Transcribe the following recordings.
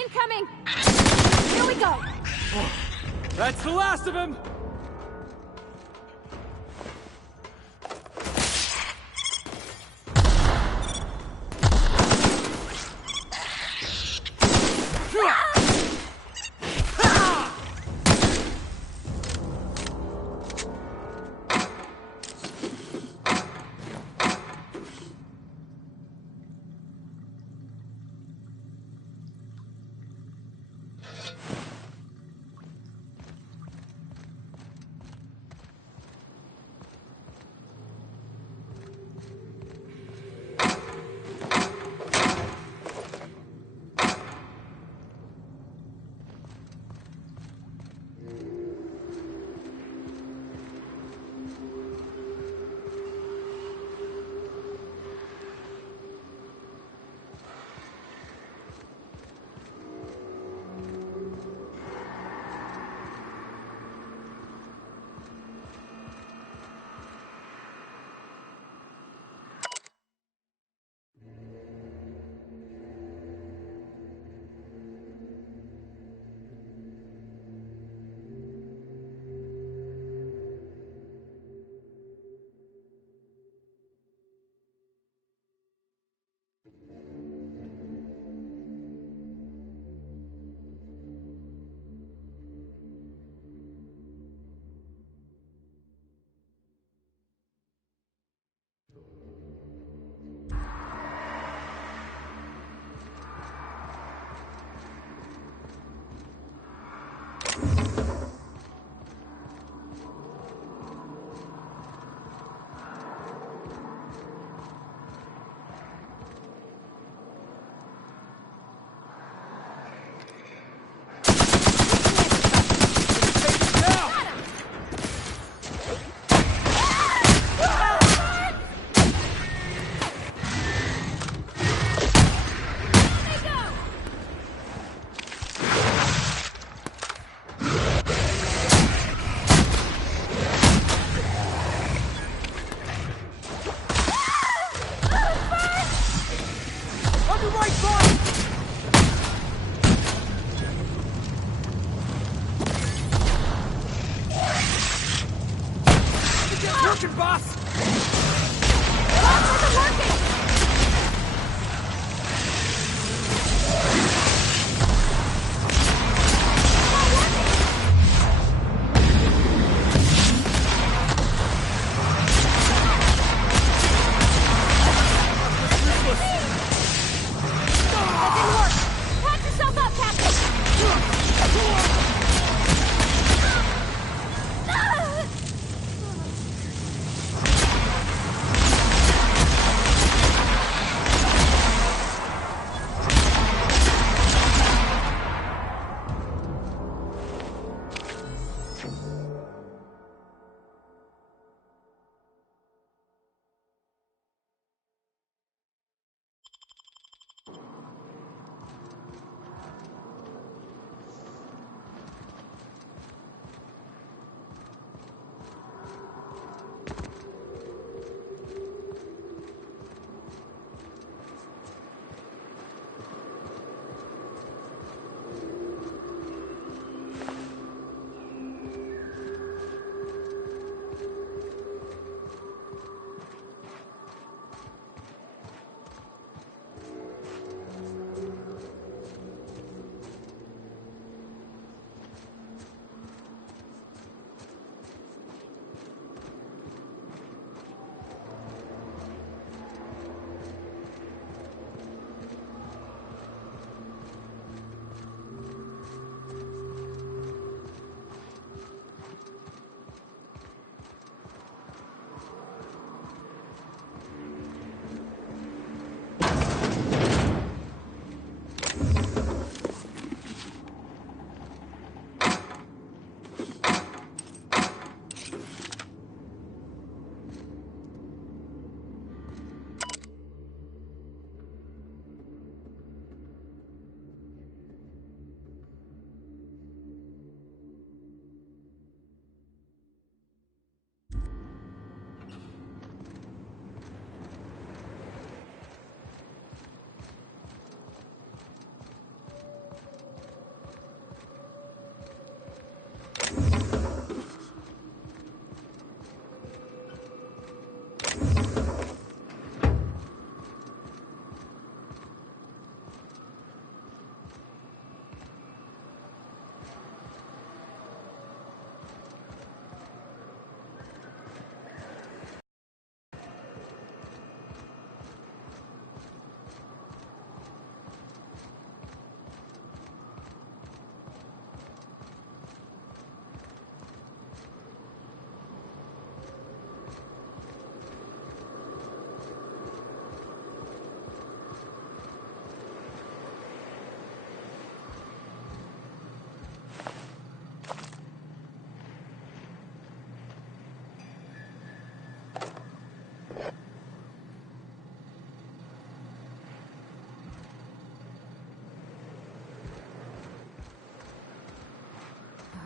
Incoming! Here we go! That's the last of him!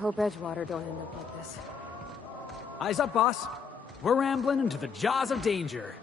Hope Edgewater don't end up like this. Eyes up, boss. We're rambling into the jaws of danger.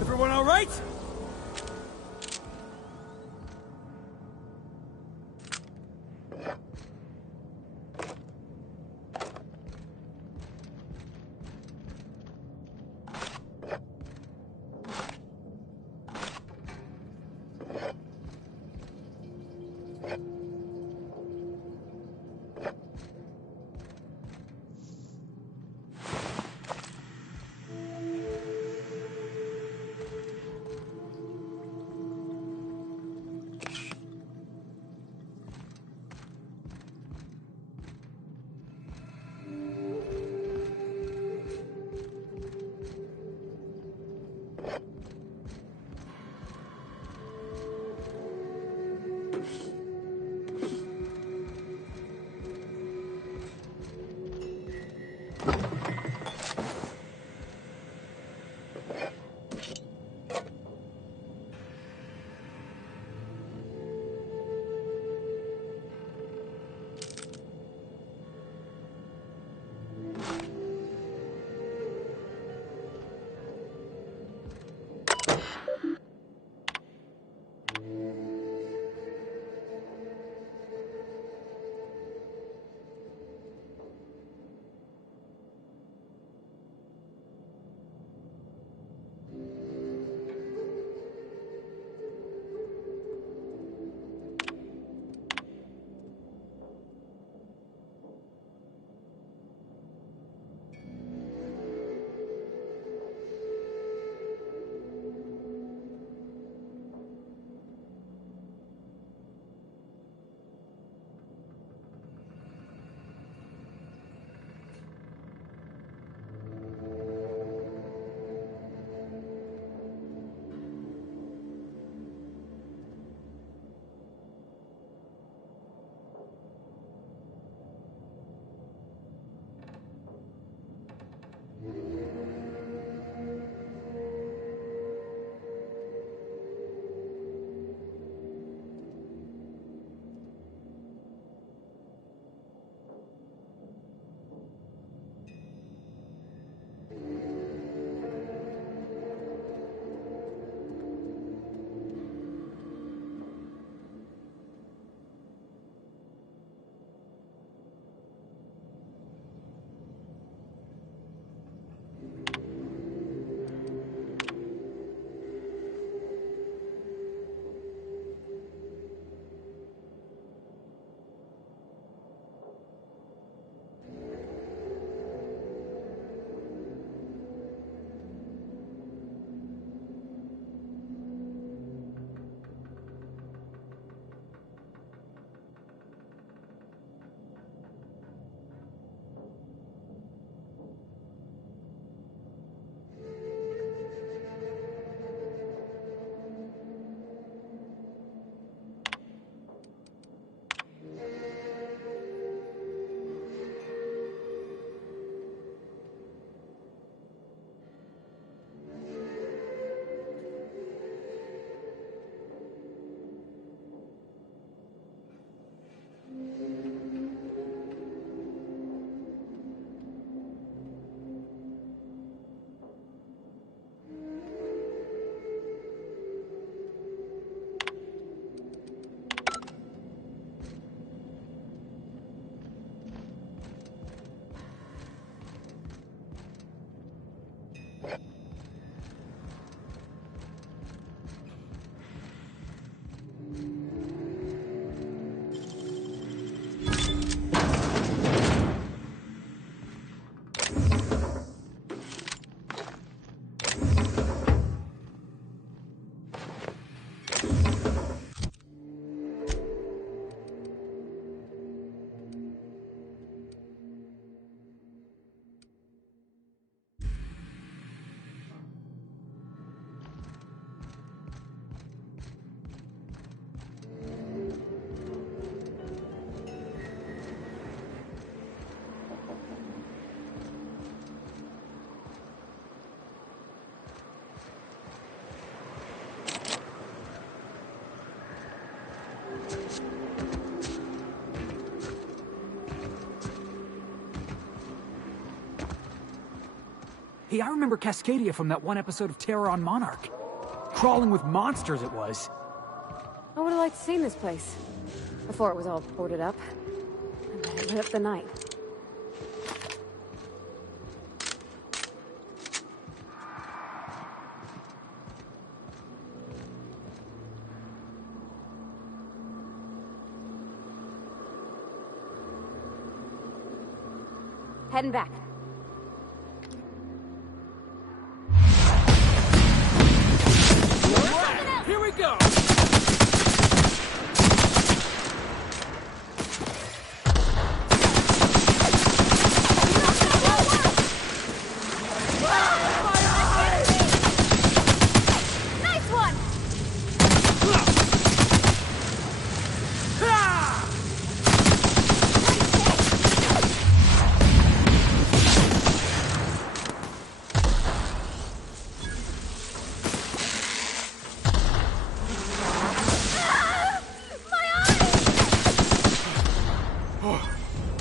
Everyone all right? Hey, I remember Cascadia from that one episode of Terror on Monarch. Crawling with monsters it was. I would have liked to see this place. Before it was all boarded up. I bet it lit up the night. Heading back. Here we go! Nice one!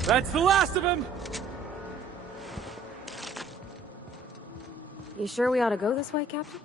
That's the last of him! You sure we ought to go this way, Captain?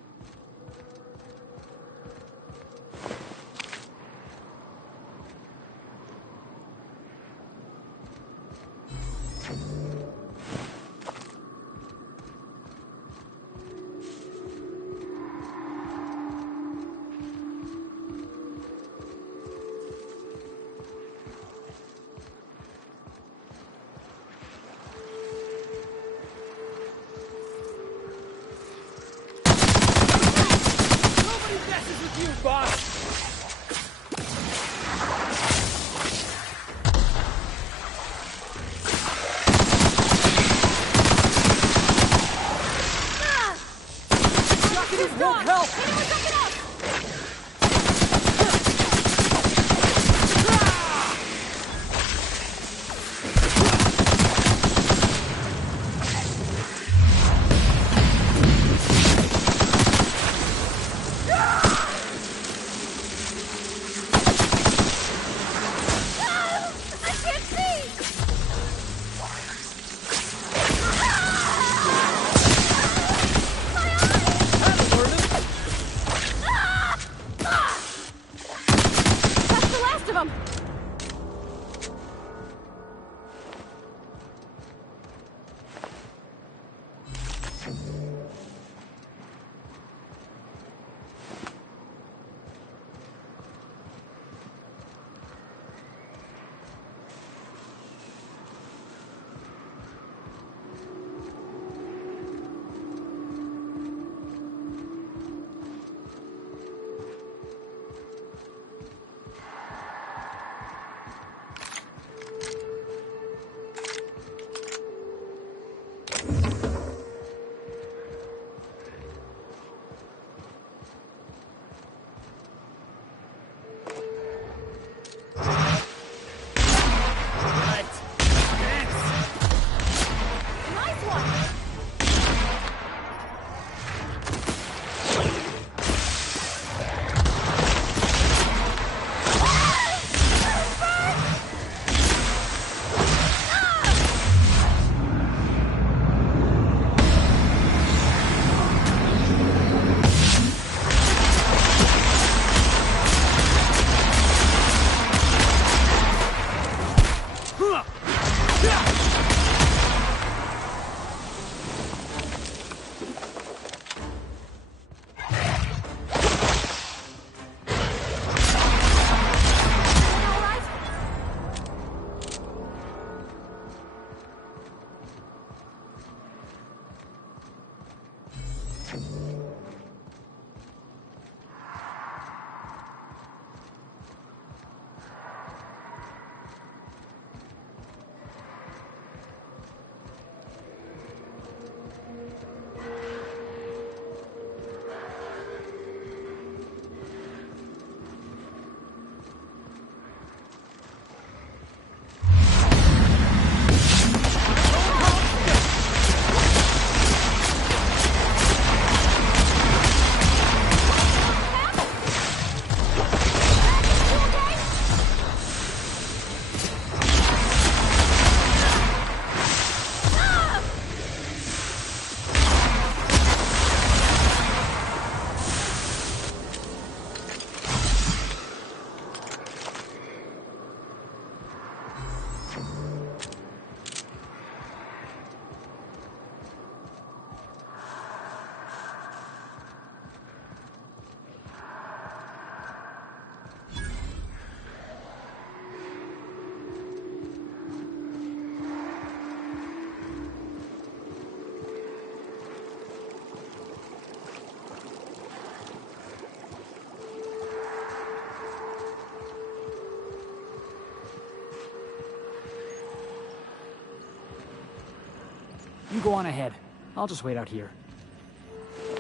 You go on ahead. I'll just wait out here.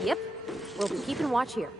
Yep. We'll be keeping watch here.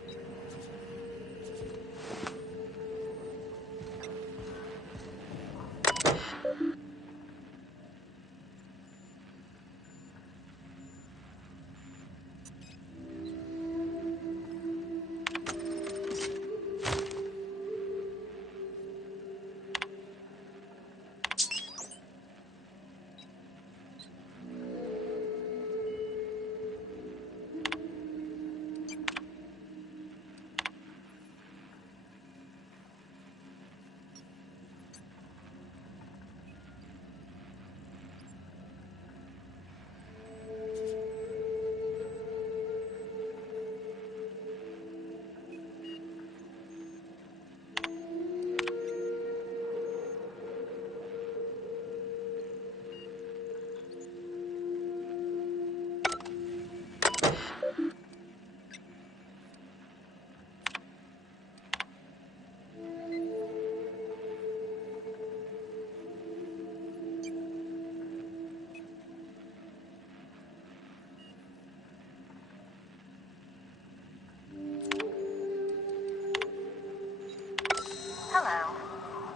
Hello,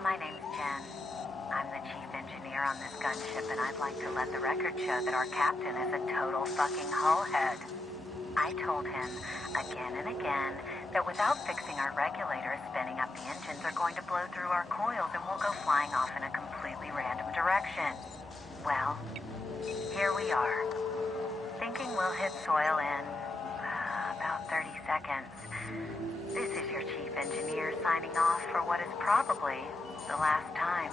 my name's Jen. I'm the chief engineer on this gunship, and I'd like to let the record show that our captain is a total fucking hullhead. I told him again and again that without fixing our regulators, spinning up the engines are going to blow through our coils and we'll go flying off in a completely random direction. Well, here we are. Thinking we'll hit soil in about 30 seconds. This is your chief engineer signing off for what is probably the last time.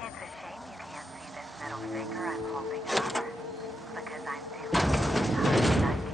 It's a shame you can't see this middle finger I'm holding up, because I'm doing as hard as I can.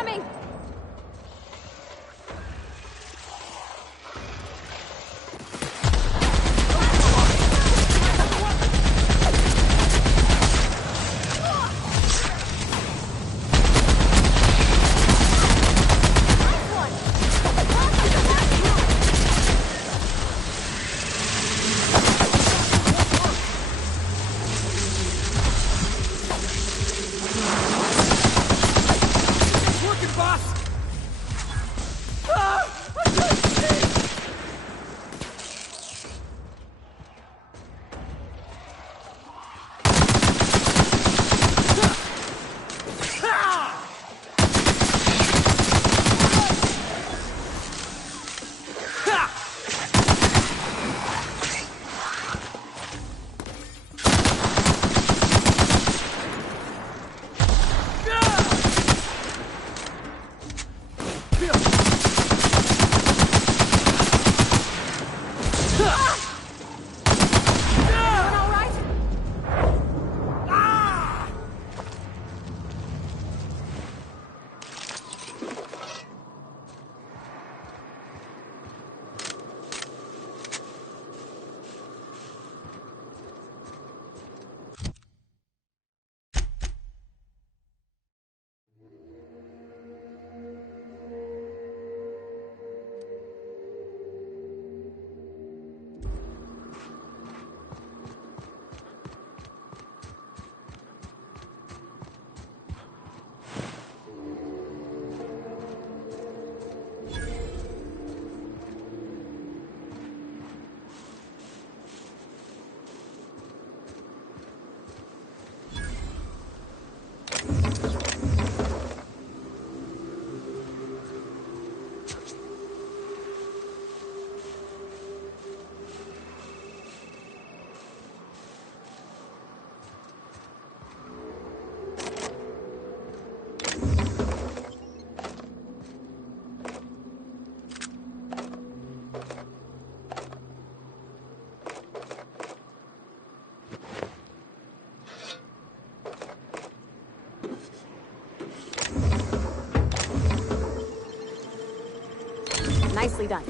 coming! Nicely done.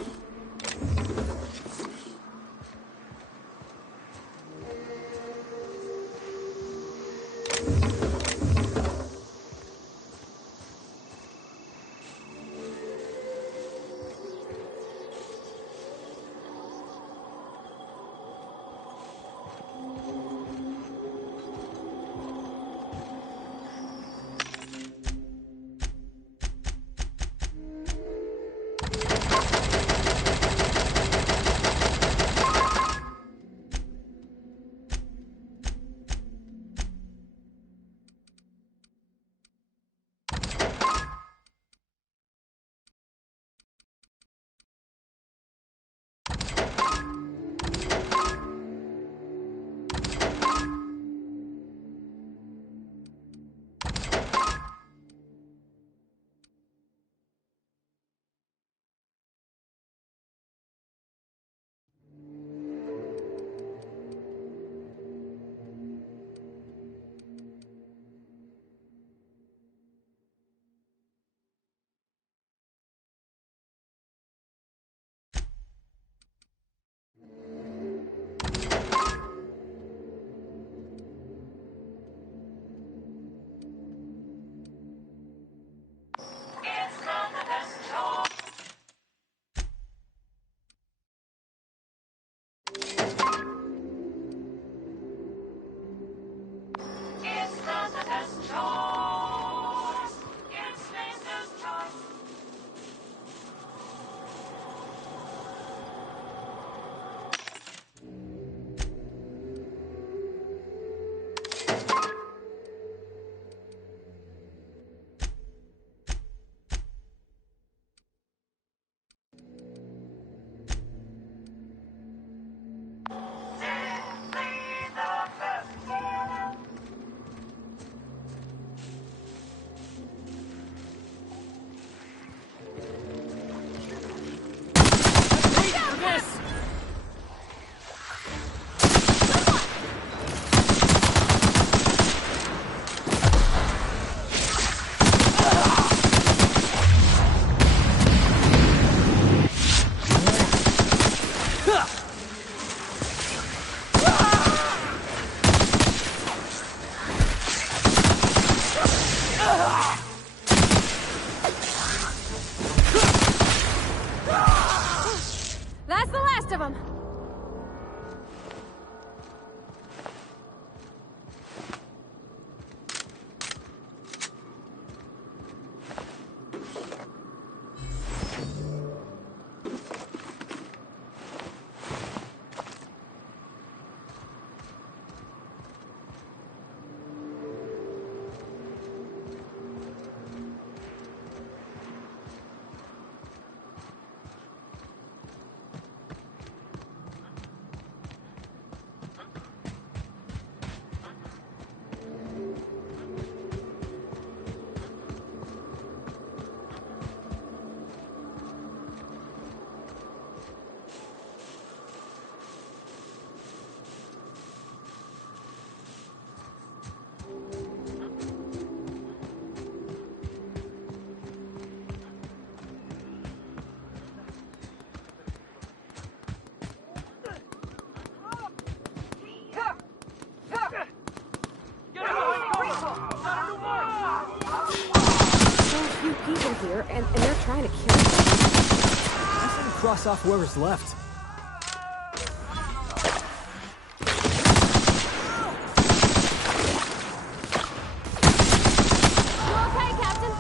That's the last of them! People here, and they're trying to kill me. I say we cross off whoever's left. You okay, Captain?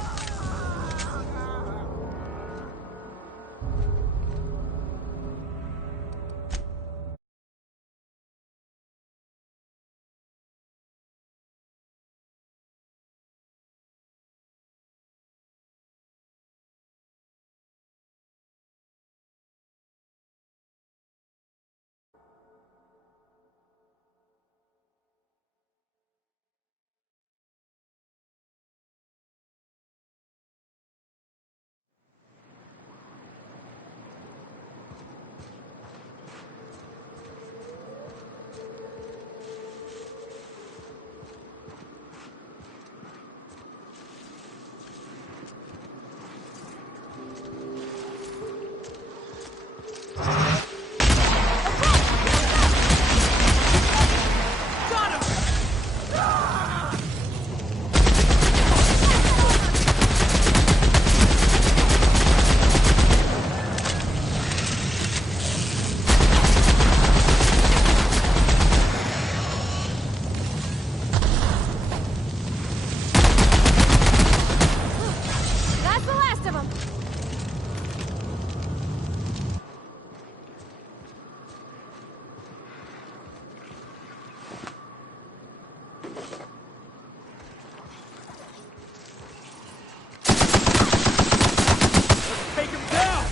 That's the last of them! Take him down!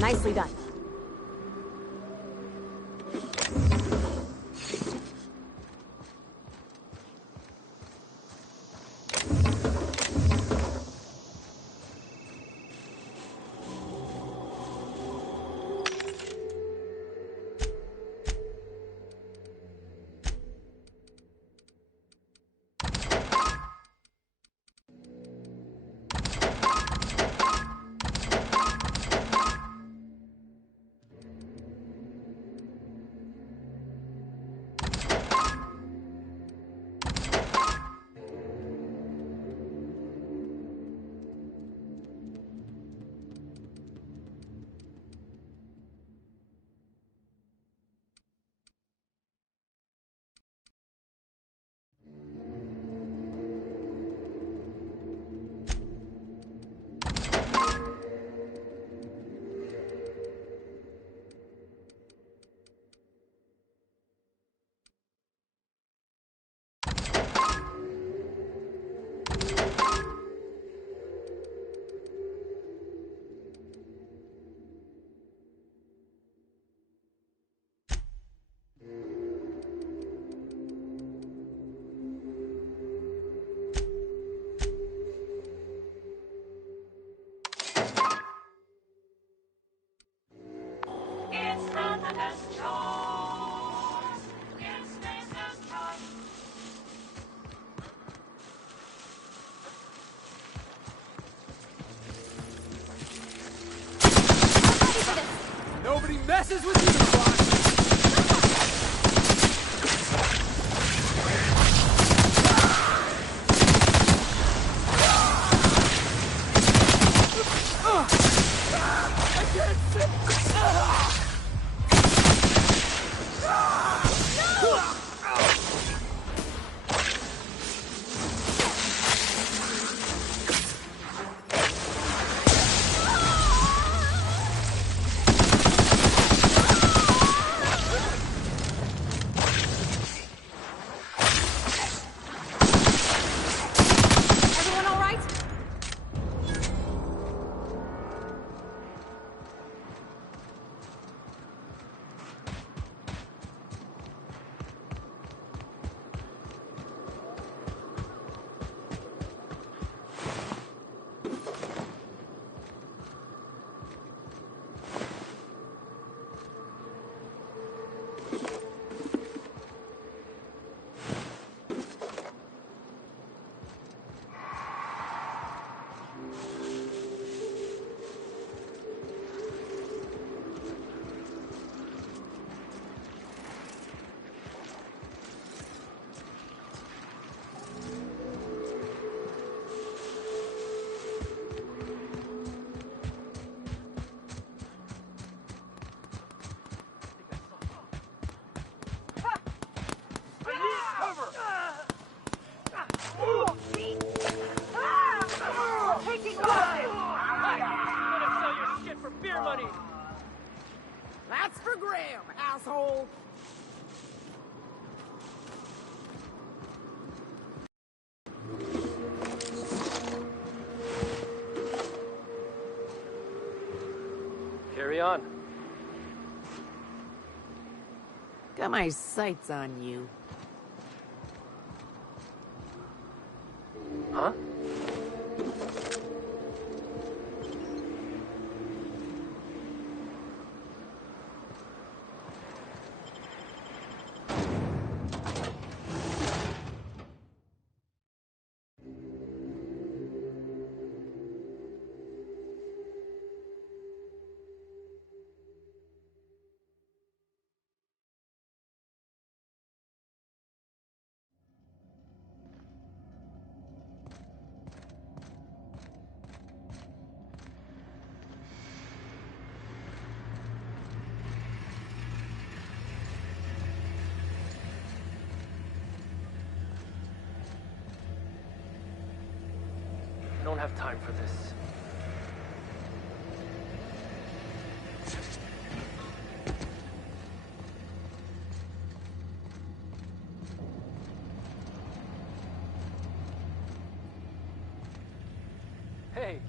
Nicely done. asshole! Carry on. Got my sights on you. Huh? I don't have time for this. Hey.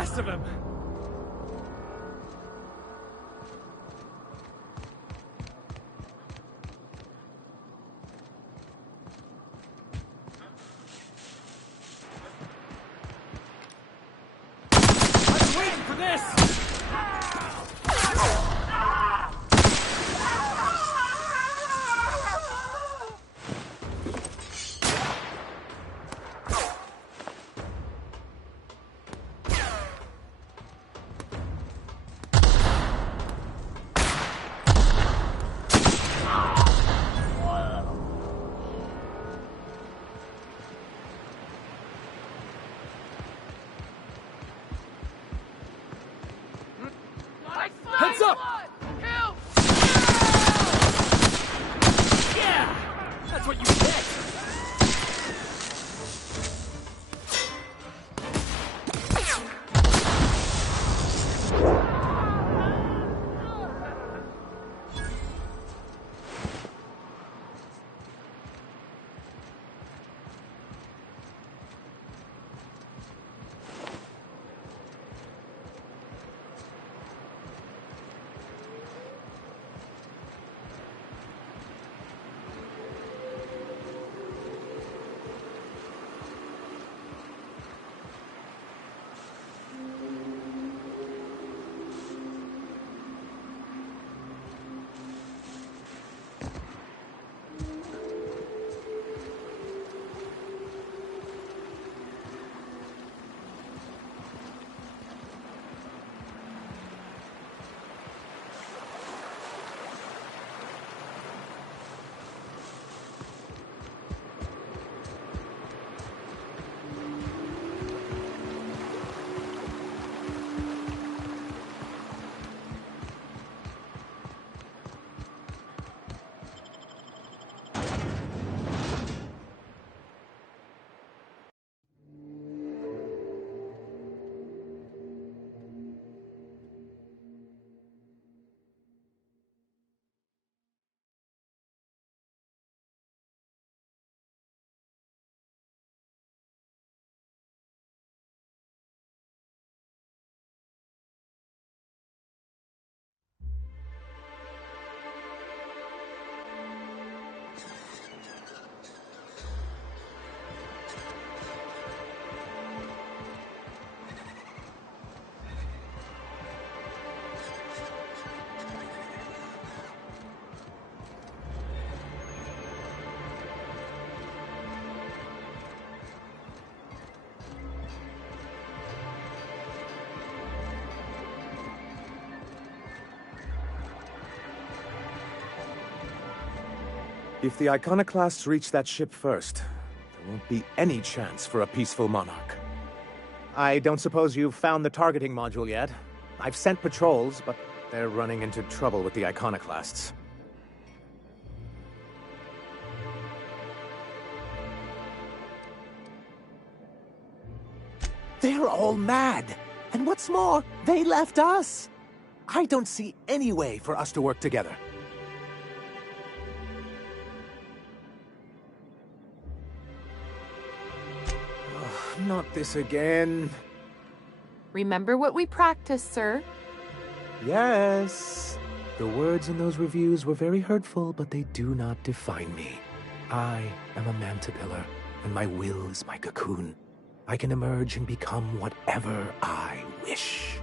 last of him! I've been waiting for this! Heads up! Yeah! That's what you get! If the Iconoclasts reach that ship first, there won't be any chance for a peaceful monarch. I don't suppose you've found the targeting module yet? I've sent patrols, but they're running into trouble with the Iconoclasts. They're all mad! And what's more, they left us! I don't see any way for us to work together. Not this again. Remember what we practiced, sir. Yes. The words in those reviews were very hurtful, but they do not define me. I am a mantipillar, and my will is my cocoon. I can emerge and become whatever I wish.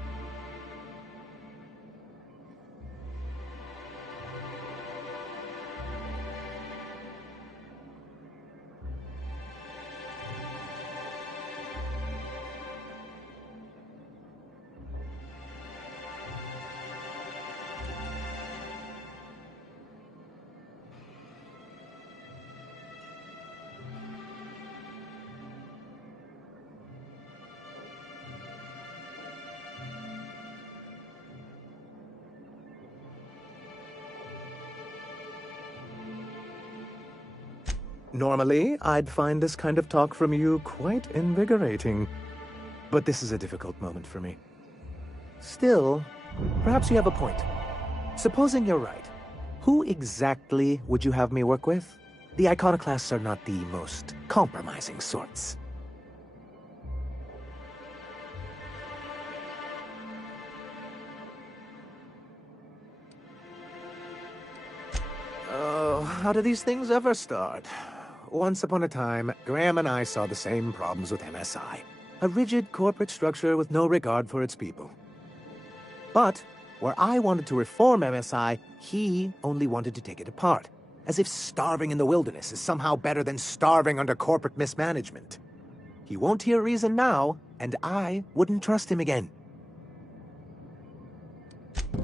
Normally, I'd find this kind of talk from you quite invigorating. But this is a difficult moment for me. Still, perhaps you have a point. Supposing you're right, who exactly would you have me work with? The Iconoclasts are not the most compromising sorts. how do these things ever start? Once upon a time, Graham and I saw the same problems with MSI. A rigid corporate structure with no regard for its people. But, where I wanted to reform MSI, he only wanted to take it apart. As if starving in the wilderness is somehow better than starving under corporate mismanagement. He won't hear reason now, and I wouldn't trust him again.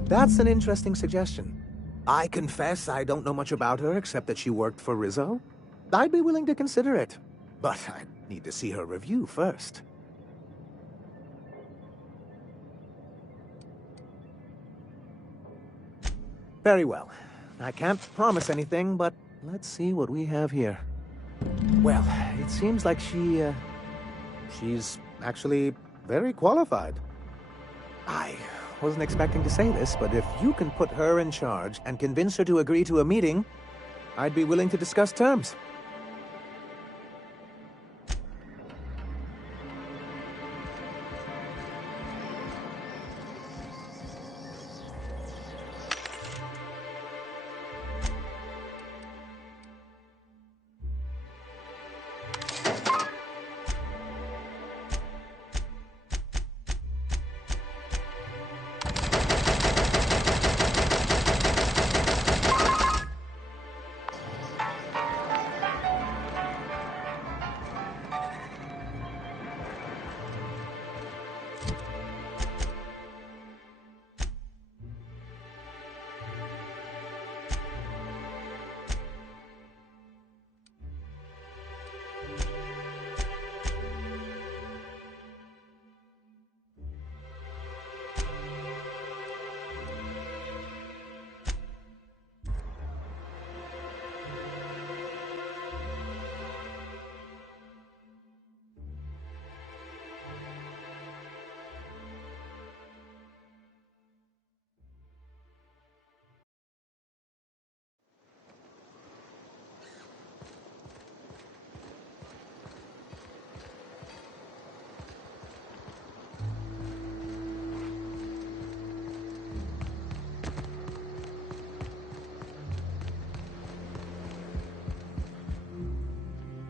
That's an interesting suggestion. I confess I don't know much about her except that she worked for Rizzo. I'd be willing to consider it, but I need to see her review first. Very well. I can't promise anything, but let's see what we have here. Well, it seems like she's actually very qualified. I wasn't expecting to say this, but if you can put her in charge and convince her to agree to a meeting, I'd be willing to discuss terms.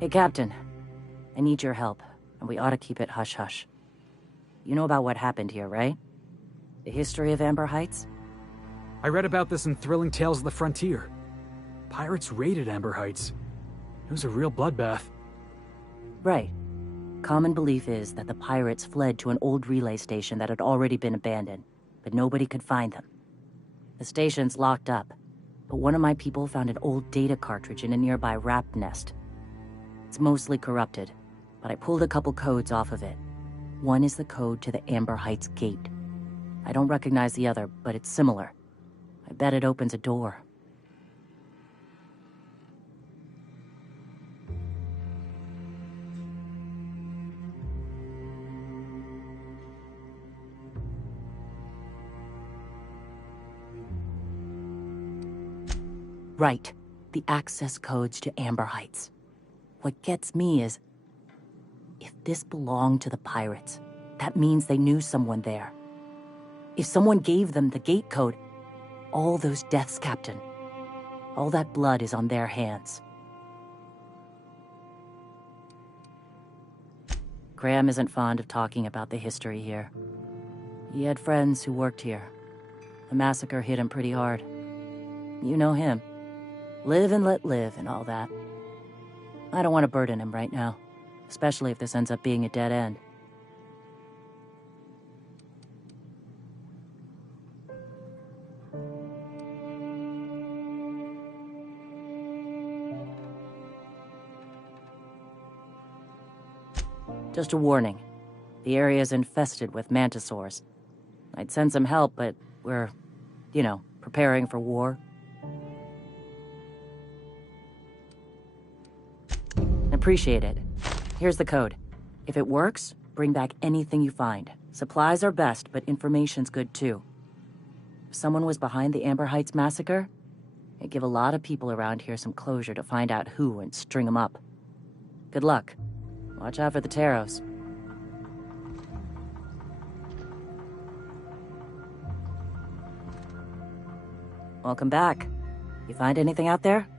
Hey, Captain. I need your help, and we ought to keep it hush-hush. You know about what happened here, right? The history of Amber Heights? I read about this in Thrilling Tales of the Frontier. Pirates raided Amber Heights. It was a real bloodbath. Right. Common belief is that the pirates fled to an old relay station that had already been abandoned, but nobody could find them. The station's locked up, but one of my people found an old data cartridge in a nearby rat nest. It's mostly corrupted, but I pulled a couple codes off of it. One is the code to the Amber Heights gate. I don't recognize the other, but it's similar. I bet it opens a door. Right. The access codes to Amber Heights. What gets me is, if this belonged to the pirates, that means they knew someone there. If someone gave them the gate code, all those deaths, Captain, all that blood is on their hands. Graham isn't fond of talking about the history here. He had friends who worked here. The massacre hit him pretty hard. You know him. Live and let live and all that. I don't want to burden him right now, especially if this ends up being a dead end. Just a warning. The area's infested with mantisaurs. I'd send some help, but we're, preparing for war. Appreciate it. Here's the code. If it works, bring back anything you find. Supplies are best, but information's good too. If someone was behind the Amber Heights massacre, it'd give a lot of people around here some closure to find out who and string them up. Good luck. Watch out for the Taros. Welcome back. You find anything out there?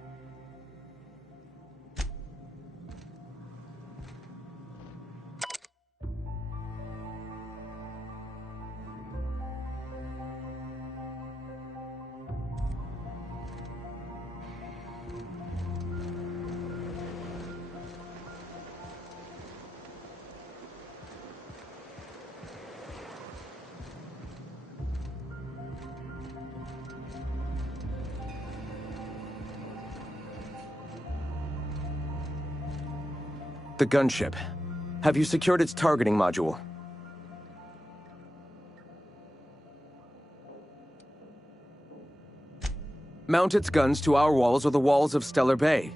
The gunship. Have you secured its targeting module? Mount its guns to our walls or the walls of Stellar Bay.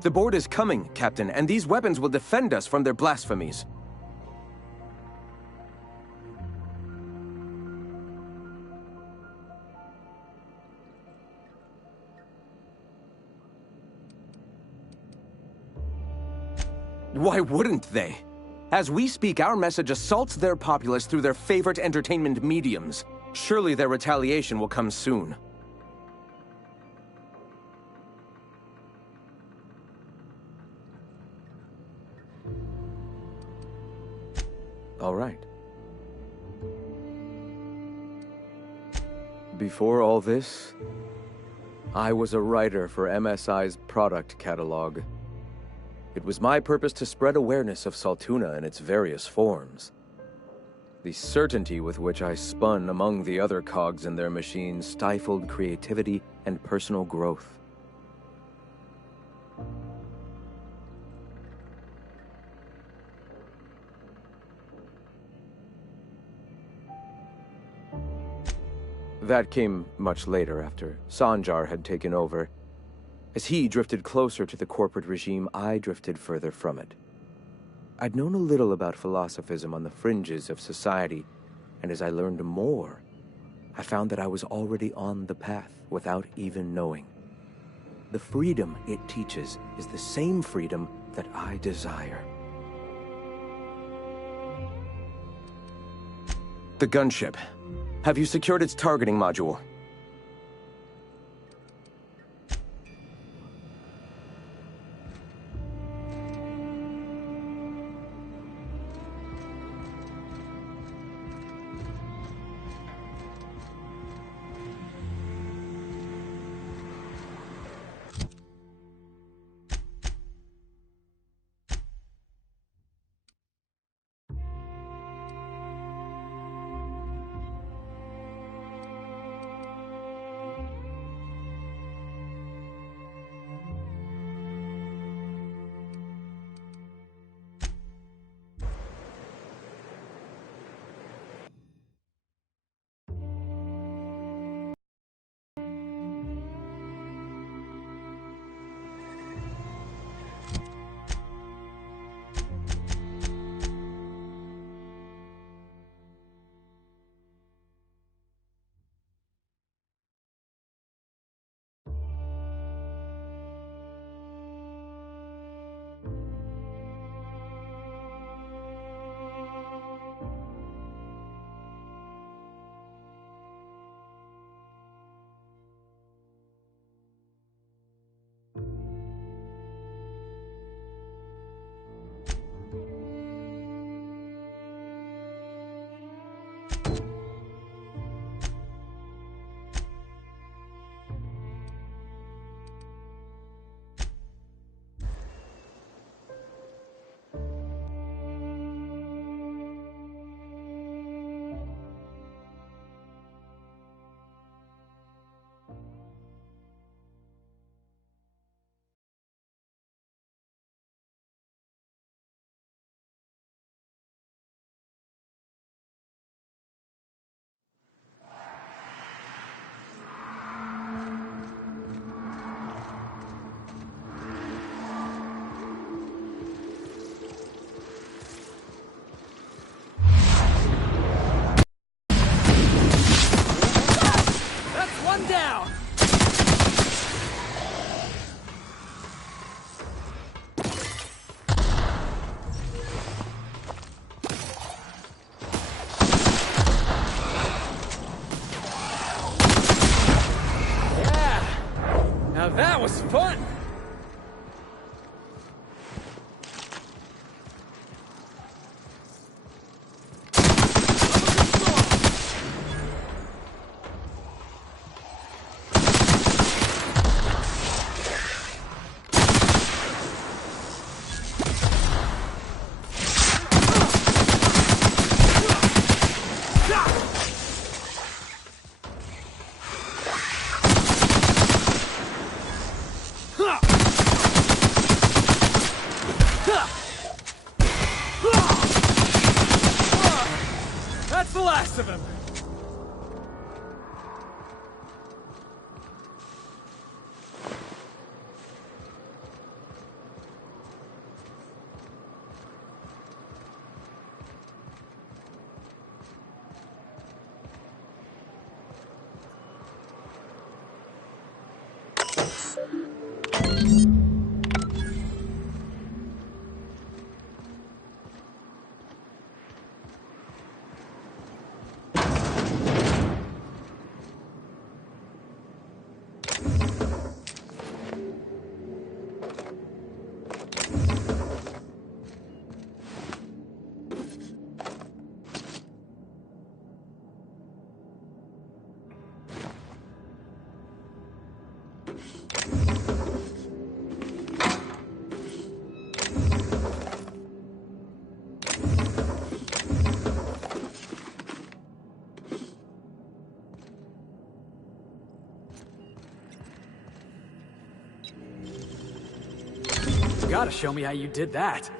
The board is coming, Captain, and these weapons will defend us from their blasphemies. Why wouldn't they? As we speak, our message assaults their populace through their favorite entertainment mediums. Surely their retaliation will come soon. All right. Before all this, I was a writer for MSI's product catalog. It was my purpose to spread awareness of Saltuna in its various forms. The certainty with which I spun among the other cogs in their machine stifled creativity and personal growth. That came much later, after Sanjar had taken over. As he drifted closer to the corporate regime, I drifted further from it. I'd known a little about philosophism on the fringes of society, and as I learned more, I found that I was already on the path without even knowing. The freedom it teaches is the same freedom that I desire. The gunship. Have you secured its targeting module? That was fun! gotta show me how you did that.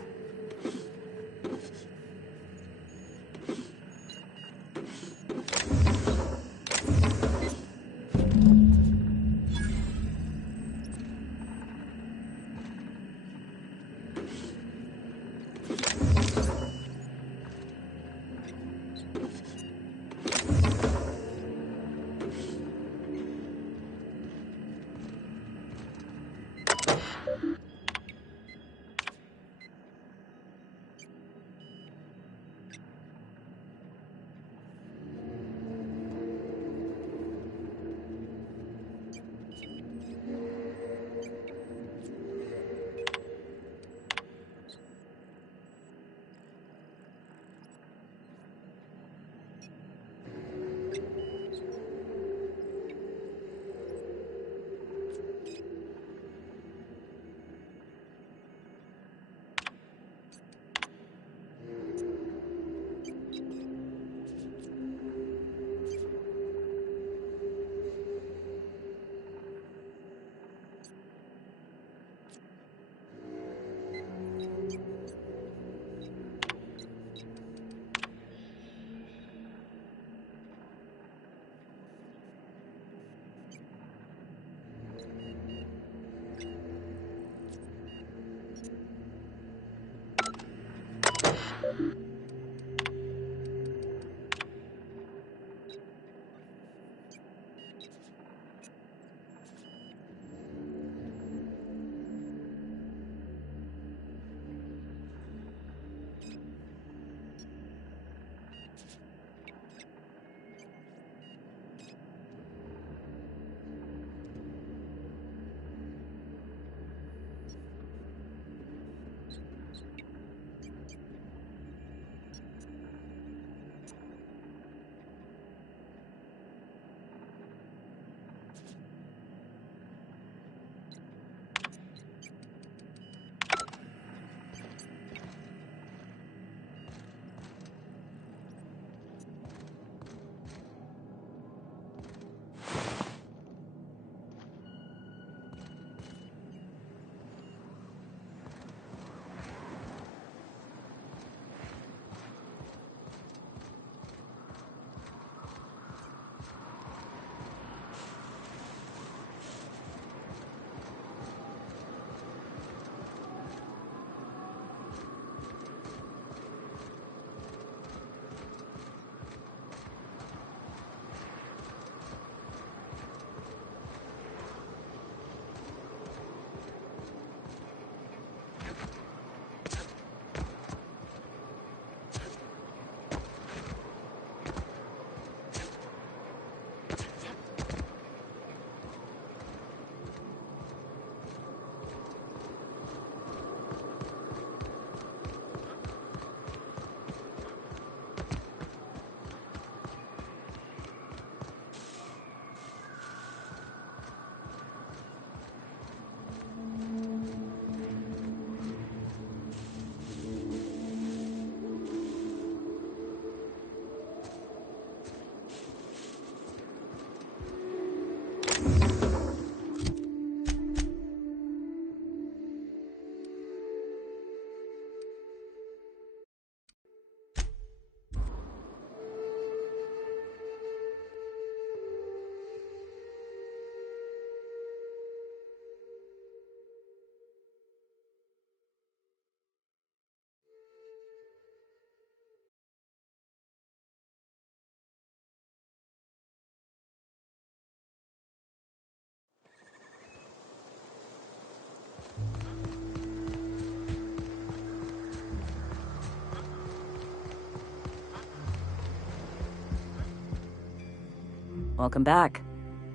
Welcome back.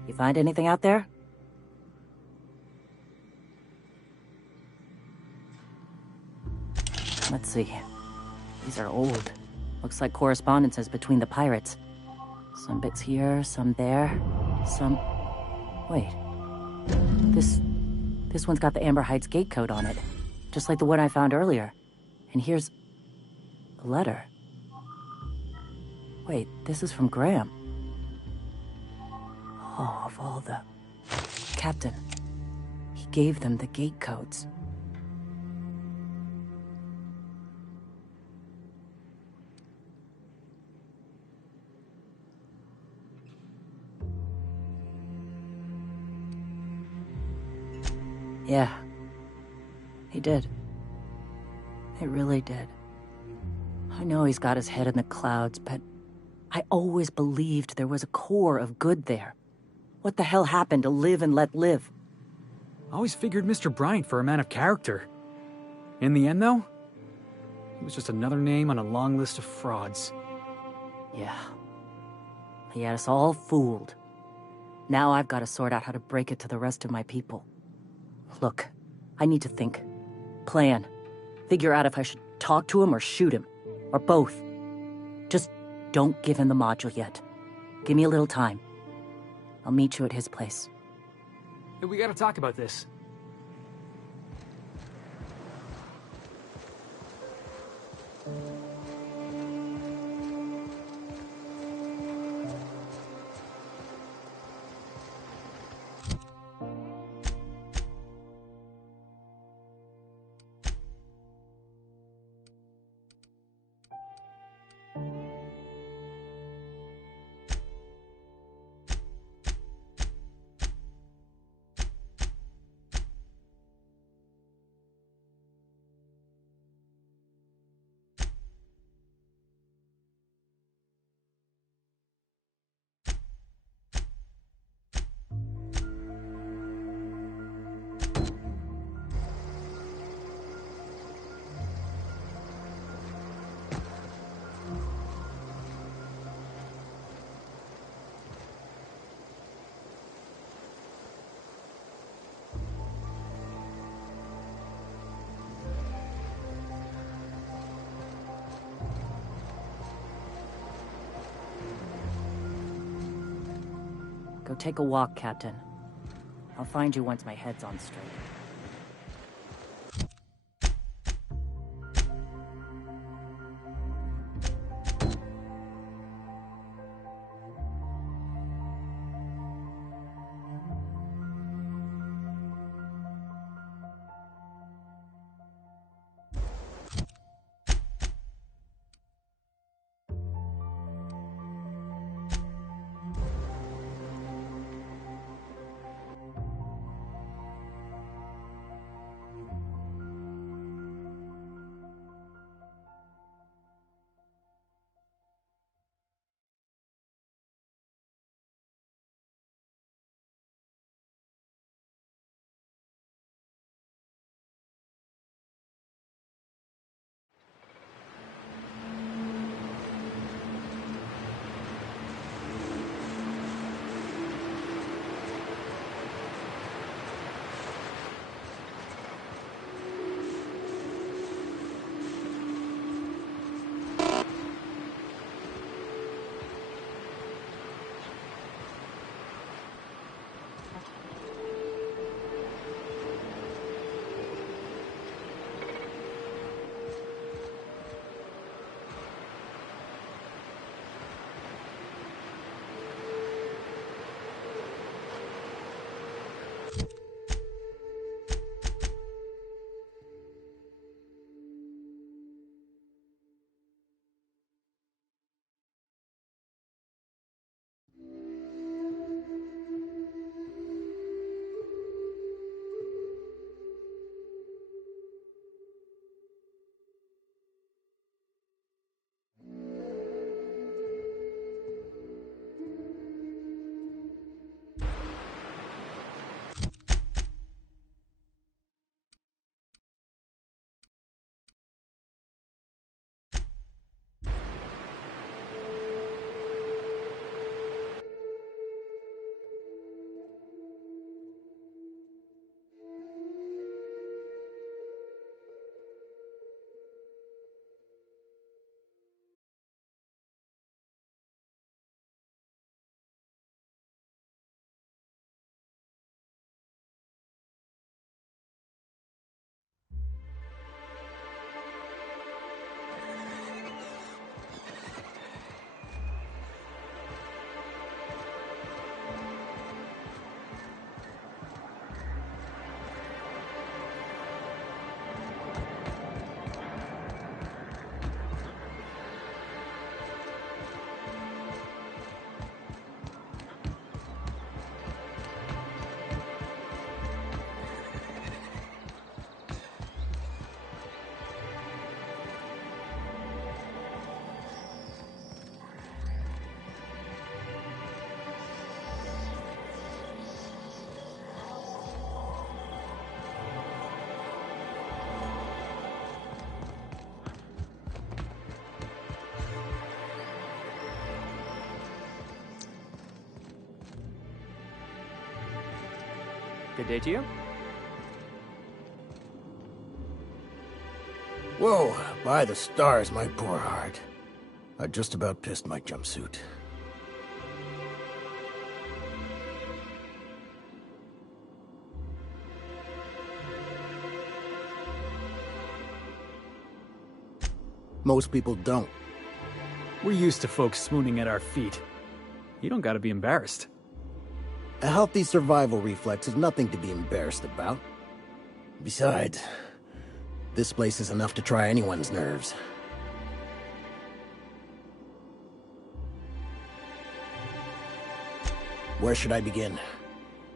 You find anything out there? Let's see. These are old. Looks like correspondences between the pirates. Some bits here, some there, some... Wait. This one's got the Amber Heights gate code on it. Just like the one I found earlier. And here's... a letter. Wait, this is from Graham. Oh, of all the... Captain. He gave them the gate codes. Yeah. He did. He really did. I know he's got his head in the clouds, but I always believed there was a core of good there. What the hell happened to live and let live? I always figured Mr. Bryant for a man of character. In the end, though, he was just another name on a long list of frauds. Yeah. He had us all fooled. Now I've got to sort out how to break it to the rest of my people. Look, I need to think. Plan. Figure out if I should talk to him or shoot him. Or both. Just don't give him the module yet. Give me a little time. I'll meet you at his place. Hey, we gotta talk about this. Go take a walk, Captain. I'll find you once my head's on straight. Good day to you. Whoa, by the stars, my poor heart. I just about pissed my jumpsuit. Most people don't. We're used to folks swooning at our feet. You don't gotta be embarrassed. A healthy survival reflex is nothing to be embarrassed about. Besides, this place is enough to try anyone's nerves. Where should I begin?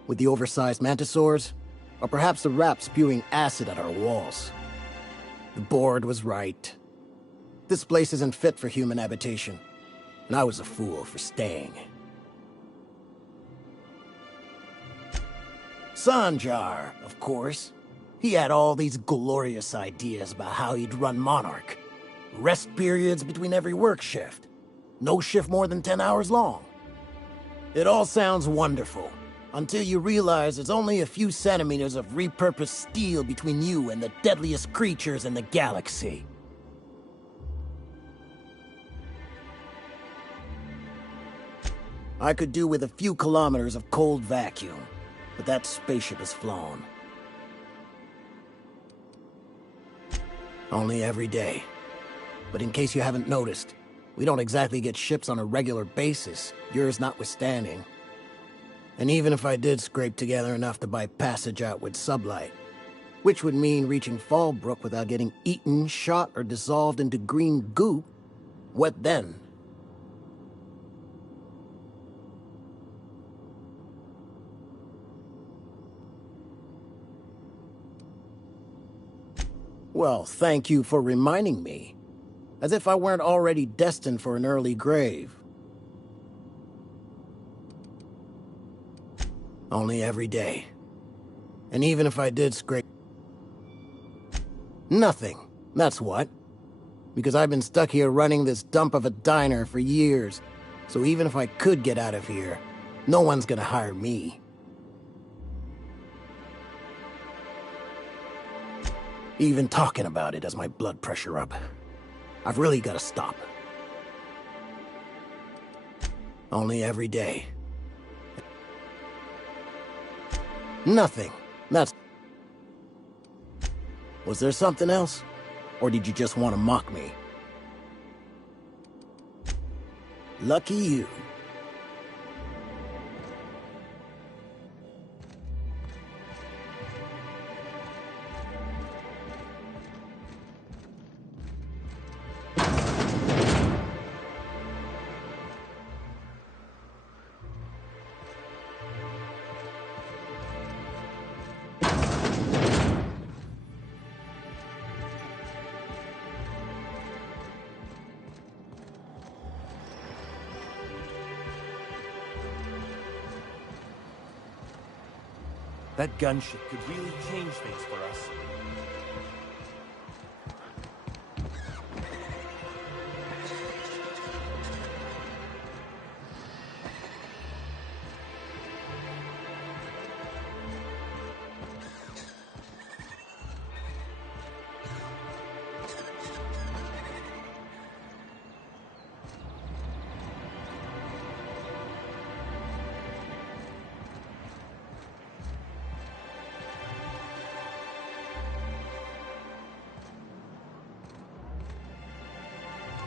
With the oversized mantisaurs? Or perhaps the rats spewing acid at our walls? The board was right. This place isn't fit for human habitation, and I was a fool for staying. Sanjar, of course. He had all these glorious ideas about how he'd run Monarch. Rest periods between every work shift. No shift more than 10 hours long. It all sounds wonderful, until you realize there's only a few centimeters of repurposed steel between you and the deadliest creatures in the galaxy. I could do with a few kilometers of cold vacuum, but that spaceship is flown. Only every day. But in case you haven't noticed, we don't exactly get ships on a regular basis, yours notwithstanding. And even if I did scrape together enough to buy passage out with sublight, which would mean reaching Fallbrook without getting eaten, shot, or dissolved into green goop, what then? Well, thank you for reminding me. As if I weren't already destined for an early grave. Only every day. And even if I did scrape... Nothing. That's what. Because I've been stuck here running this dump of a diner for years. So even if I could get out of here, no one's gonna hire me. Even talking about it has my blood pressure up. I've really got to stop. Only every day. Nothing. That's... Was there something else? Or did you just want to mock me? Lucky you. That gunship could really change things for us.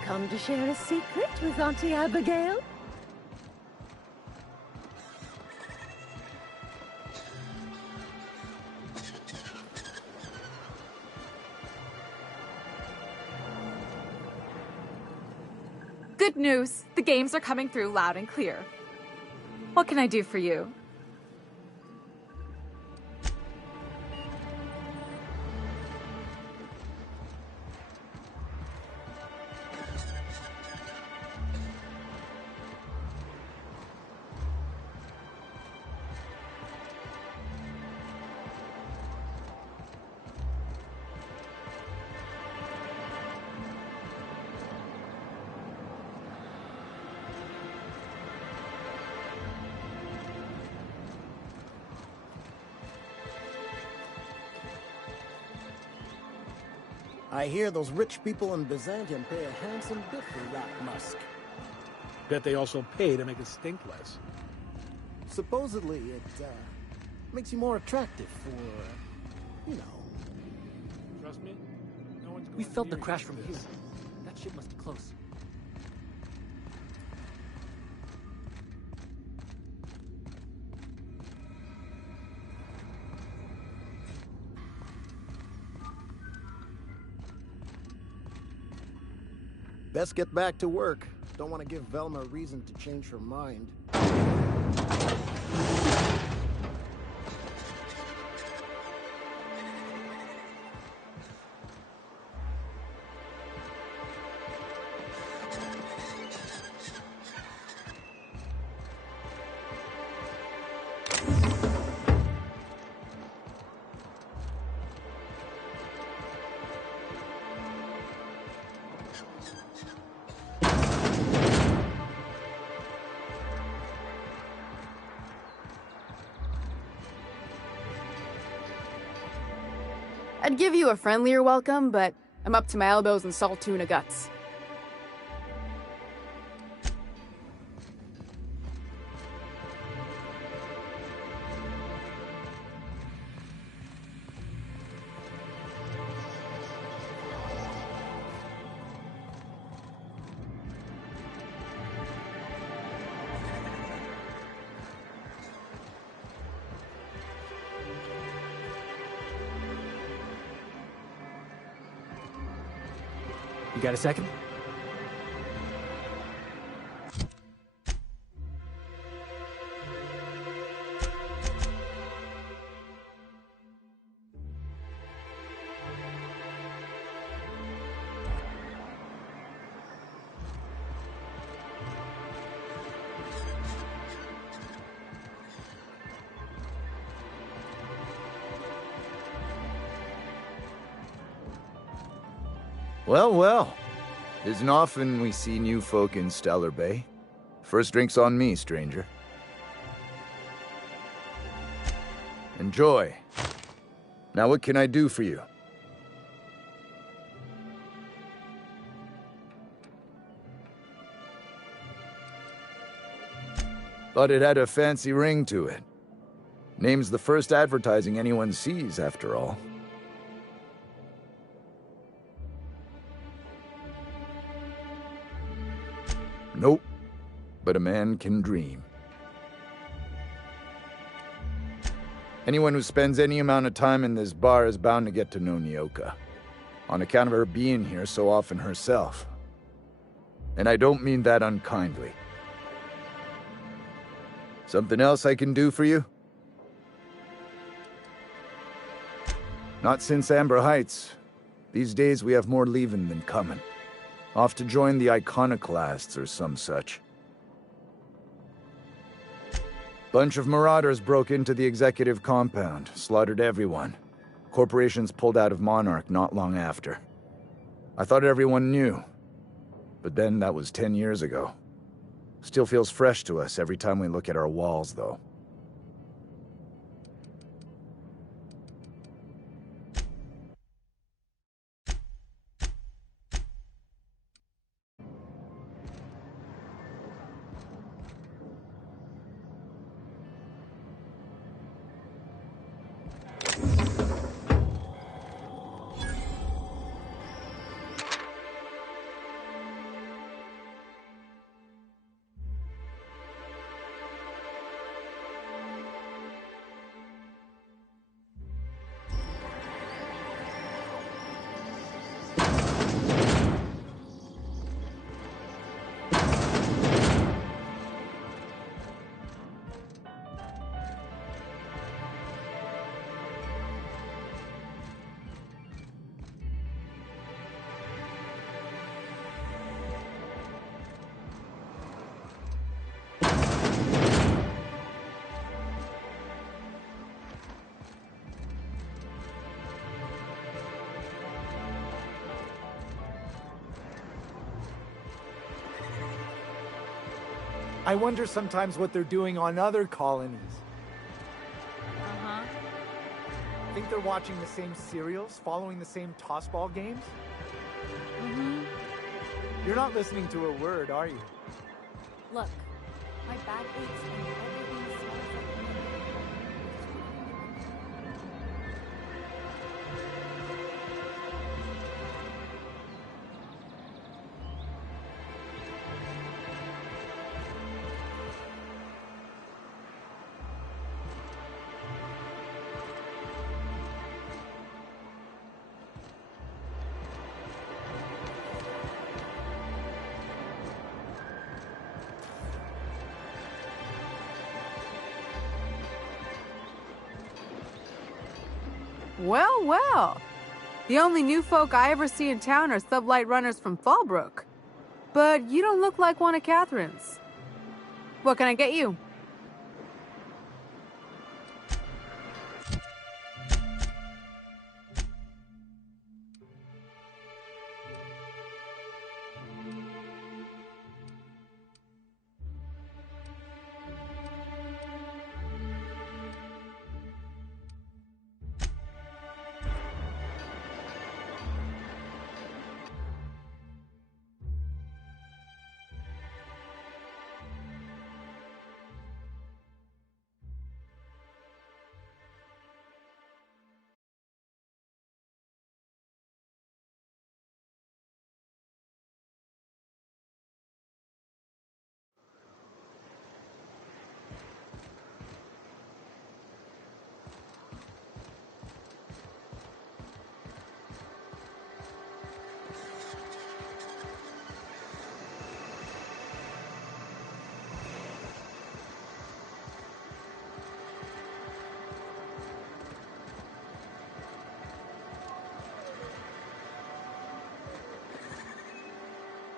Come to share a secret with Auntie Abigail? Good news. The games are coming through loud and clear. What can I do for you? I hear those rich people in Byzantium pay a handsome bit for rat musk. Bet they also pay to make it stink less. Supposedly, it makes you more attractive for, you know. Trust me? No one's going We felt the near crash you from for here. this. That shit must be close. Best get back to work. Don't want to give Velma a reason to change her mind. I'd give you a friendlier welcome, but I'm up to my elbows in salt tuna guts. You got a second? Well, well. Isn't often we see new folk in Stellar Bay. First drink's on me, stranger. Enjoy. Now what can I do for you? Thought it had a fancy ring to it. Name's the first advertising anyone sees, after all. Nope, but a man can dream. Anyone who spends any amount of time in this bar is bound to get to know Nyoka, on account of her being here so often herself. And I don't mean that unkindly. Something else I can do for you? Not since Amber Heights. These days we have more leaving than coming. Off to join the Iconoclasts or some such. Bunch of marauders broke into the executive compound, slaughtered everyone. Corporations pulled out of Monarch not long after. I thought everyone knew. But then that was 10 years ago. Still feels fresh to us every time we look at our walls, though. I wonder sometimes what they're doing on other colonies. Uh-huh. Think think they're watching the same serials, following the same tossball games? Mm-hmm. You're not listening to a word, are you? Look, my back aches and everything smells like lemon. Well, well. The only new folk I ever see in town are sublight runners from Fallbrook. But you don't look like one of Catherine's. What can I get you?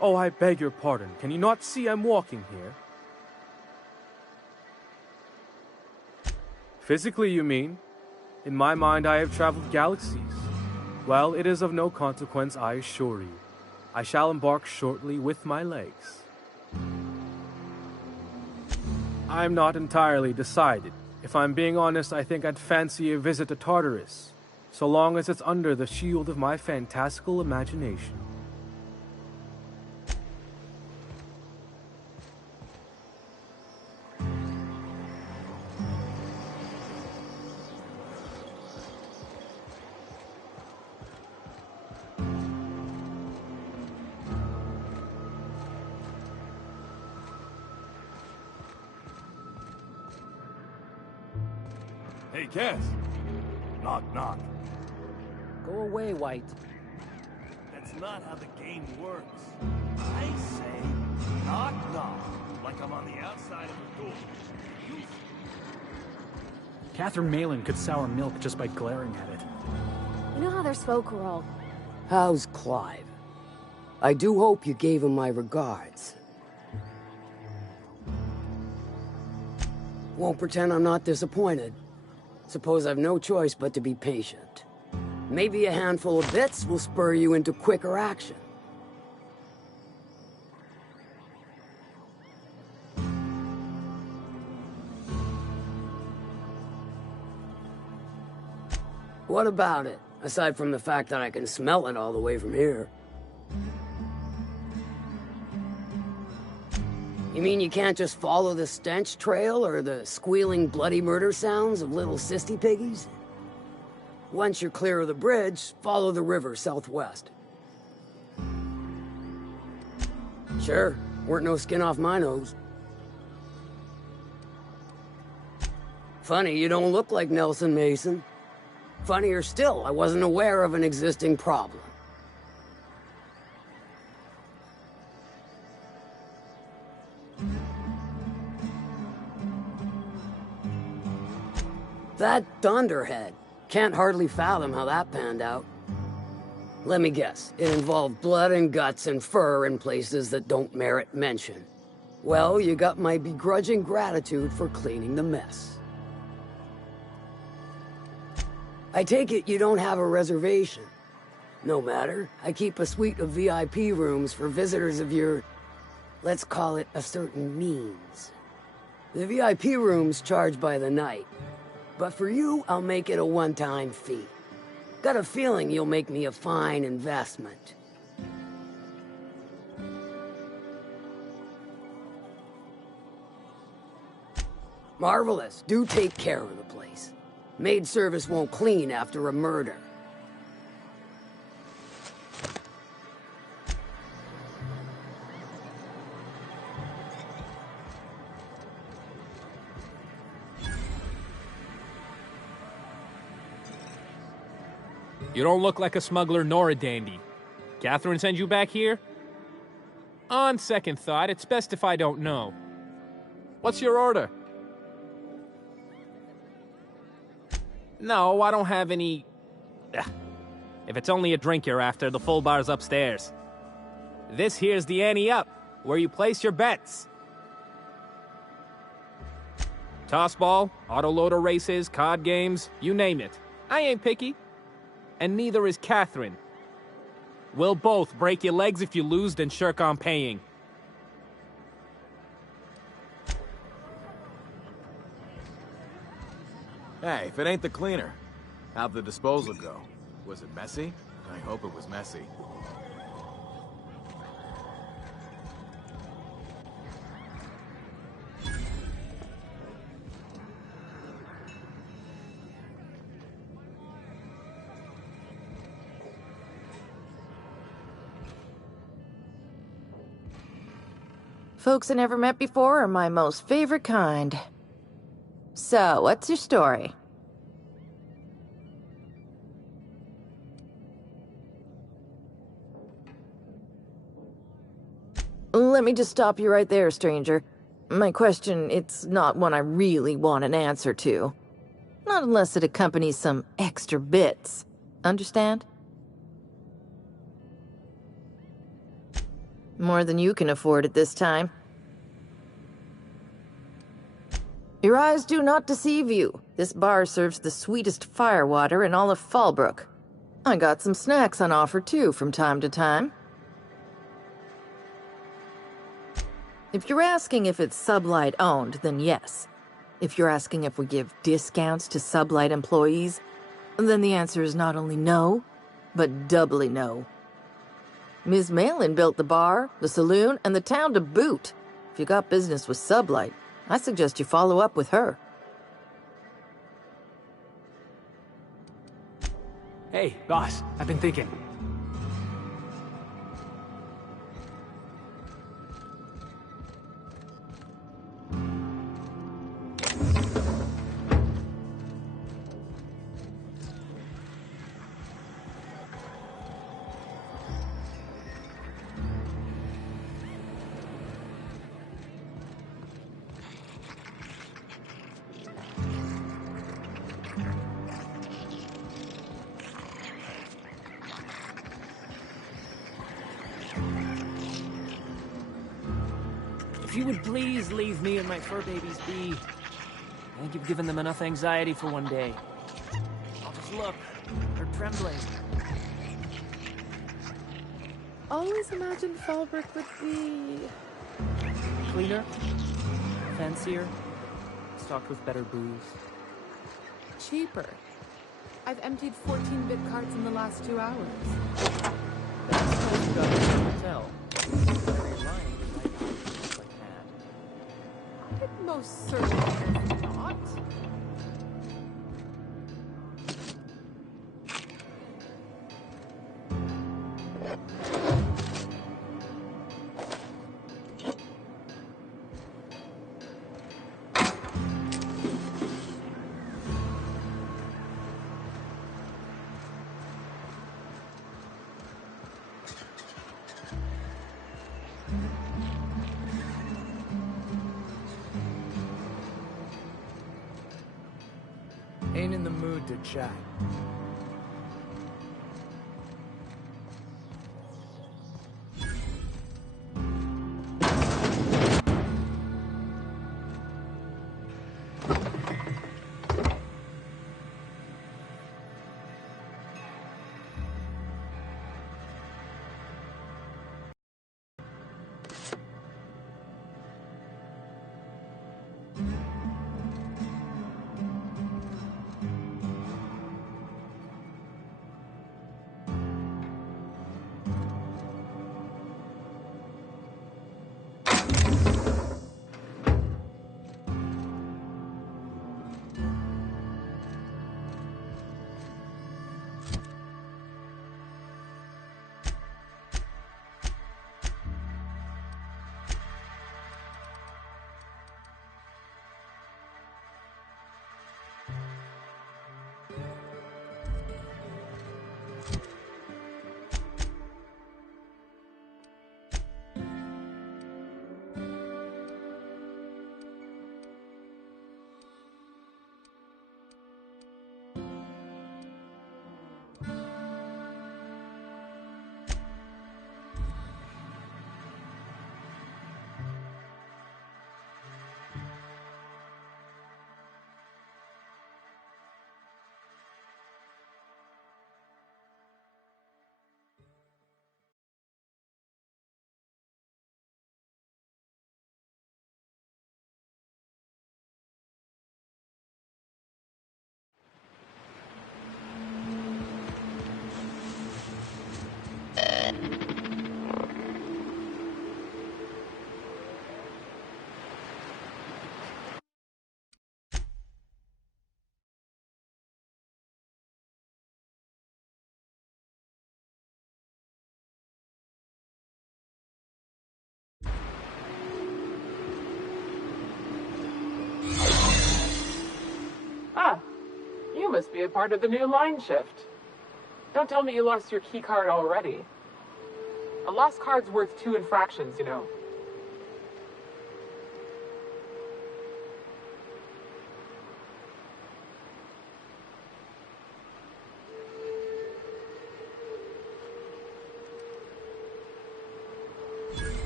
Oh, I beg your pardon. Can you not see I'm walking here? Physically, you mean? In my mind, I have traveled galaxies. Well, it is of no consequence, I assure you. I shall embark shortly with my legs. I'm not entirely decided. If I'm being honest, I think I'd fancy a visit to Tartarus, so long as it's under the shield of my fantastical imagination. Hey, Cass. Knock, knock. Go away, White. That's not how the game works. I say, knock, knock, like I'm on the outside of a door. You... Catherine Malin could sour milk just by glaring at it. You know how there's folk who are all... How's Clive? I do hope you gave him my regards. Won't pretend I'm not disappointed. Suppose I've no choice but to be patient. Maybe a handful of bits will spur you into quicker action. What about it, aside from the fact that I can smell it all the way from here? You mean you can't just follow the stench trail or the squealing bloody murder sounds of little sissy piggies? Once you're clear of the bridge, follow the river southwest. Sure, weren't no skin off my nose. Funny, you don't look like Nelson Mason. Funnier still, I wasn't aware of an existing problem. That Thunderhead. Can't hardly fathom how that panned out. Let me guess, it involved blood and guts and fur in places that don't merit mention. Well, you got my begrudging gratitude for cleaning the mess. I take it you don't have a reservation. No matter, I keep a suite of VIP rooms for visitors of your, let's call it a certain means. The VIP rooms charge by the night. But for you, I'll make it a one-time fee. Got a feeling you'll make me a fine investment. Marvelous. Do take care of the place. Maid service won't clean after a murder. You don't look like a smuggler nor a dandy. Catherine send you back here? On second thought, it's best if I don't know. What's your order? No, I don't have any... Ugh. If it's only a drink you're after, the full bar's upstairs. This here's the ante up, where you place your bets. Tossball, autoloader races, card games, you name it. I ain't picky. And neither is Catherine. We'll both break your legs if you lose, then shirk on paying. Hey, if it ain't the cleaner, how'd the disposal go? Was it messy? I hope it was messy. Folks I never met before are my most favorite kind. So, what's your story? Let me just stop you right there, stranger. My question, it's not one I really want an answer to. Not unless it accompanies some extra bits. Understand? More than you can afford at this time. Your eyes do not deceive you. This bar serves the sweetest firewater in all of Fallbrook. I got some snacks on offer too from time to time. If you're asking if it's Sublight owned, then yes. If you're asking if we give discounts to Sublight employees, then the answer is not only no, but doubly no. Ms. Malin built the bar, the saloon, and the town to boot. If you got business with Sublight, I suggest you follow up with her. Hey, boss, I've been thinking. If you would please leave me and my fur babies be. I think you've given them enough anxiety for one day. I'll just look. They're trembling. Always imagined Fallbrook would be... Cleaner? Fancier? Stocked with better booze. cheaper. I've emptied 14-bit carts in the last 2 hours. That's how you got to the hotel. Very lying to write out things like that. It most certainly is not. Ain't in the mood to chat. must be a part of the new line shift. Don't tell me you lost your key card already. A lost card's worth 2 infractions, you know.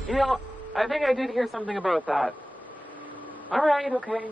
You know, I think I did hear something about that. Alright, okay.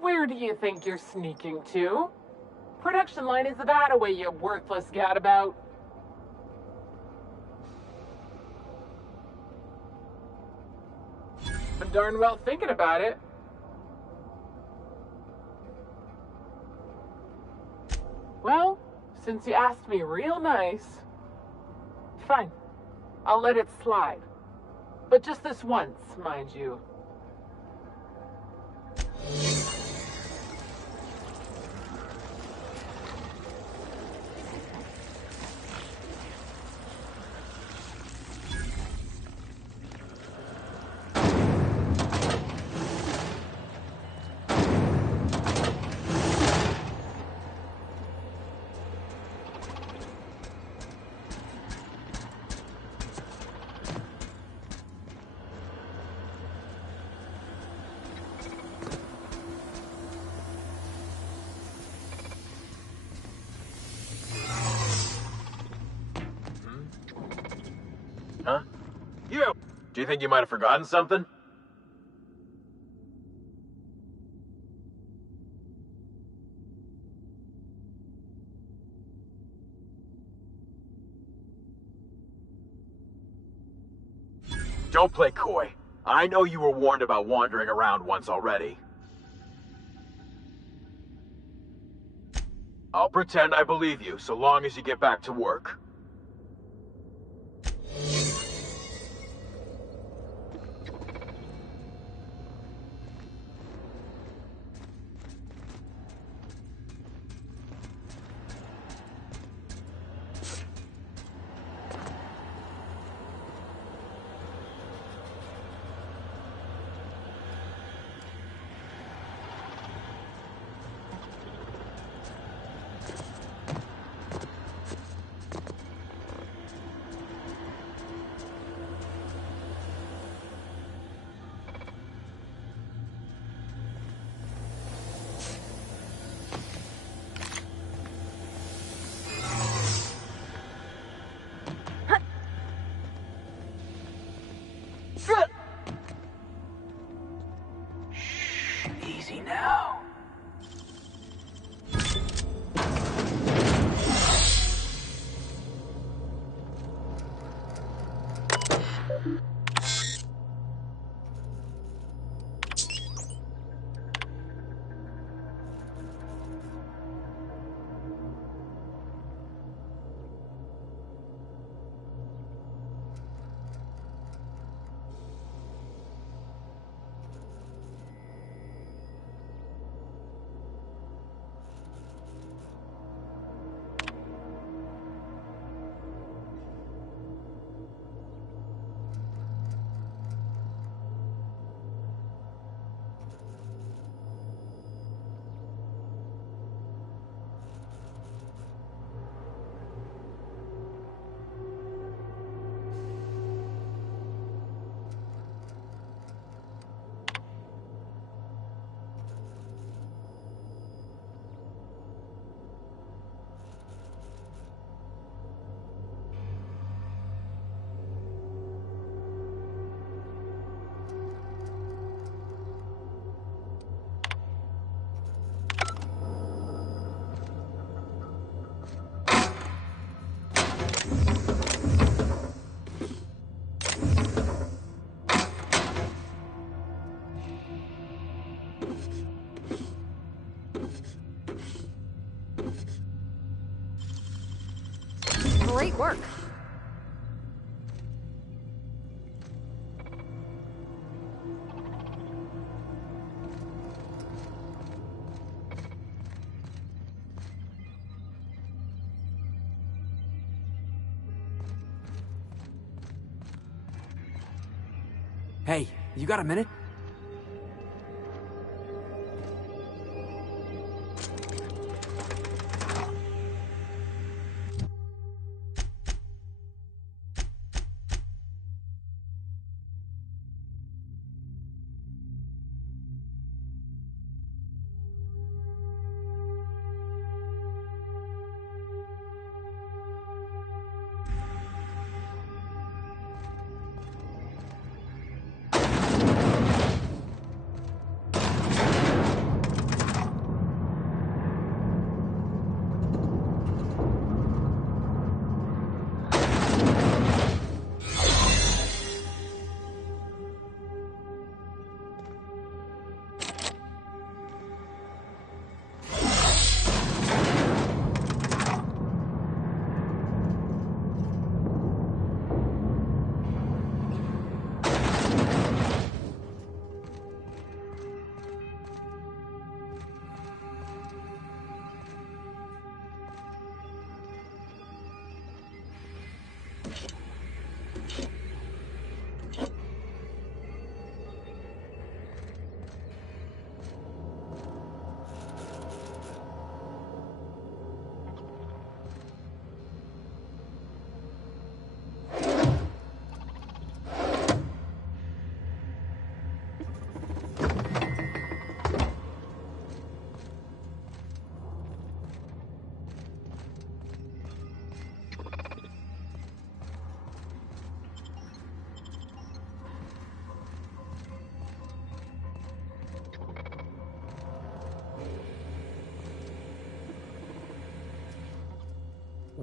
Where do you think you're sneaking to? Production line is that away, you worthless gadabout. I'm darn well thinking about it. Well, since you asked me real nice, fine. I'll let it slide. But just this once, mind you. Huh? You! Do you think you might have forgotten something? Don't play coy. I know you were warned about wandering around once already. I'll pretend I believe you, so long as you get back to work. Great work. Hey, you got a minute?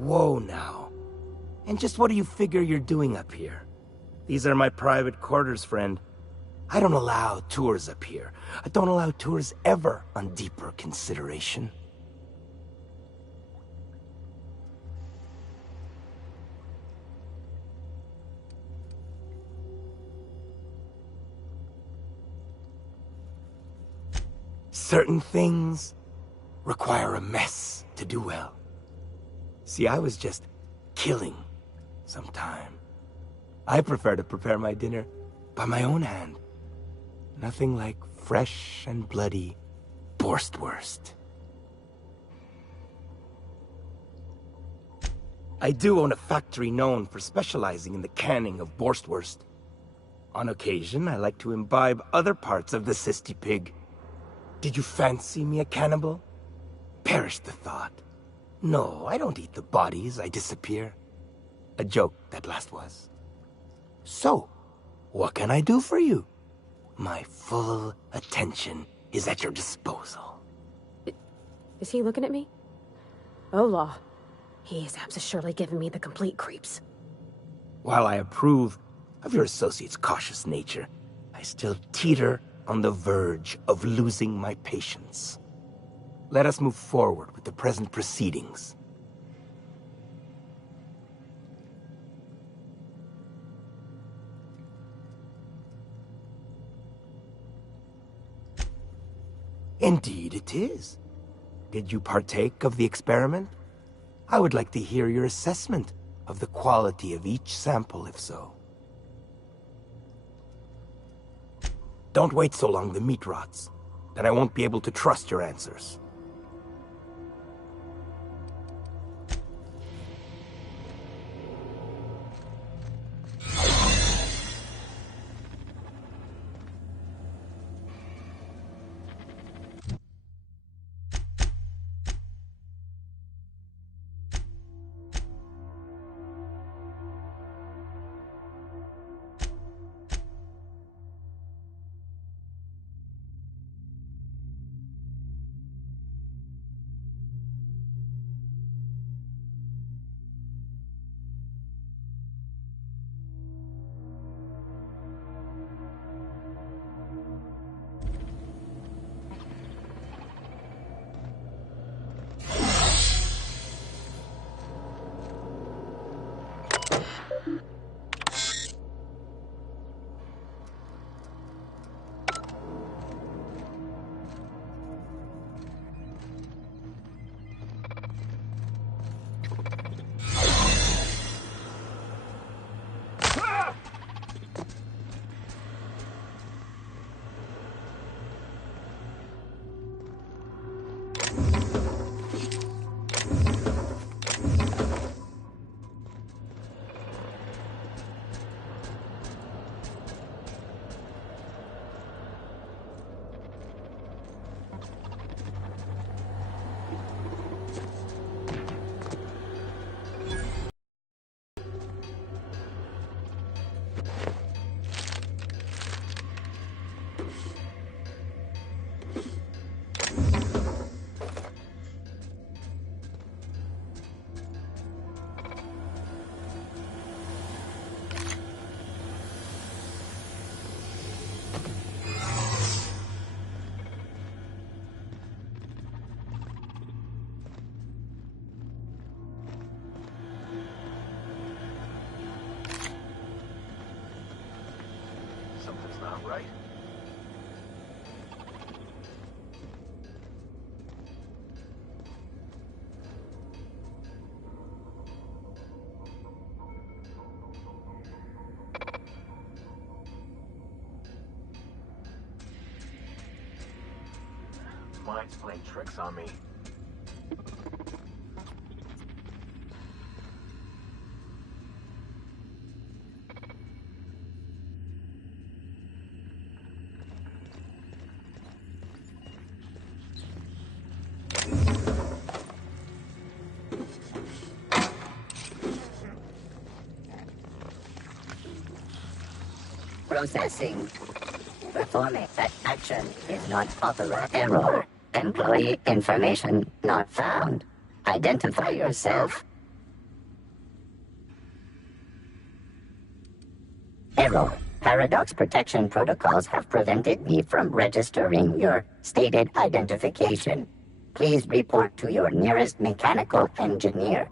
Whoa now. And just what do you figure you're doing up here? These are my private quarters, friend. I don't allow tours up here. I don't allow tours ever on deeper consideration. Certain things require a mess to do well. See, I was just killing some time. I prefer to prepare my dinner by my own hand. Nothing like fresh and bloody Borstwurst. I do own a factory known for specializing in the canning of Borstwurst. On occasion, I like to imbibe other parts of the cysty pig. Did you fancy me a cannibal? Perish the thought. No, I don't eat the bodies, I disappear. A joke, that last was. So, what can I do for you? My full attention is at your disposal. Is he looking at me? Oh, law. He is surely giving me the complete creeps. While I approve of your associate's cautious nature, I still teeter on the verge of losing my patience. Let us move forward with the present proceedings. Indeed it is. Did you partake of the experiment? I would like to hear your assessment of the quality of each sample, if so. Don't wait so long the meat rots. Then I won't be able to trust your answers. mind's playing tricks on me. Processing. Performing that action is not authorized. Error. Employee information not found. Identify yourself. Error. Paradox protection protocols have prevented me from registering your stated identification. Please report to your nearest mechanical engineer.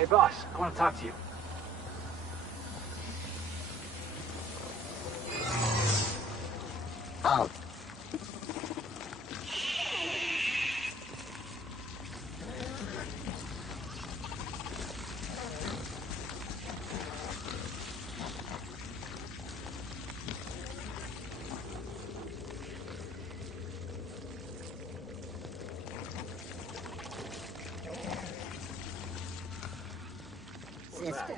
Hey, boss, I want to talk to you. Oh. System.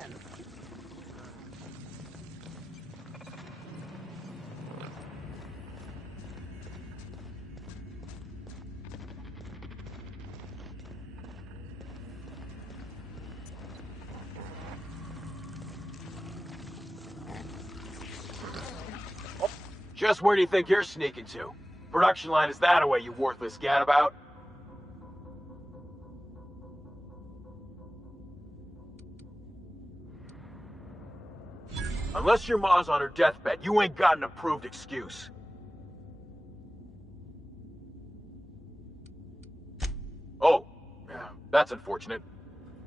Just where do you think you're sneaking to? Production line is that away, you worthless gadabout? Unless your ma's on her deathbed, you ain't got an approved excuse. Oh, yeah, that's unfortunate.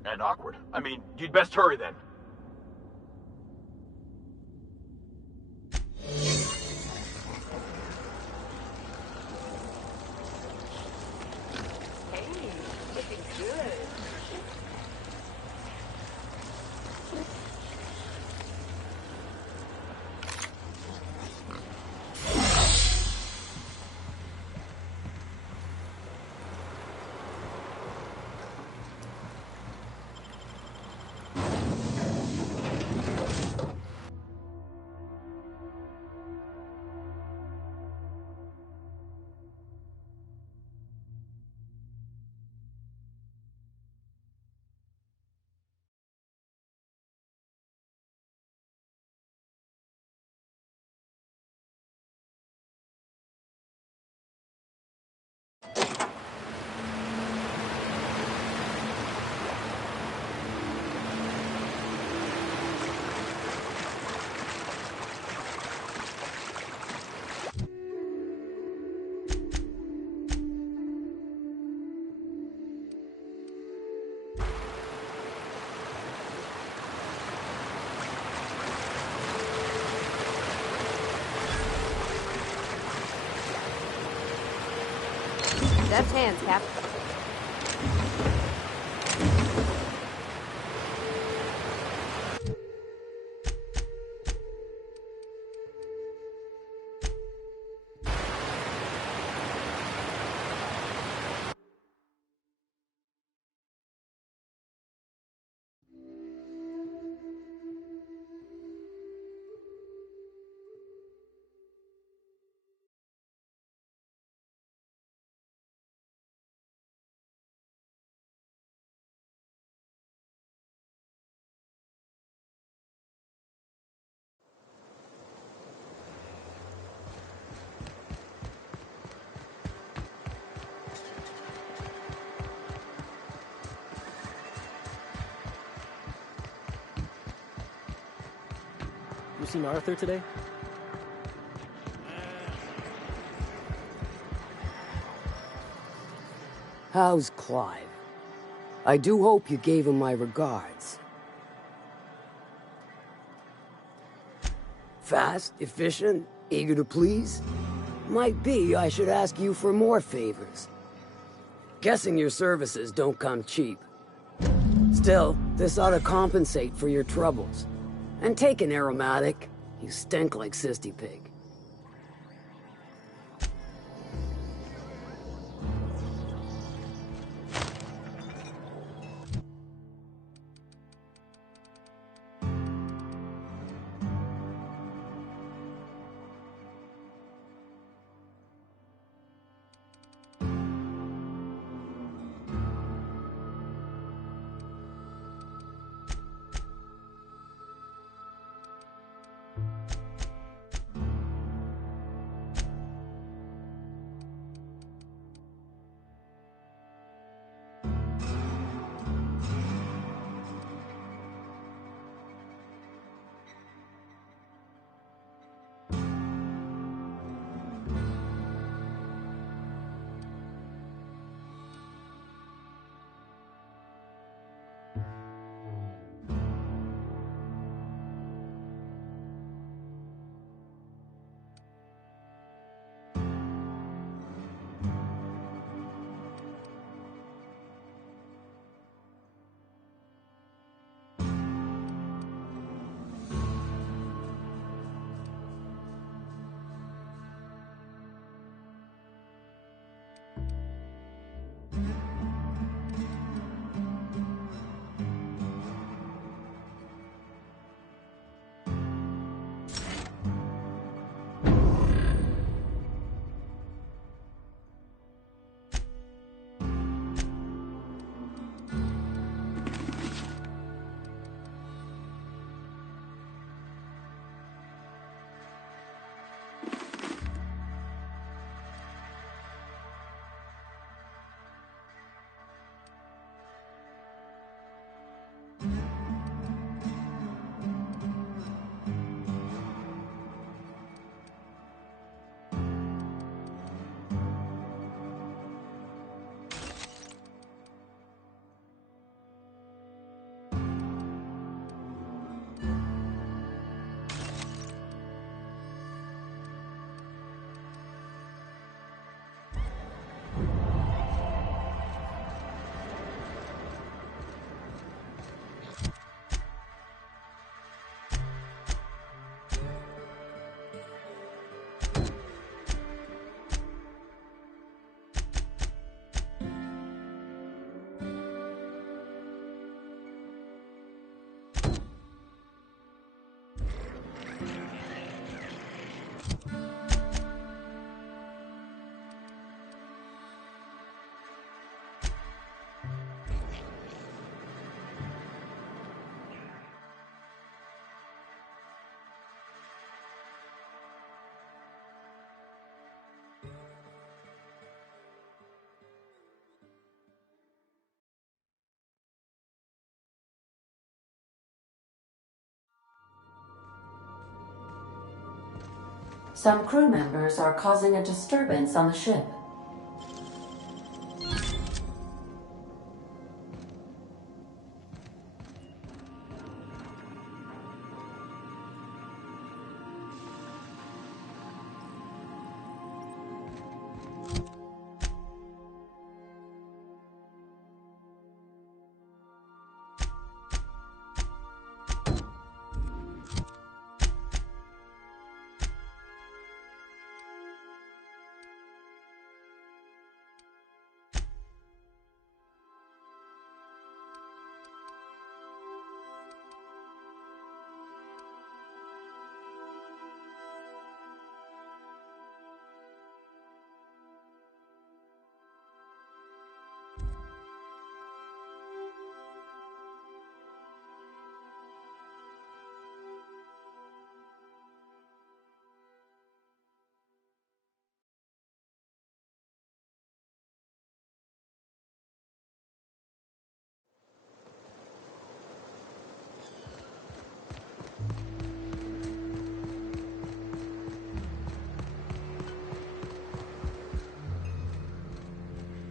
And awkward. I mean, you'd best hurry then. Deft hands, Cap. You seen Arthur today? How's Clive? I do hope you gave him my regards. Fast, efficient, eager to please? Might be I should ask you for more favors. Guessing your services don't come cheap. Still, this ought to compensate for your troubles. And take an aromatic. You stink like Sisty Pig. Some crew members are causing a disturbance on the ship.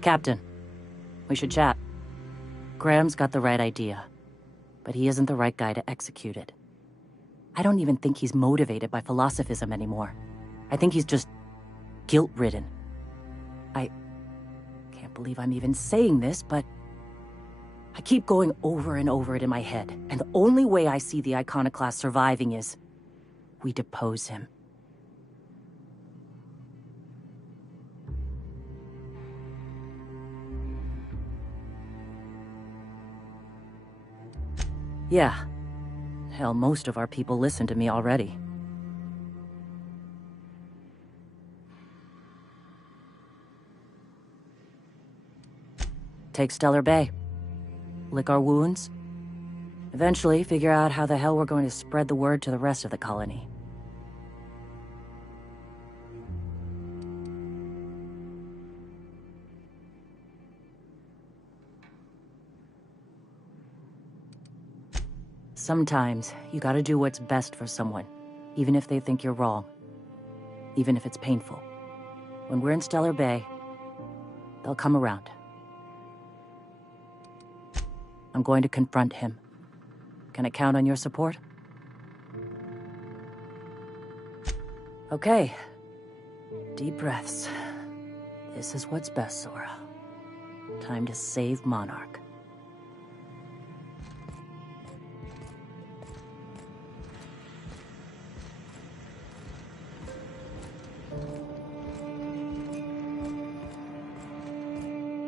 Captain, we should chat. Graham's got the right idea, but he isn't the right guy to execute it. I don't even think he's motivated by philosophism anymore. I think he's just guilt-ridden. I can't believe I'm even saying this, but I keep going over and over it in my head, and the only way I see the Iconoclast surviving is we depose him. Yeah. Hell, most of our people listen to me already. Take Stellar Bay. Lick our wounds. Eventually, figure out how the hell we're going to spread the word to the rest of the colony. Sometimes, you gotta do what's best for someone, even if they think you're wrong. Even if it's painful. When we're in Stellar Bay, they'll come around. I'm going to confront him. Can I count on your support? Okay. Deep breaths. This is what's best, Sora. Time to save Monarch.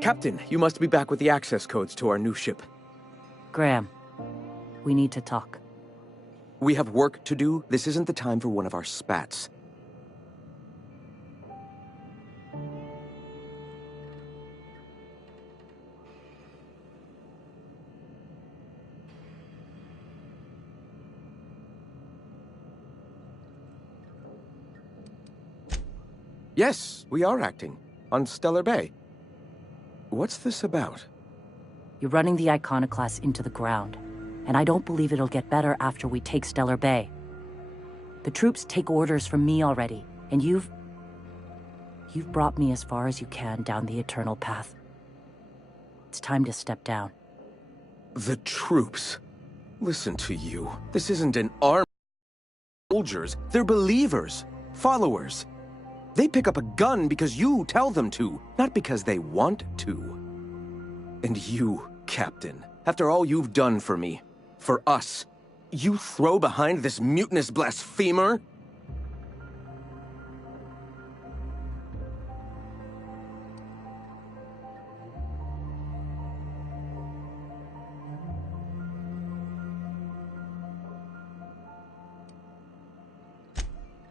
Captain, you must be back with the access codes to our new ship. Graham, we need to talk. We have work to do. This isn't the time for one of our spats. Yes, we are acting. On Stellar Bay. What's this about? You're running the Iconoclast into the ground, and I don't believe it'll get better after we take Stellar Bay. The troops take orders from me already, and you've brought me as far as you can down the eternal path. It's time to step down. The troops? Listen to you. This isn't an army of soldiers. They're believers. Followers. They pick up a gun because you tell them to, not because they want to. And you, Captain, after all you've done for me, for us, you throw behind this mutinous blasphemer?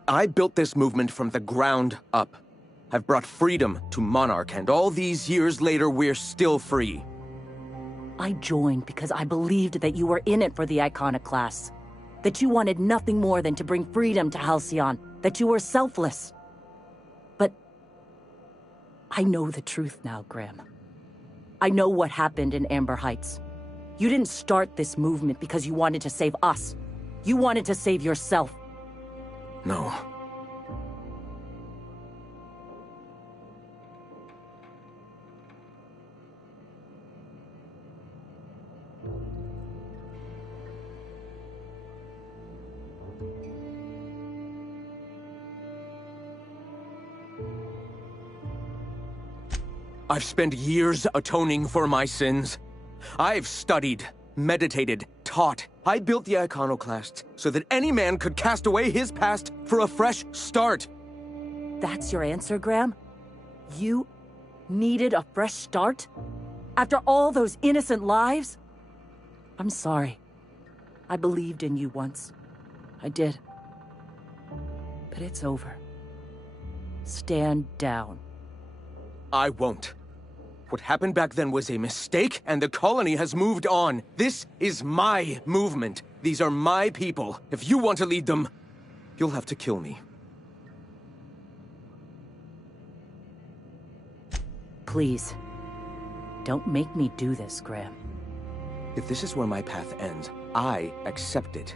I built this movement from the ground up. I've brought freedom to Monarch, and all these years later, we're still free. I joined because I believed that you were in it for the Iconoclasts. That you wanted nothing more than to bring freedom to Halcyon. That you were selfless. But I know the truth now, Graham. I know what happened in Amber Heights. You didn't start this movement because you wanted to save us. You wanted to save yourself. No. I've spent years atoning for my sins. I've studied, meditated, taught. I built the iconoclasts so that any man could cast away his past for a fresh start. That's your answer, Graham? You needed a fresh start? After all those innocent lives? I'm sorry. I believed in you once. I did. But it's over. Stand down. I won't. What happened back then was a mistake, and the colony has moved on. This is my movement. These are my people. If you want to lead them, you'll have to kill me. Please. Don't make me do this, Graham. If this is where my path ends, I accept it.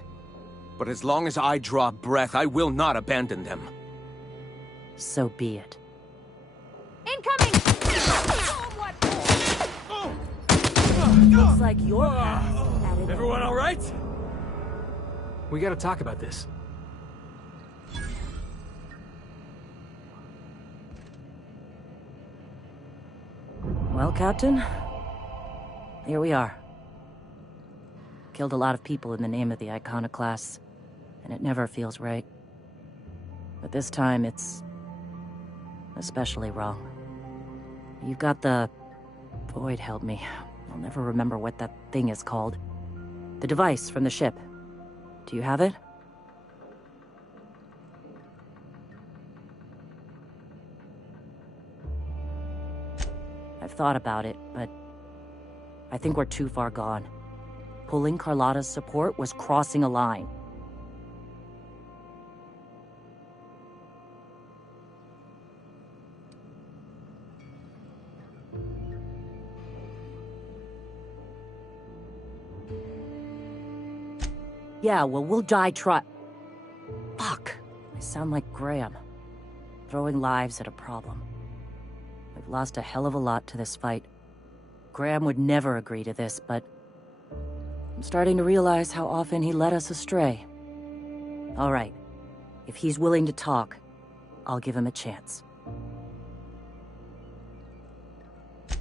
But as long as I draw breath, I will not abandon them. So be it. Incoming! Looks like your path added. Everyone all right? We gotta talk about this. Well, Captain, here we are. Killed a lot of people in the name of the iconoclasts, and it never feels right. But this time, it's especially wrong. You've got the... Void help me. I'll never remember what that thing is called. The device from the ship. Do you have it? I've thought about it, but I think we're too far gone. Pulling Carlotta's support was crossing a line. Yeah, well, we'll die Fuck. I sound like Graham. Throwing lives at a problem. We've lost a hell of a lot to this fight. Graham would never agree to this, but I'm starting to realize how often he led us astray. All right. If he's willing to talk, I'll give him a chance.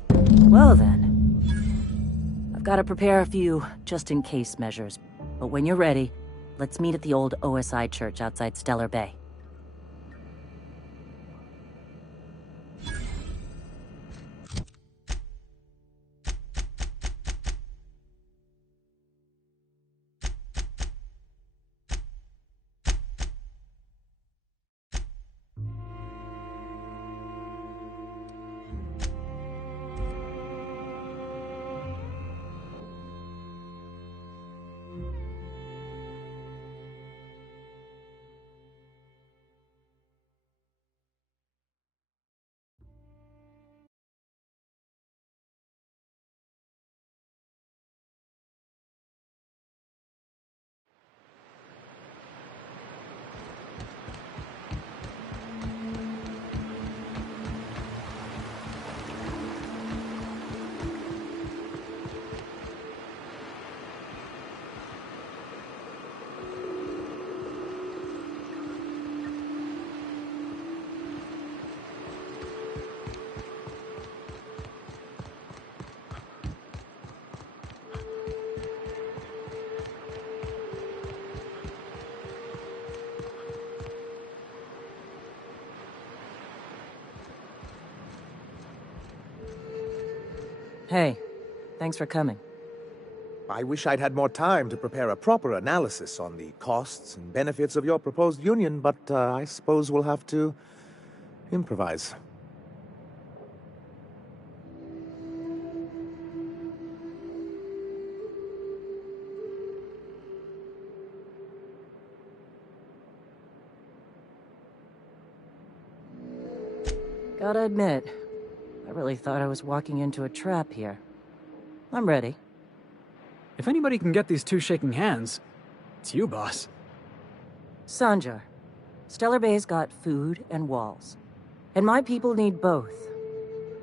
Well then. I've got to prepare a few just-in-case measures, but when you're ready, let's meet at the old OSI church outside Stellar Bay. Hey, thanks for coming. I wish I'd had more time to prepare a proper analysis on the costs and benefits of your proposed union, but I suppose we'll have to improvise. Gotta admit, I really thought I was walking into a trap here. I'm ready. If anybody can get these two shaking hands, it's you, boss. Sanjar, Stellar Bay's got food and walls. And my people need both.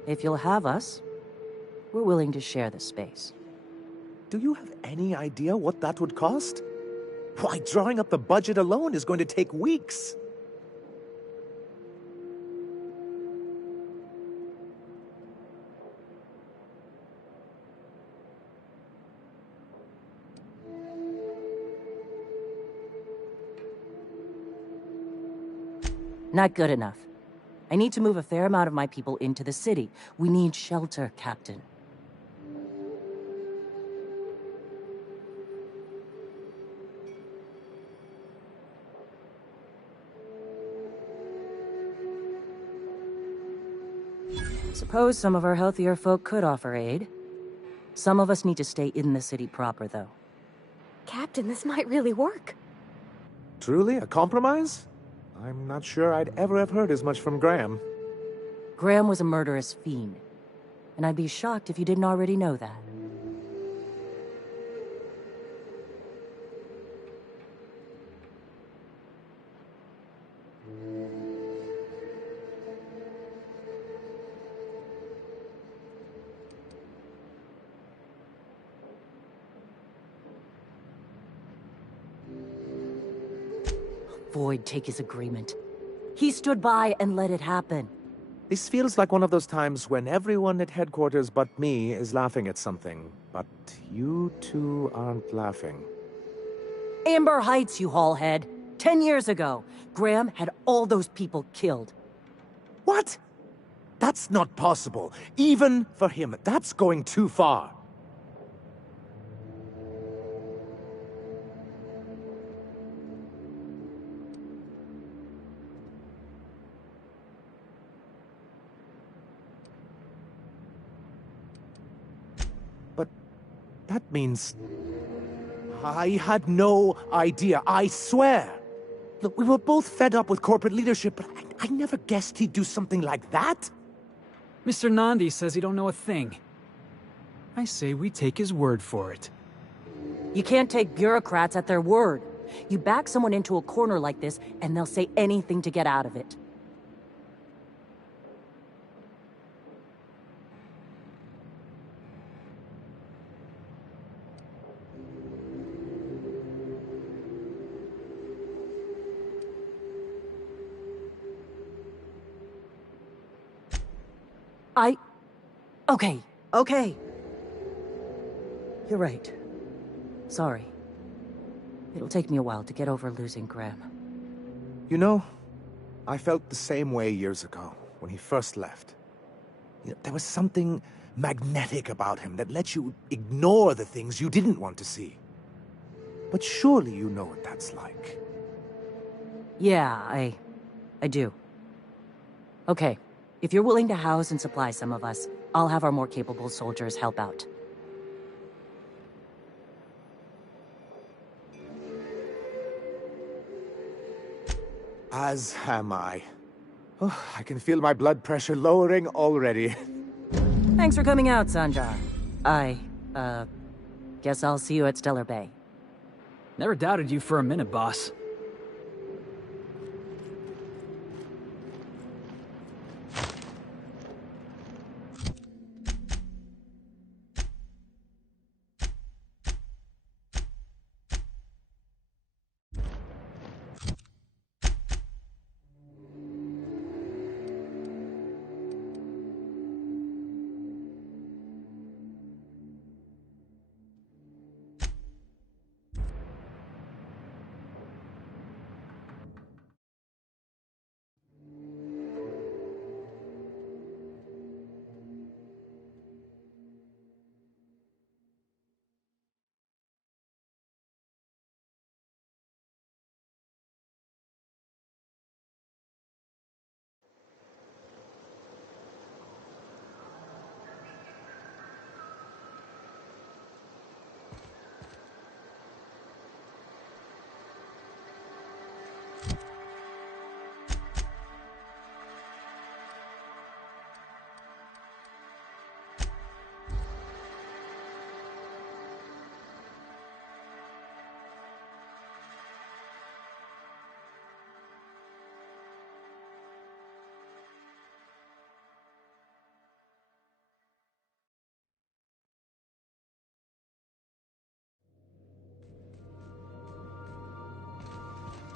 If you'll have us, we're willing to share the space. Do you have any idea what that would cost? Why, drawing up the budget alone is going to take weeks. Not good enough. I need to move a fair amount of my people into the city. We need shelter, Captain. Suppose some of our healthier folk could offer aid. Some of us need to stay in the city proper, though. Captain, this might really work. Truly? A compromise? I'm not sure I'd ever have heard as much from Graham. Graham was a murderous fiend, and I'd be shocked if you didn't already know that. Void take his agreement. He stood by and let it happen. This feels like one of those times when everyone at headquarters but me is laughing at something, but you two aren't laughing. Amber Heights, you haulhead. 10 years ago, Graham had all those people killed. What? That's not possible. Even for him, that's going too far. That means... I had no idea, I swear. Look, we were both fed up with corporate leadership, but I never guessed he'd do something like that. Mr. Nandi says he don't know a thing. I say we take his word for it. You can't take bureaucrats at their word. You back someone into a corner like this, and they'll say anything to get out of it. Okay. You're right. Sorry. It'll take me a while to get over losing Graham. You know, I felt the same way years ago, when he first left. You know, there was something magnetic about him that let you ignore the things you didn't want to see. But surely you know what that's like. Yeah, I do. Okay, if you're willing to house and supply some of us, I'll have our more capable soldiers help out. As am I. Oh, I can feel my blood pressure lowering already. Thanks for coming out, Sanjar. Guess I'll see you at Stellar Bay. Never doubted you for a minute, boss.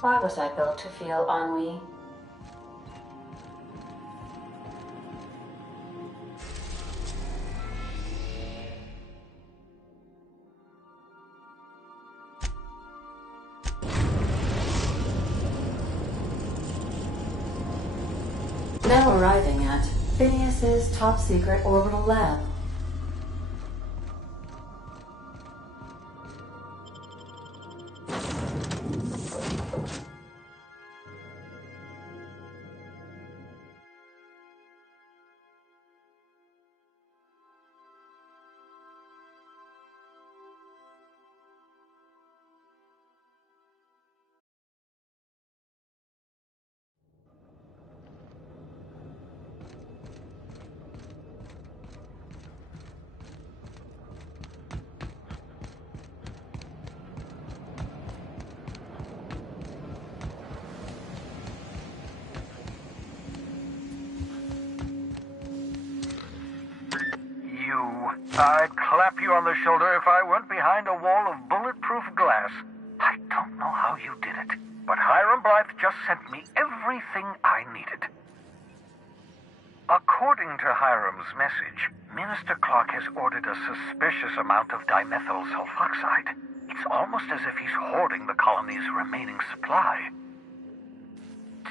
Why was I built to feel ennui? Now arriving at Phineas's top secret orbital lab. I'd clap you on the shoulder if I weren't behind a wall of bulletproof glass. I don't know how you did it, but Hiram Blythe just sent me everything I needed. According to Hiram's message, Minister Clark has ordered a suspicious amount of dimethyl sulfoxide. It's almost as if he's hoarding the colony's remaining supply.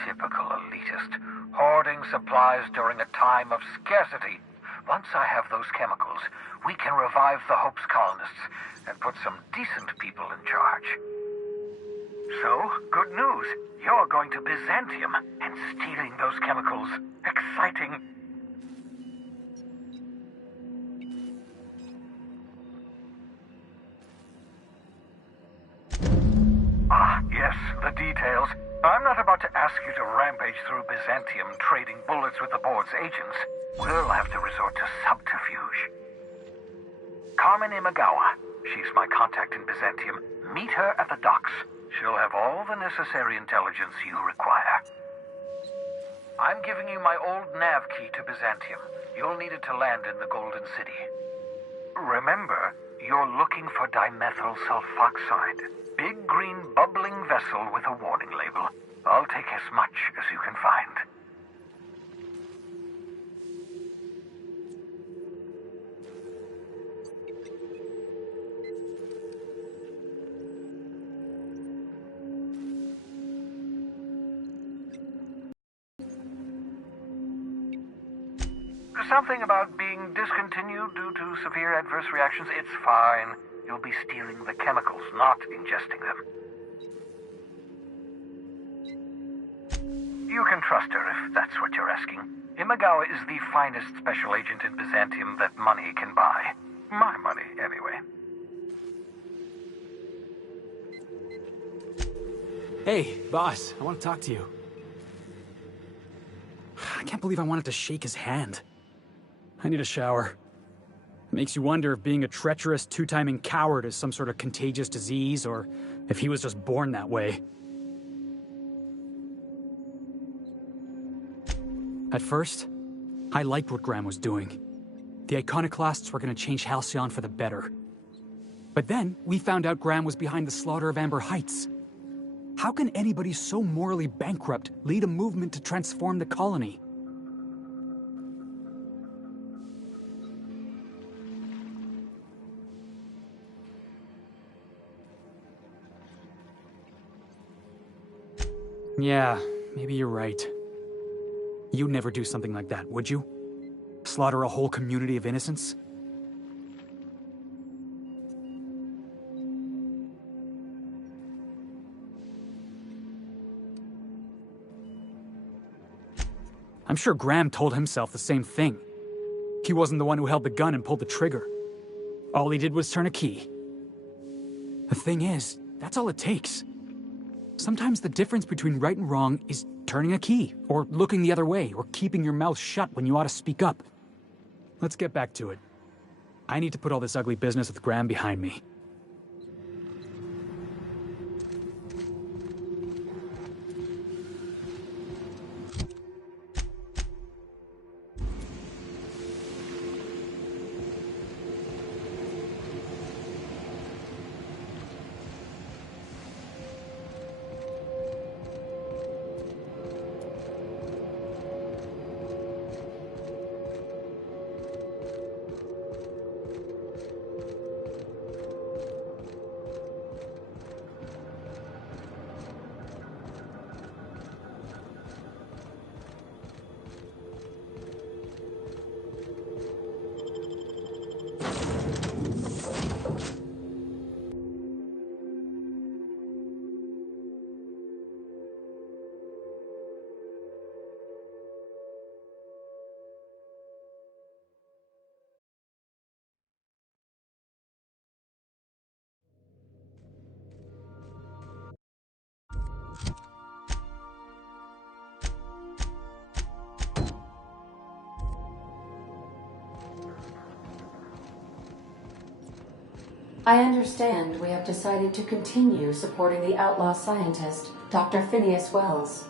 Typical elitist, hoarding supplies during a time of scarcity. Once I have those chemicals, we can revive the Hope's colonists and put some decent people in charge. So, good news. You're going to Byzantium and stealing those chemicals. Exciting. Ah, yes, the details. I'm not about to ask you to rampage through Byzantium trading bullets with the board's agents. We'll have to resort to subterfuge. Carmen Imagawa. She's my contact in Byzantium. Meet her at the docks. She'll have all the necessary intelligence you require. I'm giving you my old nav key to Byzantium. You'll need it to land in the Golden City. Remember, you're looking for dimethyl sulfoxide. Big green bubbling vessel with a warning label. I'll take as much as you can find. Something about being discontinued due to severe adverse reactions. It's fine. You'll be stealing the chemicals, not ingesting them. You can trust her if that's what you're asking. Imagawa is the finest special agent in Byzantium that money can buy. My money, anyway. Hey, boss, I want to talk to you. I can't believe I wanted to shake his hand. I need a shower. It makes you wonder if being a treacherous, two-timing coward is some sort of contagious disease, or if he was just born that way. At first, I liked what Graham was doing. The Iconoclasts were going to change Halcyon for the better. But then, we found out Graham was behind the slaughter of Amber Heights. How can anybody so morally bankrupt lead a movement to transform the colony? Yeah, maybe you're right. You'd never do something like that, would you? Slaughter a whole community of innocents? I'm sure Graham told himself the same thing. He wasn't the one who held the gun and pulled the trigger. All he did was turn a key. The thing is, that's all it takes. Sometimes the difference between right and wrong is turning a key, or looking the other way, or keeping your mouth shut when you ought to speak up. Let's get back to it. I need to put all this ugly business with Graham behind me. I understand we have decided to continue supporting the outlaw scientist, Dr. Phineas Wells.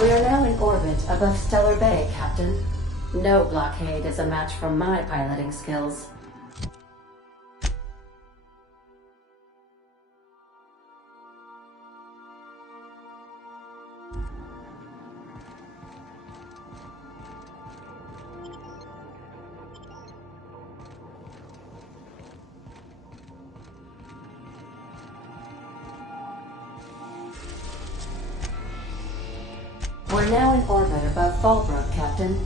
We are now in orbit above Stellar Bay, Captain. No blockade is a match for my piloting skills. We're now in orbit above Fallbrook, Captain.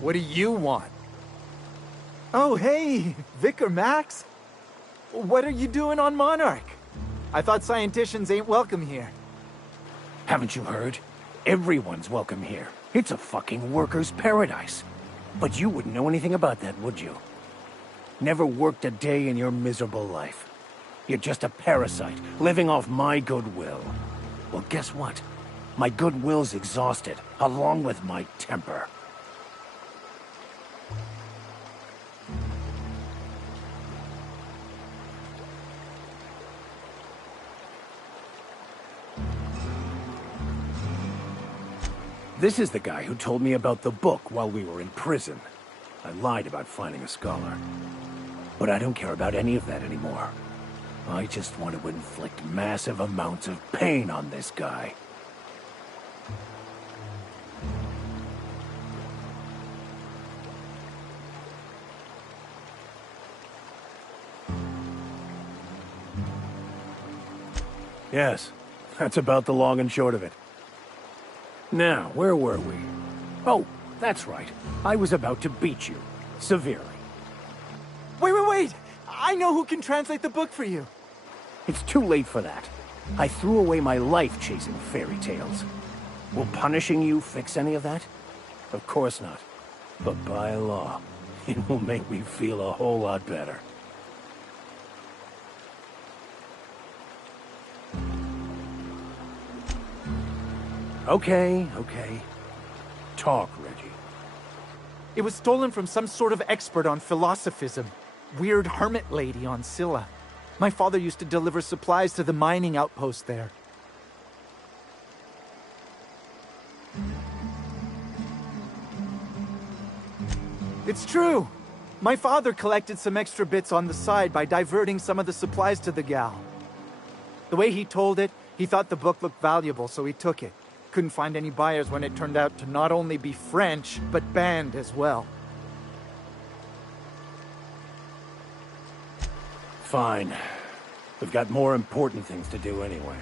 What do you want? Oh, hey, Vicar Max. What are you doing on Monarch? I thought scienticians ain't welcome here. Haven't you heard? Everyone's welcome here. It's a fucking worker's paradise. But you wouldn't know anything about that, would you? Never worked a day in your miserable life. You're just a parasite, living off my goodwill. Well, guess what? My goodwill's exhausted, along with my temper. This is the guy who told me about the book while we were in prison. I lied about finding a scholar. But I don't care about any of that anymore. I just want to inflict massive amounts of pain on this guy. Yes, that's about the long and short of it. Now, where were we? Oh, that's right. I was about to beat you. Severely. Wait! I know who can translate the book for you. It's too late for that. I threw away my life chasing fairy tales. Will punishing you fix any of that? Of course not. But by law, it will make me feel a whole lot better. Okay. Talk, Reggie. It was stolen from some sort of expert on philosophism. Weird hermit lady on Scylla. My father used to deliver supplies to the mining outpost there. It's true. My father collected some extra bits on the side by diverting some of the supplies to the gal. The way he told it, he thought the book looked valuable, so he took it. Couldn't find any buyers when it turned out to not only be French, but banned as well. Fine. We've got more important things to do anyway.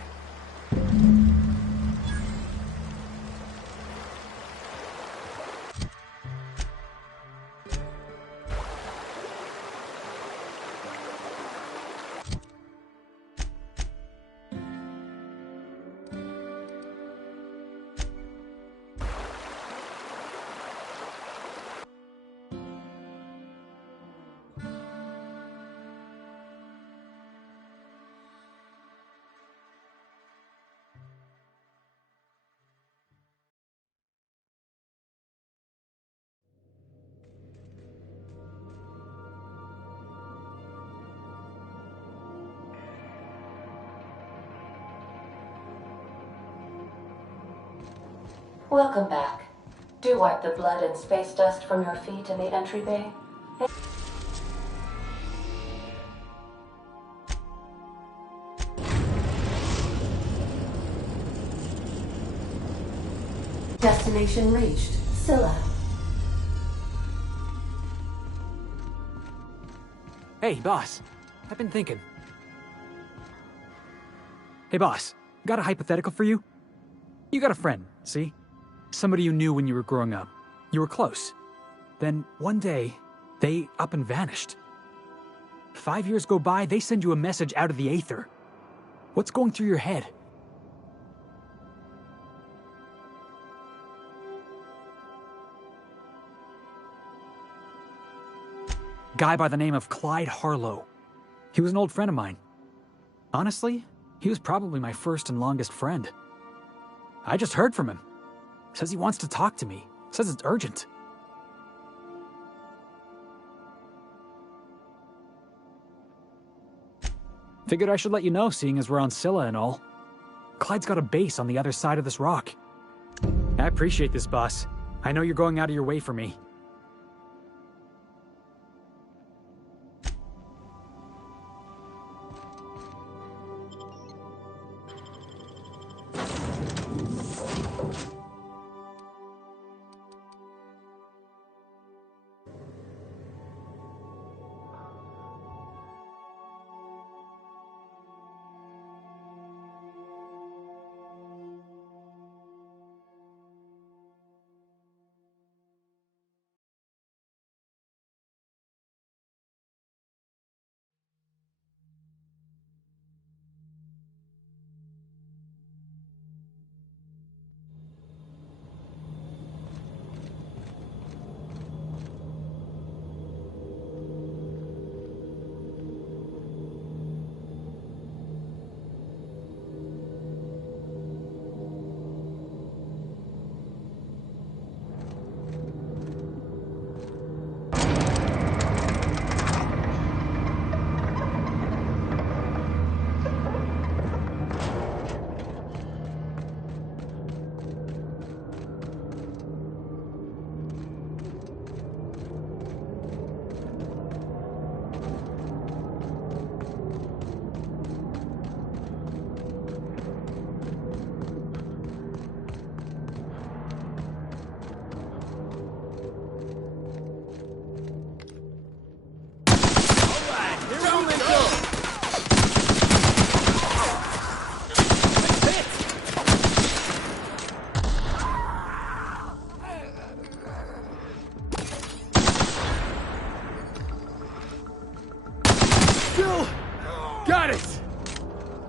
Welcome back. Do wipe the blood and space dust from your feet in the entry bay. Destination reached. Scylla. Hey, boss. I've been thinking. Hey, boss. Got a hypothetical for you? You got a friend, see? Somebody you knew when you were growing up. You were close. Then, one day, they up and vanished. 5 years go by, they send you a message out of the aether. What's going through your head? Guy by the name of Clyde Harlow. He was an old friend of mine. Honestly, he was probably my first and longest friend. I just heard from him. Says he wants to talk to me. Says it's urgent. Figured I should let you know, seeing as we're on Scylla and all. Clyde's got a base on the other side of this rock. I appreciate this, boss. I know you're going out of your way for me.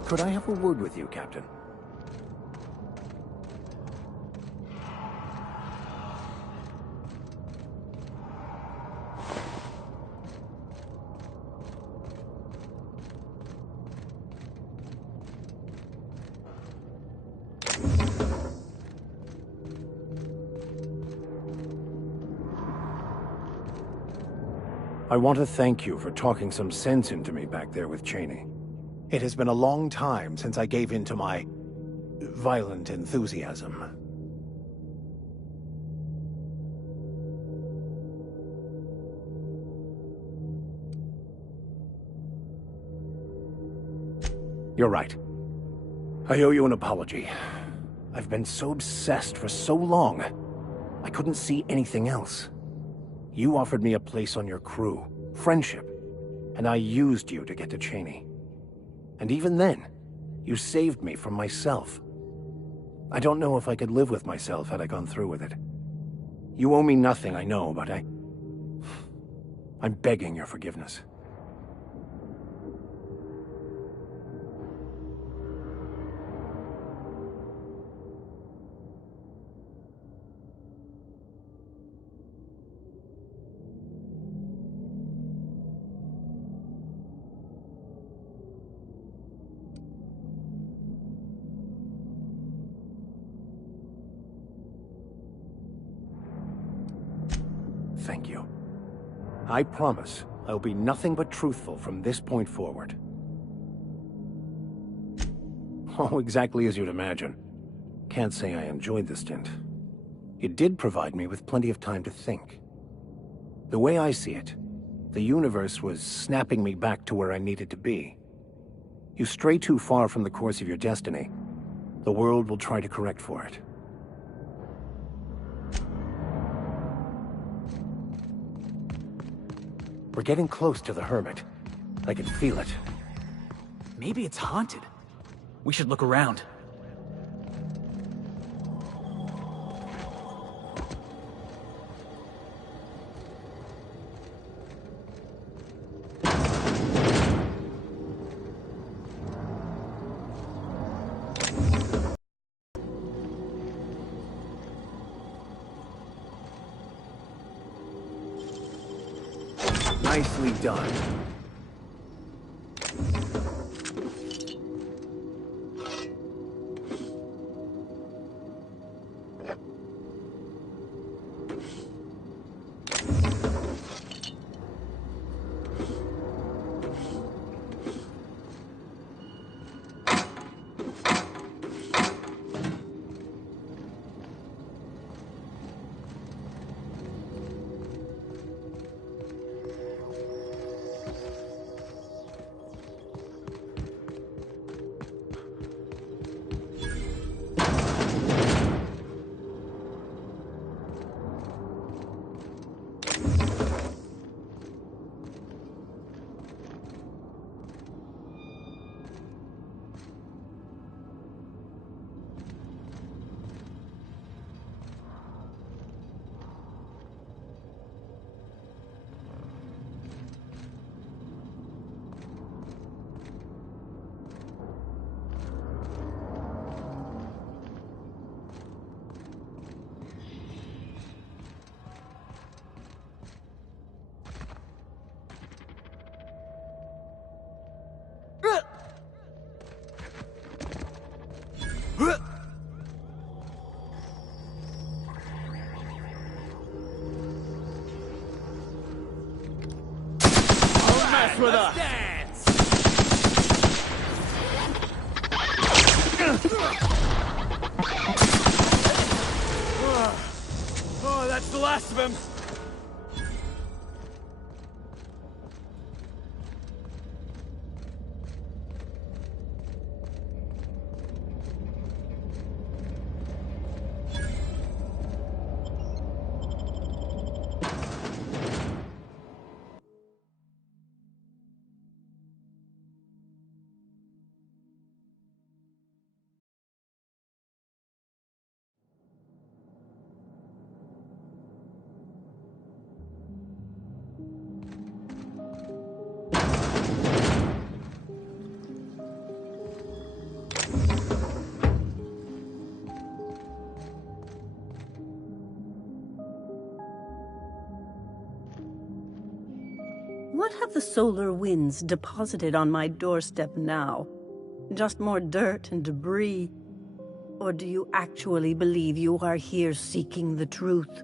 Could I have a word with you, Captain? I want to thank you for talking some sense into me back there with Cheney. It has been a long time since I gave in to my violent enthusiasm. You're right. I owe you an apology. I've been so obsessed for so long, I couldn't see anything else. You offered me a place on your crew, friendship, and I used you to get to Cheney. And even then, you saved me from myself. I don't know if I could live with myself had I gone through with it. You owe me nothing, I know, but I'm begging your forgiveness. Thank you. I promise I'll be nothing but truthful from this point forward. Oh, exactly as you'd imagine. Can't say I enjoyed the stint. It did provide me with plenty of time to think. The way I see it, the universe was snapping me back to where I needed to be. You stray too far from the course of your destiny, the world will try to correct for it. We're getting close to the Hermit. I can feel it. Maybe it's haunted. We should look around. Nicely done. With us. Oh, that's the last of him. What have the solar winds deposited on my doorstep now? Just more dirt and debris? Or do you actually believe you are here seeking the truth?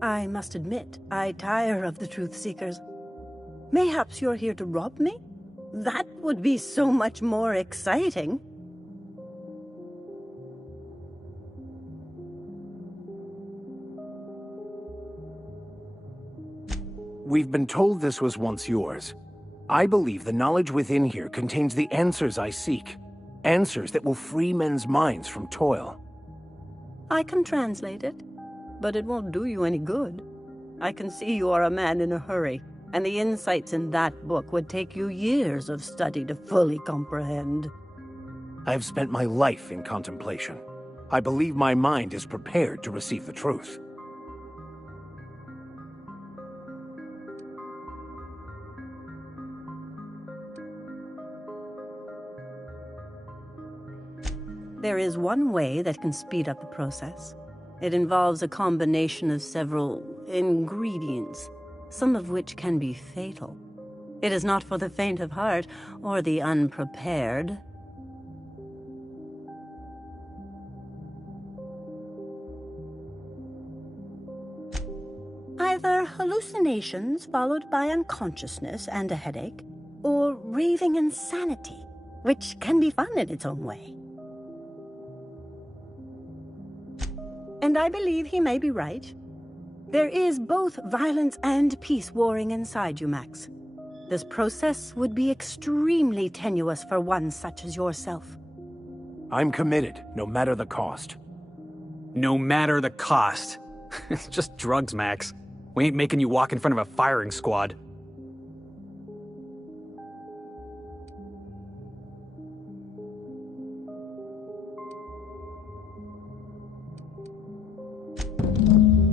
I must admit, I tire of the truth seekers. Mayhaps you're here to rob me? That would be so much more exciting. We've been told this was once yours. I believe the knowledge within here contains the answers I seek. Answers that will free men's minds from toil. I can translate it, but it won't do you any good. I can see you are a man in a hurry, and the insights in that book would take you years of study to fully comprehend. I have spent my life in contemplation. I believe my mind is prepared to receive the truth. There is one way that can speed up the process. It involves a combination of several ingredients, some of which can be fatal. It is not for the faint of heart or the unprepared. Either hallucinations followed by unconsciousness and a headache, or raving insanity, which can be fun in its own way. And I believe he may be right. There is both violence and peace warring inside you, Max. This process would be extremely tenuous for one such as yourself. I'm committed, no matter the cost. No matter the cost. It's just drugs, Max. We ain't making you walk in front of a firing squad.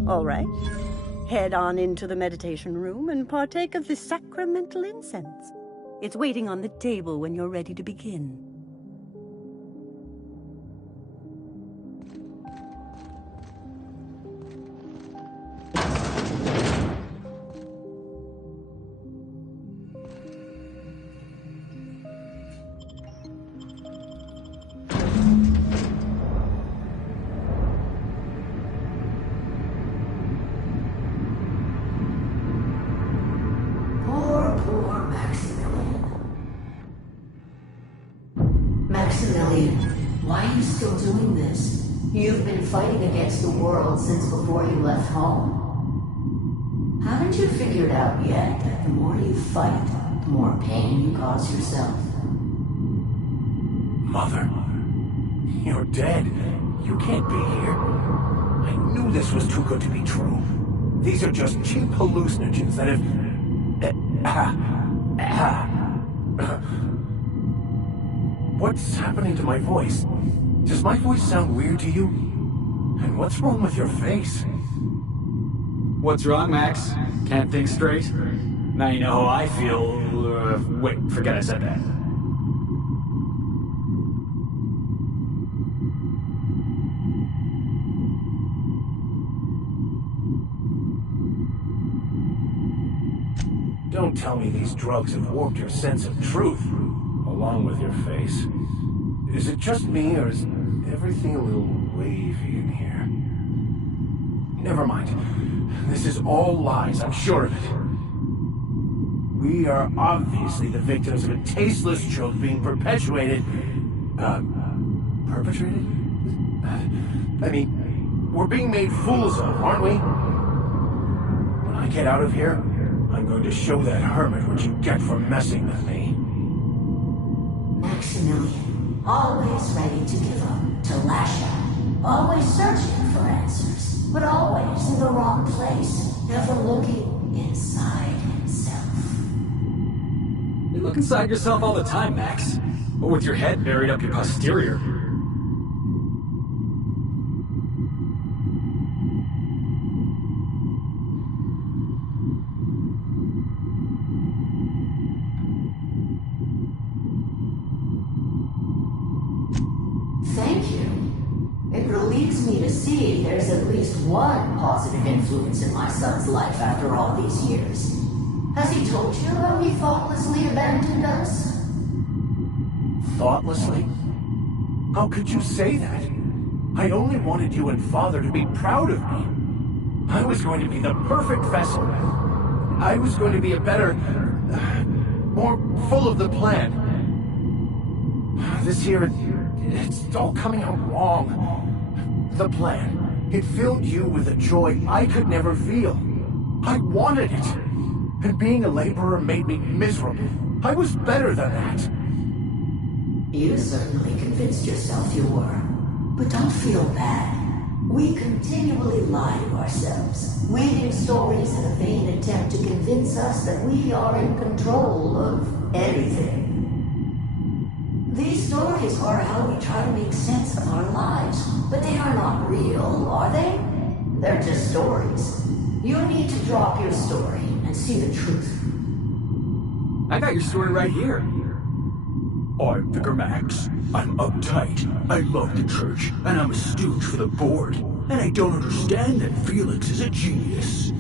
All right. Head on into the meditation room and partake of the sacramental incense. It's waiting on the table when you're ready to begin. Maximilian, why are you still doing this? You've been fighting against the world since before you left home. Haven't you figured out yet that the more you fight, the more pain you cause yourself? Mother, you're dead. You can't be here. I knew this was too good to be true. These are just cheap hallucinogens that have... What's happening to my voice? Does my voice sound weird to you? And what's wrong with your face? What's wrong, Max? Can't think straight? Now you know how I feel. Wait, forget I said that. Don't tell me these drugs have warped your sense of truth, along with your face. Is it just me, or is everything a little wavy in here? Never mind. This is all lies, I'm sure of it. We are obviously the victims of a tasteless joke being perpetuated... perpetrated? I mean, we're being made fools of, aren't we? When I get out of here, I'm going to show that hermit what you get for messing with me. Maximilian, always ready to give up, to lash out, always searching for answers, but always in the wrong place, never looking inside himself. You look inside yourself all the time, Max. But with your head buried up your posterior. Thank you. It relieves me to see there's at least one positive influence in my son's life after all these years. Has he told you how he thoughtlessly abandoned us? Thoughtlessly? How could you say that? I only wanted you and Father to be proud of me. I was going to be the perfect vessel. I was going to be a better... more full of the plan. This here... it's all coming out wrong. The plan. It filled you with a joy I could never feel. I wanted it. And being a laborer made me miserable. I was better than that. You certainly convinced yourself you were. But don't feel bad. We continually lie to ourselves, weaving stories in a vain attempt to convince us that we are in control of anything. These stories are how we try to make sense of our lives, but they are not real, are they? They're just stories. You need to drop your story and see the truth. I got your story right here. I'm Vicar Max. I'm uptight. I love the church, and I'm a stooge for the board. And I don't understand that Felix is a genius.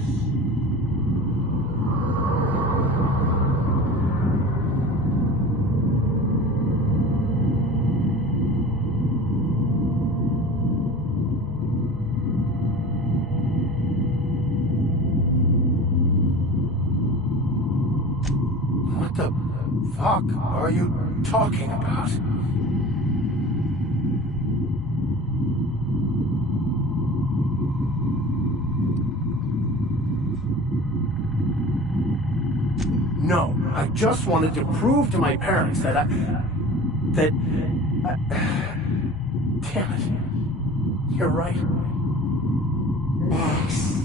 What the fuck are you talking about? No, I just wanted to prove to my parents that damn it. You're right. Max,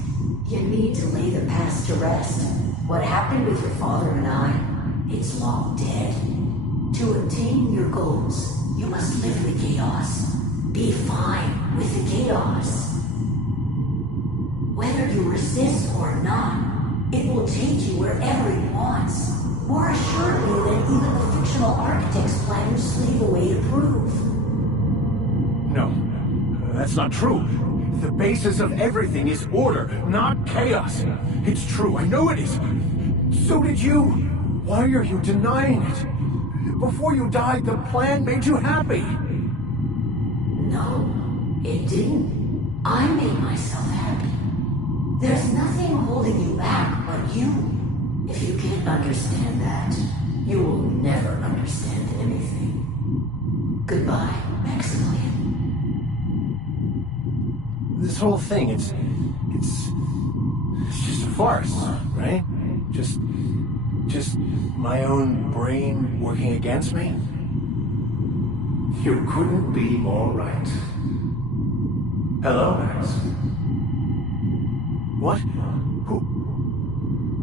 you need to lay the past to rest. What happened with your father and I, it's long dead. To attain your goals, you must live the chaos. Be fine with the chaos. Whether you resist or not, it will take you wherever it wants. More assuredly than even the fictional architect's plan you slave away to prove. No, that's not true. The basis of everything is order, not chaos. It's true, I know it is. So did you. Why are you denying it? Before you died, the plan made you happy. No, it didn't. I made myself happy. There's nothing holding you back but you. If you can't understand that, you will never understand anything. Goodbye, Maximilian. This whole thing, it's just a farce, right? Just my own brain working against me? You couldn't be more right. Hello, Max. What? Who?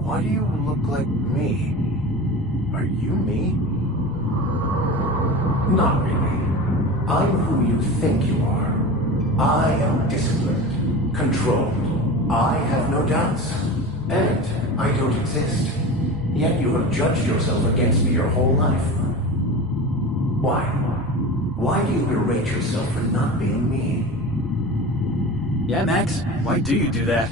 Why do you look like me? Are you me? Not really. I'm who you think you are. I am disciplined, controlled. I have no doubts. And I don't exist. Yet you have judged yourself against me your whole life. Why? Why do you berate yourself for not being me? Yeah, Max, why do you do that?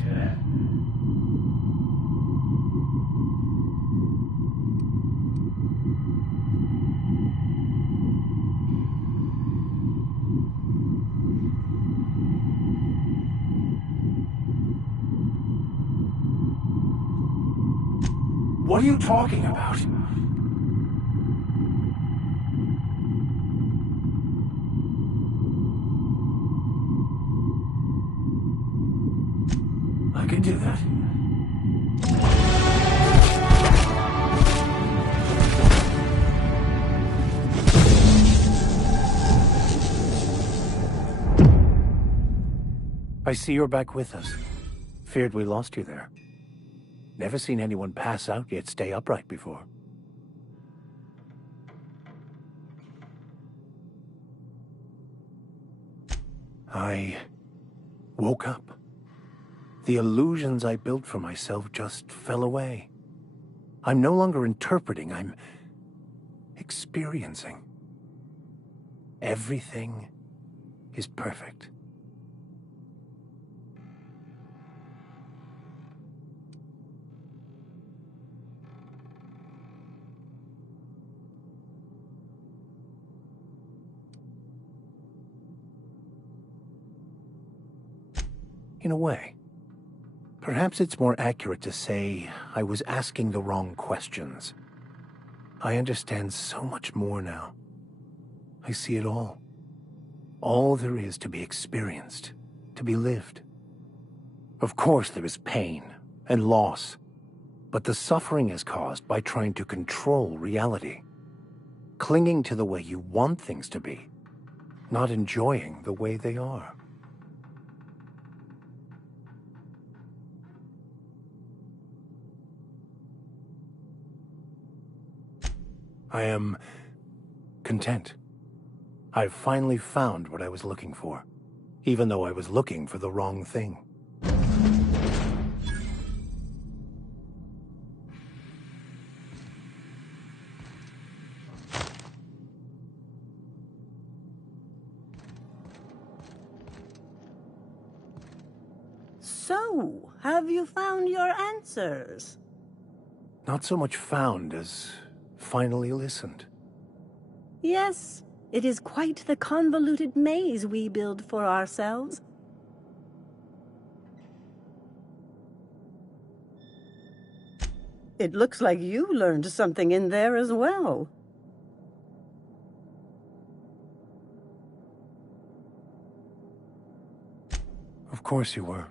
What are you talking about? I can do that. I see you're back with us. Feared we lost you there. Never seen anyone pass out yet stay upright before. I woke up. The illusions I built for myself just fell away. I'm no longer interpreting, I'm experiencing. Everything is perfect. In a way. Perhaps it's more accurate to say I was asking the wrong questions. I understand so much more now. I see it all. All there is to be experienced, to be lived. Of course there is pain and loss, but the suffering is caused by trying to control reality, clinging to the way you want things to be, not enjoying the way they are. I am content. I've finally found what I was looking for, even though I was looking for the wrong thing. So, have you found your answers? Not so much found as finally listened. Yes, it is quite the convoluted maze we build for ourselves. It looks like you learned something in there as well. Of course you were.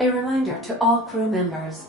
A reminder to all crew members.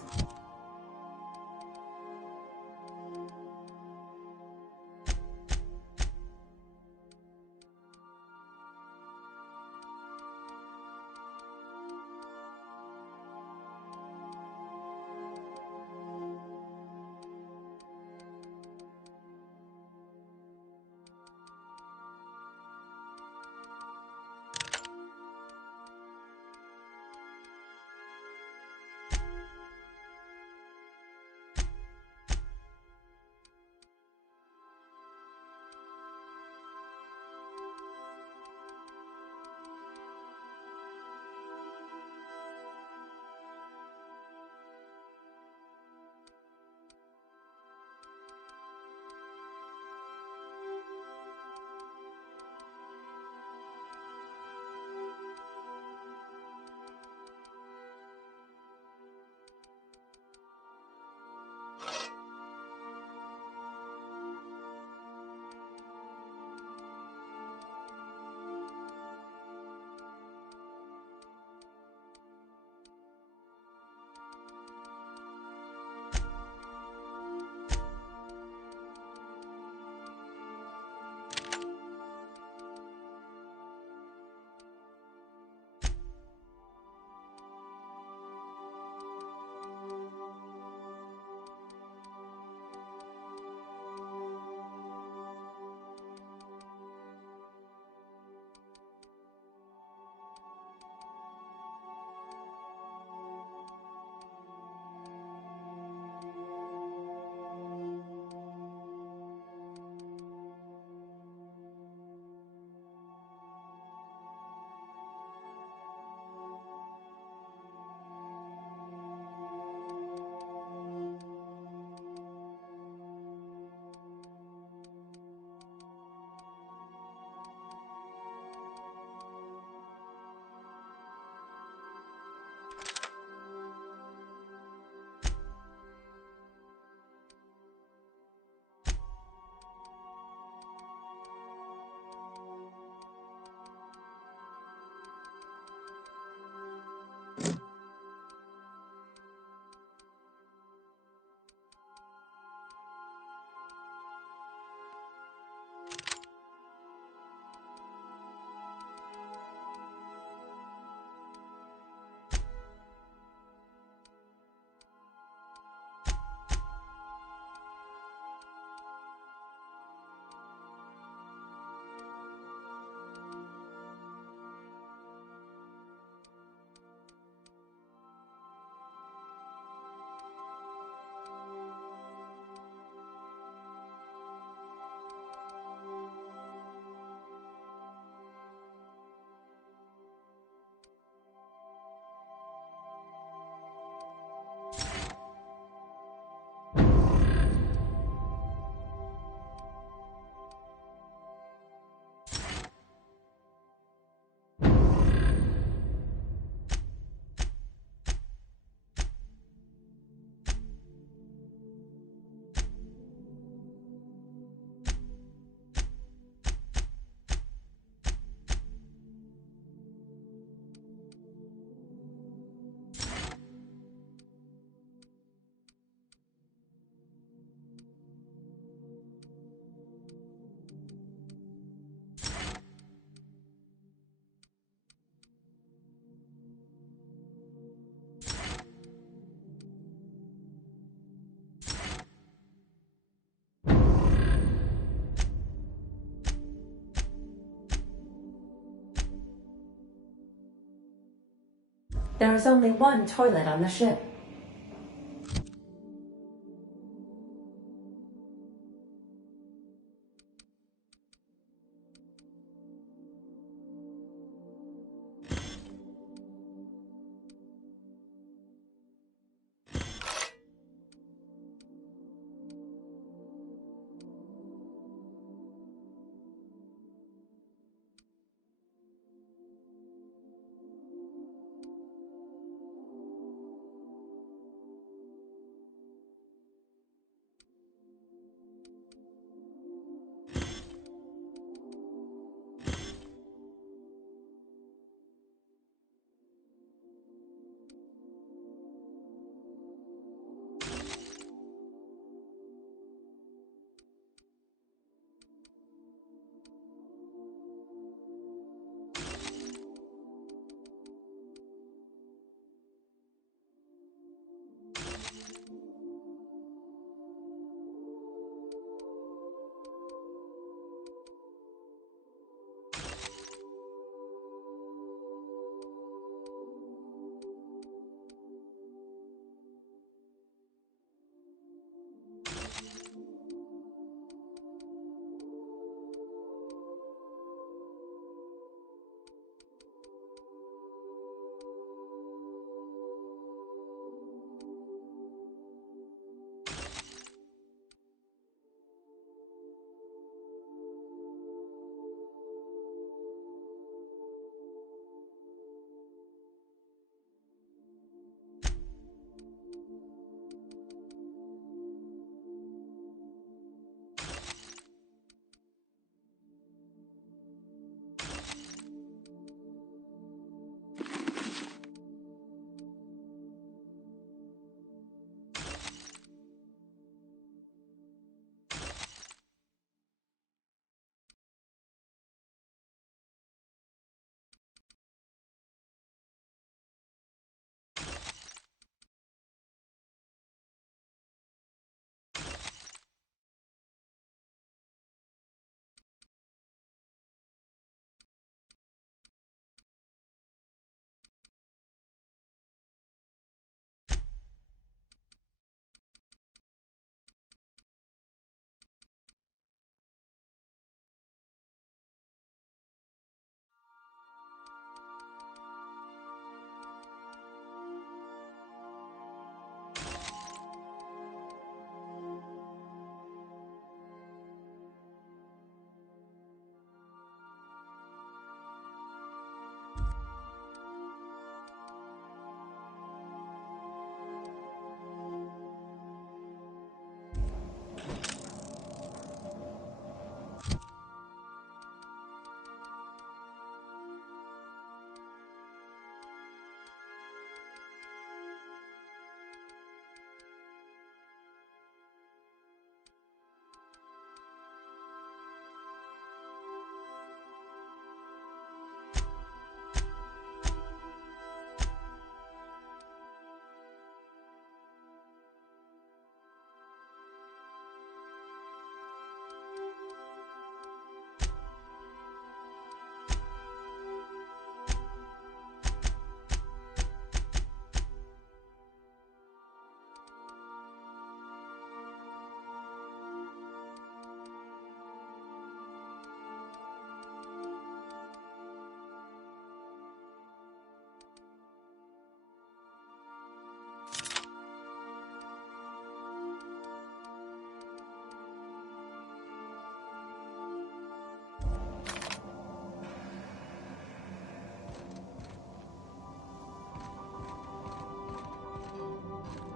There is only one toilet on the ship.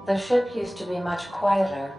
The ship used to be much quieter.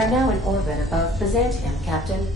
are now in orbit above Byzantium, Captain.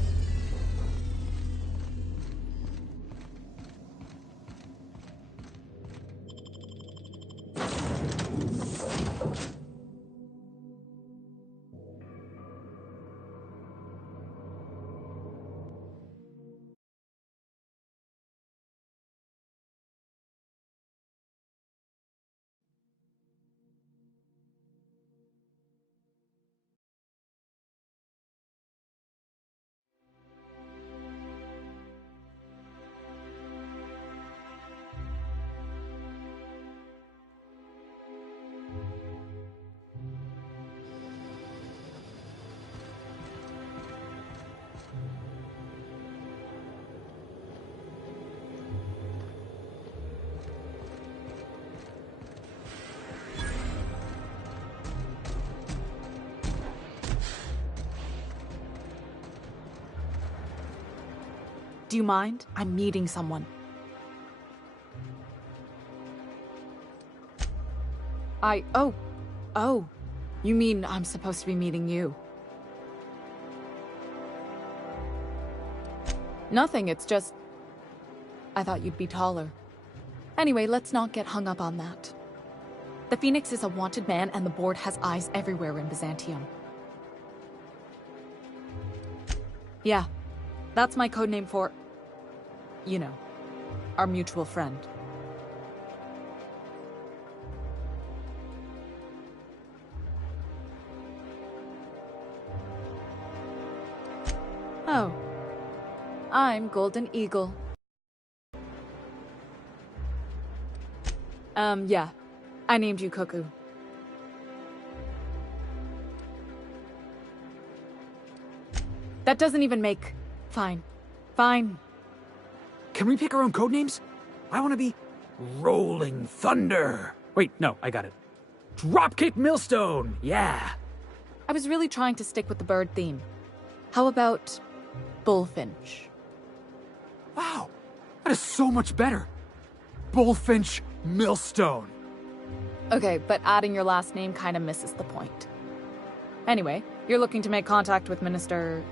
Do you mind? I'm meeting someone. Oh. You mean I'm supposed to be meeting you? Nothing, it's just... I thought you'd be taller. Anyway, let's not get hung up on that. The Phoenix is a wanted man, and the board has eyes everywhere in Byzantium. Yeah, that's my codename for... you know, our mutual friend. Oh. I'm Golden Eagle. Yeah. I named you Cuckoo. That doesn't even make... Fine. Fine. Can we pick our own codenames? I want to be Rolling Thunder. Wait, no, I got it. Dropkick Millstone, yeah. I was really trying to stick with the bird theme. How about Bullfinch? Wow, that is so much better. Bullfinch Millstone. Okay, but adding your last name kind of misses the point. Anyway, you're looking to make contact with Minister...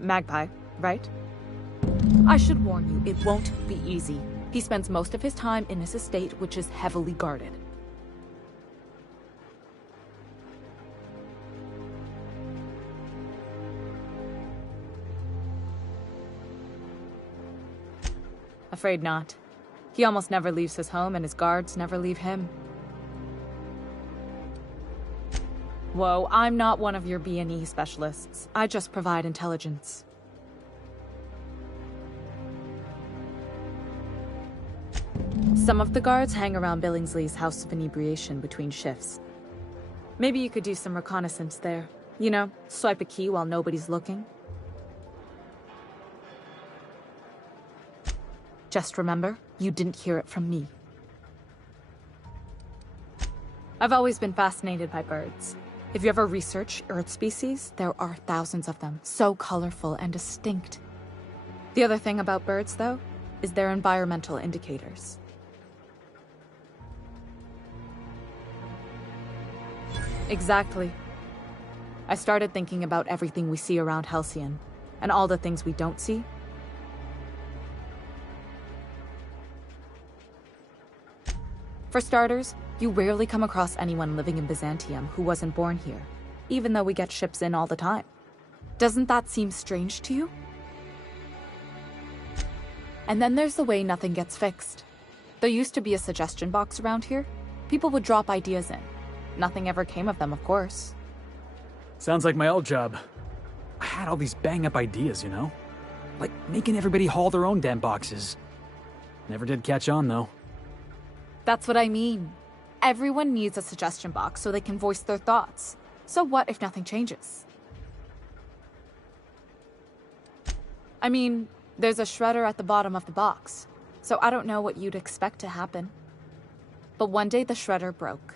Magpie, right? I should warn you, it won't be easy. He spends most of his time in his estate, which is heavily guarded. Afraid not. He almost never leaves his home, and his guards never leave him. Whoa, I'm not one of your B&E specialists. I just provide intelligence. Some of the guards hang around Billingsley's House of Inebriation between shifts. Maybe you could do some reconnaissance there. You know, swipe a key while nobody's looking. Just remember, you didn't hear it from me. I've always been fascinated by birds. If you ever research Earth species, there are thousands of them, so colorful and distinct. The other thing about birds, though, is their environmental indicators. Exactly. I started thinking about everything we see around Halcyon, and all the things we don't see. For starters, you rarely come across anyone living in Byzantium who wasn't born here, even though we get ships in all the time. Doesn't that seem strange to you? And then there's the way nothing gets fixed. There used to be a suggestion box around here. People would drop ideas in. Nothing ever came of them, of course. Sounds like my old job. I had all these bang-up ideas, you know? Like making everybody haul their own damn boxes. Never did catch on, though. That's what I mean. Everyone needs a suggestion box so they can voice their thoughts. So what if nothing changes? I mean, there's a shredder at the bottom of the box, so I don't know what you'd expect to happen. But one day the shredder broke.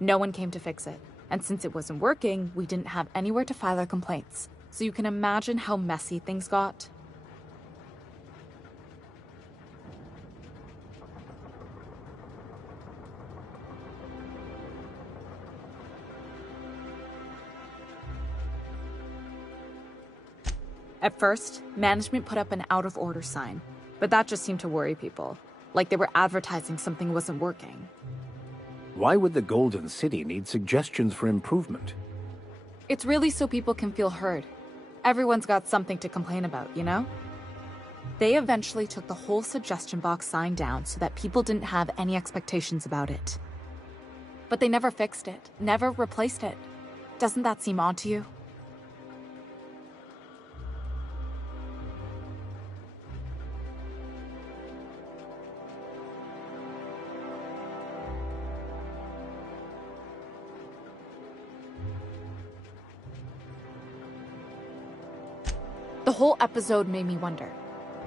No one came to fix it, and since it wasn't working, we didn't have anywhere to file our complaints. So you can imagine how messy things got. At first, management put up an out-of-order sign, but that just seemed to worry people, like they were advertising something wasn't working. Why would the Golden City need suggestions for improvement? It's really so people can feel heard. Everyone's got something to complain about, you know? They eventually took the whole suggestion box sign down so that people didn't have any expectations about it. But they never fixed it, never replaced it. Doesn't that seem odd to you? The whole episode made me wonder,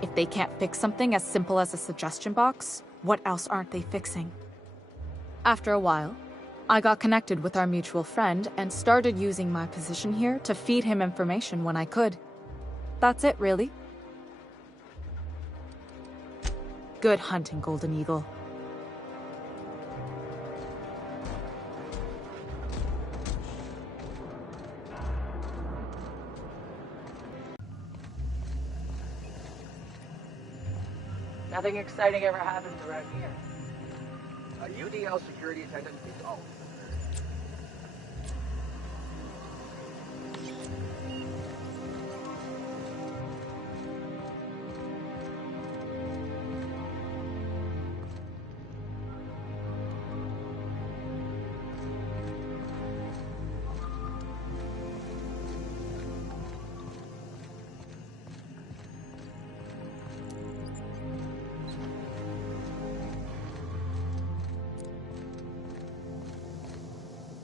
if they can't fix something as simple as a suggestion box, what else aren't they fixing? After a while, I got connected with our mutual friend and started using my position here to feed him information when I could. That's it, really. Good hunting, Golden Eagle. Nothing exciting ever happens around here. A UDL security attendant is all.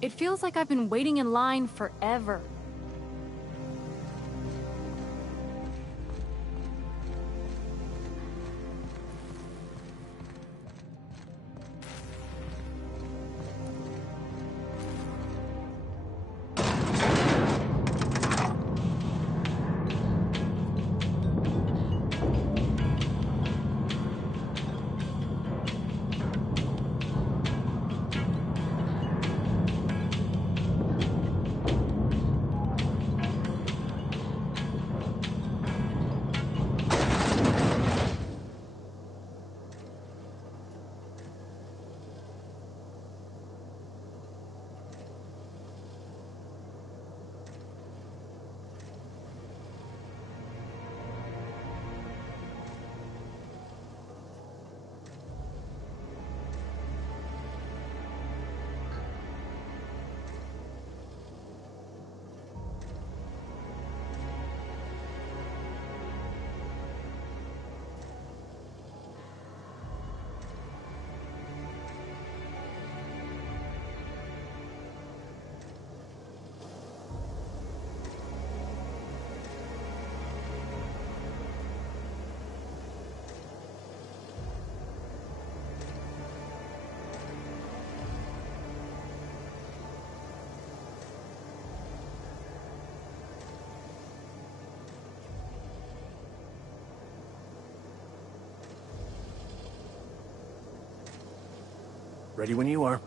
It feels like I've been waiting in line forever. Ready when you are.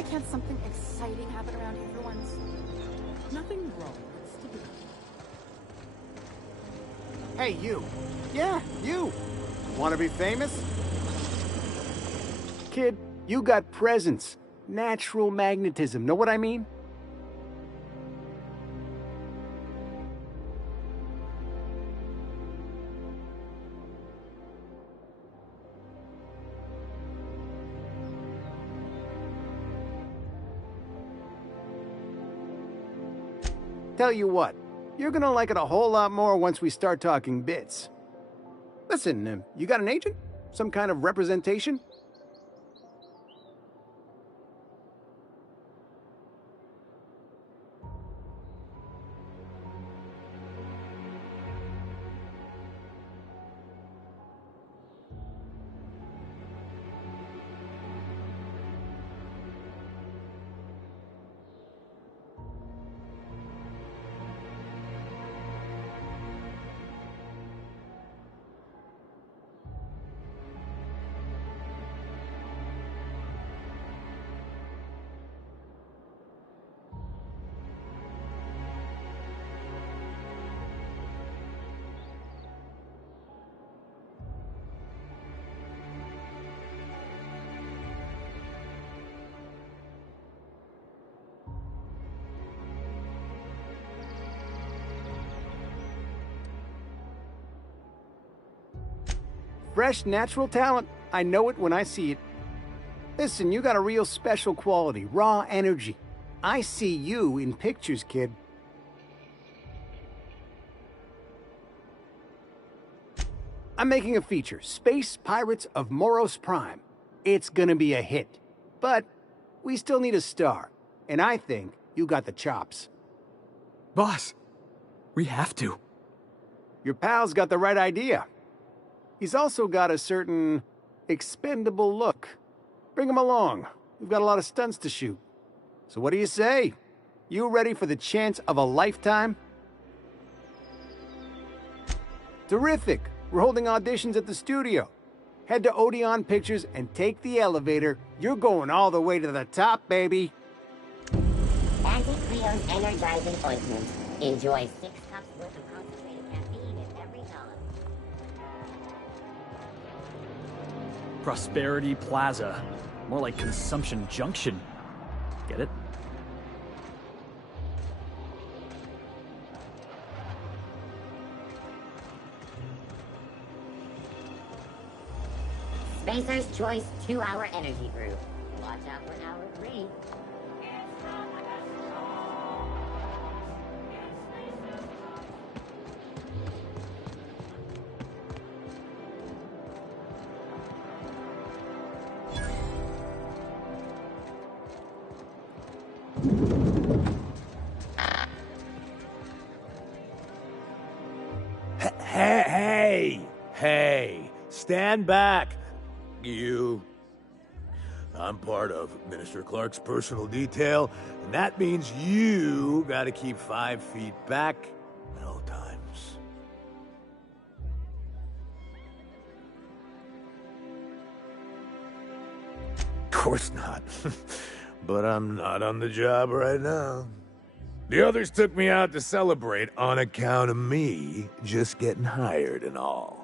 Why can't something exciting happen around here for once? Nothing wrong with stability. Hey, you. Yeah, you. Want to be famous? Kid, you got presence. Natural magnetism. Know what I mean? Tell you what, you're gonna like it a whole lot more once we start talking bits. Listen, you got an agent? Some kind of representation? Fresh, natural talent. I know it when I see it. Listen, you got a real special quality, raw energy. I see you in pictures, kid. I'm making a feature, Space Pirates of Moros Prime. It's gonna be a hit. But we still need a star. And I think you got the chops. Boss, we have to. Your pal's got the right idea. He's also got a certain expendable look. Bring him along. We've got a lot of stunts to shoot. So what do you say? You ready for the chance of a lifetime? Terrific. We're holding auditions at the studio. Head to Odeon Pictures and take the elevator. You're going all the way to the top, baby. Anti-Creo's energizing ointment. Enjoy 6 cups worth of concentrated caffeine in every dollar. Prosperity Plaza. More like Consumption Junction. Get it? Spacer's Choice 2-hour energy brew. Watch out for hour 3. Hey, stand back, you. I'm part of Minister Clark's personal detail, and that means you gotta keep 5 feet back at all times. Of course not. But I'm not on the job right now. The others took me out to celebrate on account of me just getting hired and all.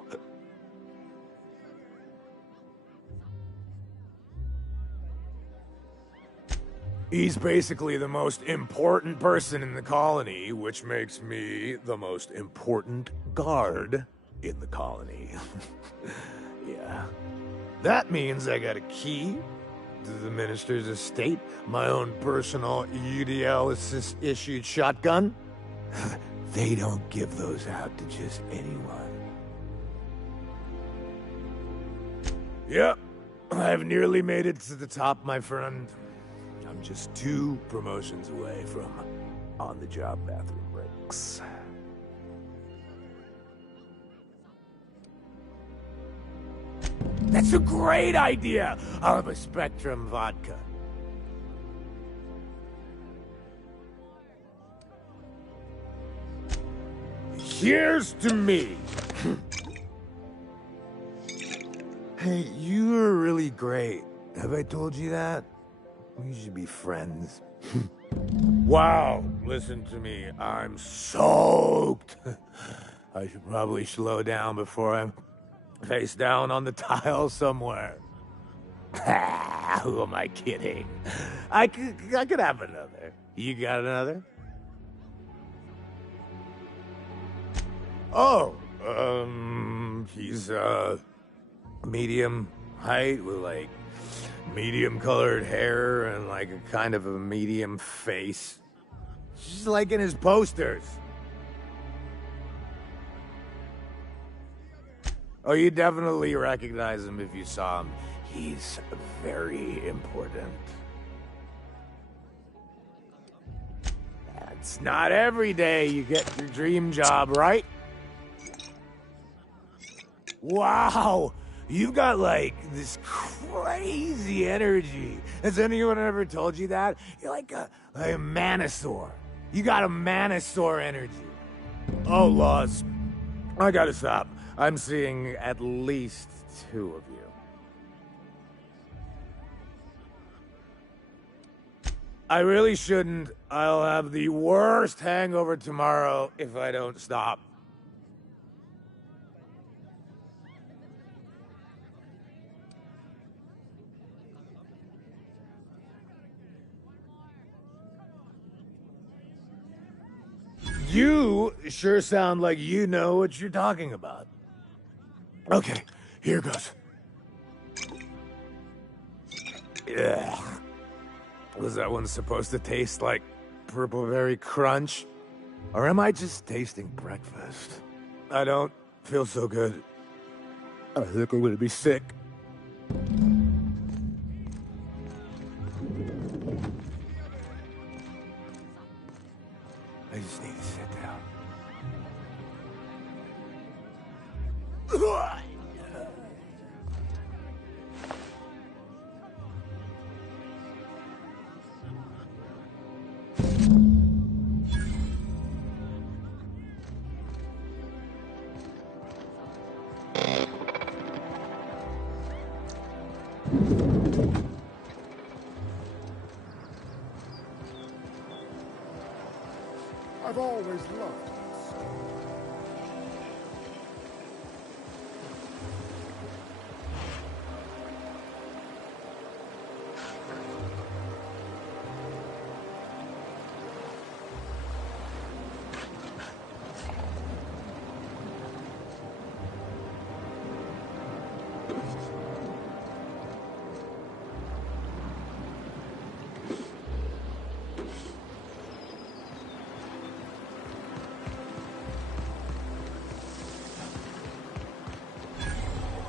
He's basically the most important person in the colony, which makes me the most important guard in the colony. Yeah. That means I got a key to the minister's estate, my own personal UDL-issued shotgun. They don't give those out to just anyone. Yep, I've nearly made it to the top, my friend. I'm just 2 promotions away from on-the-job bathroom breaks. That's a great idea! I'll have a Spectrum vodka. Here's to me! Hey, you were really great. Have I told you that? We should be friends. Wow, listen to me. I'm soaked. I should probably slow down before I'm face down on the tile somewhere. Who am I kidding? I could have another. You got another? Oh, he's, medium height with, like, medium colored hair and, like, a kind of a medium face. Just like in his posters. Oh, you definitely recognize him if you saw him. He's very important. It's not every day you get your dream job, right? Wow, you've got, like, this crazy energy. Has anyone ever told you that? You're like a manosaur. You got a manosaur energy. Oh, laws. I gotta stop. I'm seeing at least 2 of you. I really shouldn't. I'll have the worst hangover tomorrow if I don't stop. You sure sound like you know what you're talking about. Okay, here goes. Ugh. Was that one supposed to taste like Purple Berry Crunch? Or am I just tasting breakfast? I don't feel so good. I think I'm gonna be sick. I just need to sit down. I've always loved it.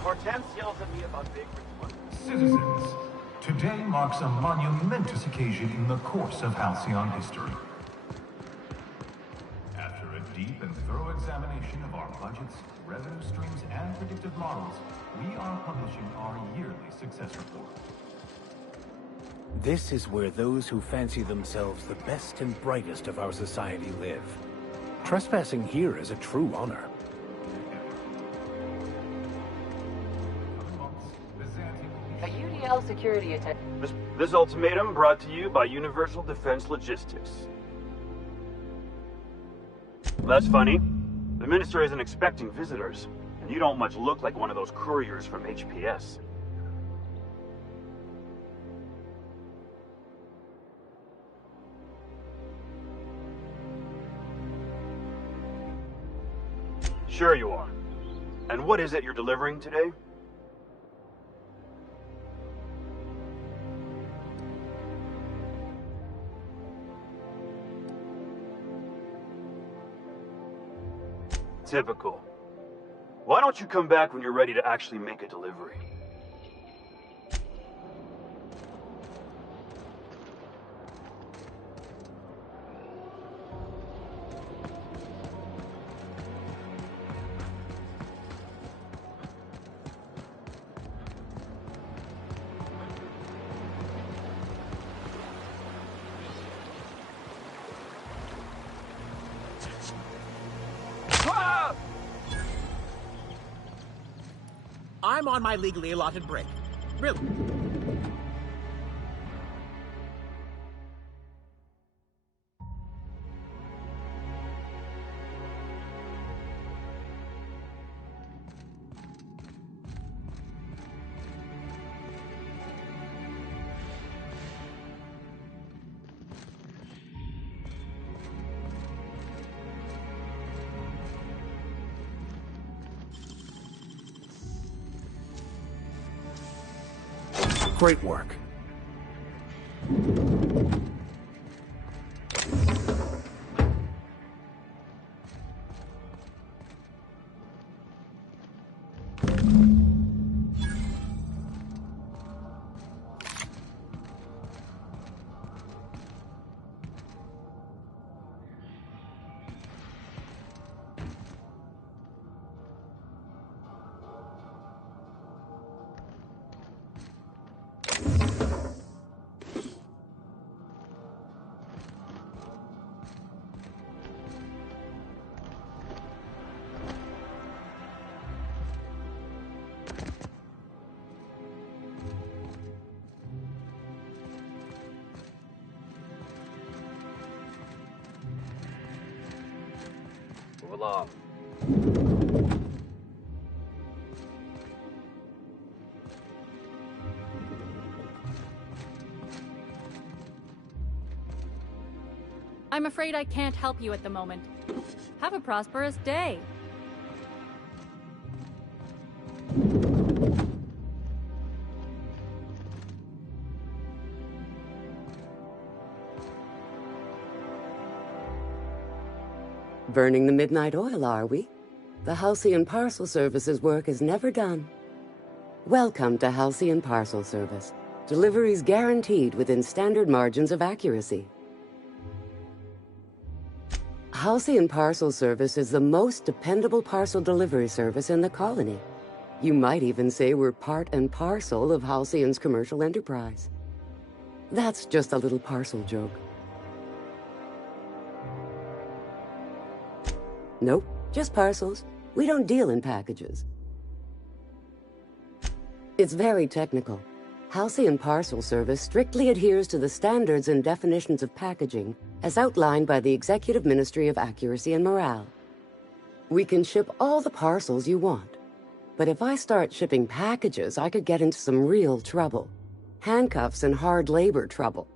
Hortense yells at me about big Citizens, today marks a monumentous occasion in the course of Halcyon history. After a deep and thorough examination of our budgets, revenue streams, and predictive models, we are publishing our yearly success report. This is where those who fancy themselves the best and brightest of our society live. Trespassing here is a true honor. A UDL security attendant. This ultimatum brought to you by Universal Defense Logistics. That's funny. The Minister isn't expecting visitors, and you don't much look like one of those couriers from HPS. Sure you are. And what is it you're delivering today? Typical. Why don't you come back when you're ready to actually make a delivery? I'm on my legally allotted break. Really. Great work. Move along. I'm afraid I can't help you at the moment. Have a prosperous day. Burning the midnight oil, are we? The Halcyon Parcel Service's work is never done. Welcome to Halcyon Parcel Service. Deliveries guaranteed within standard margins of accuracy. Halcyon Parcel Service is the most dependable parcel delivery service in the colony. You might even say we're part and parcel of Halcyon's commercial enterprise. That's just a little parcel joke. Nope, just parcels. We don't deal in packages. It's very technical. Halcyon Parcel Service strictly adheres to the standards and definitions of packaging as outlined by the Executive Ministry of Accuracy and Morale. We can ship all the parcels you want. But if I start shipping packages, I could get into some real trouble. Handcuffs and hard labor trouble.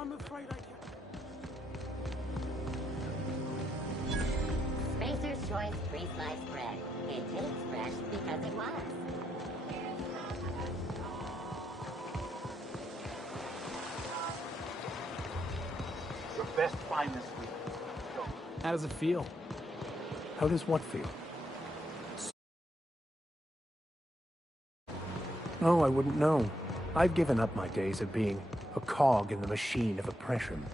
I'm afraid I can't. Spacer's Choice Pre-Sliced Bread. It tastes fresh because it was. Your best find this week. Go. How does it feel? How does what feel? Oh, I wouldn't know. I've given up my days of being a cog in the machine of oppression.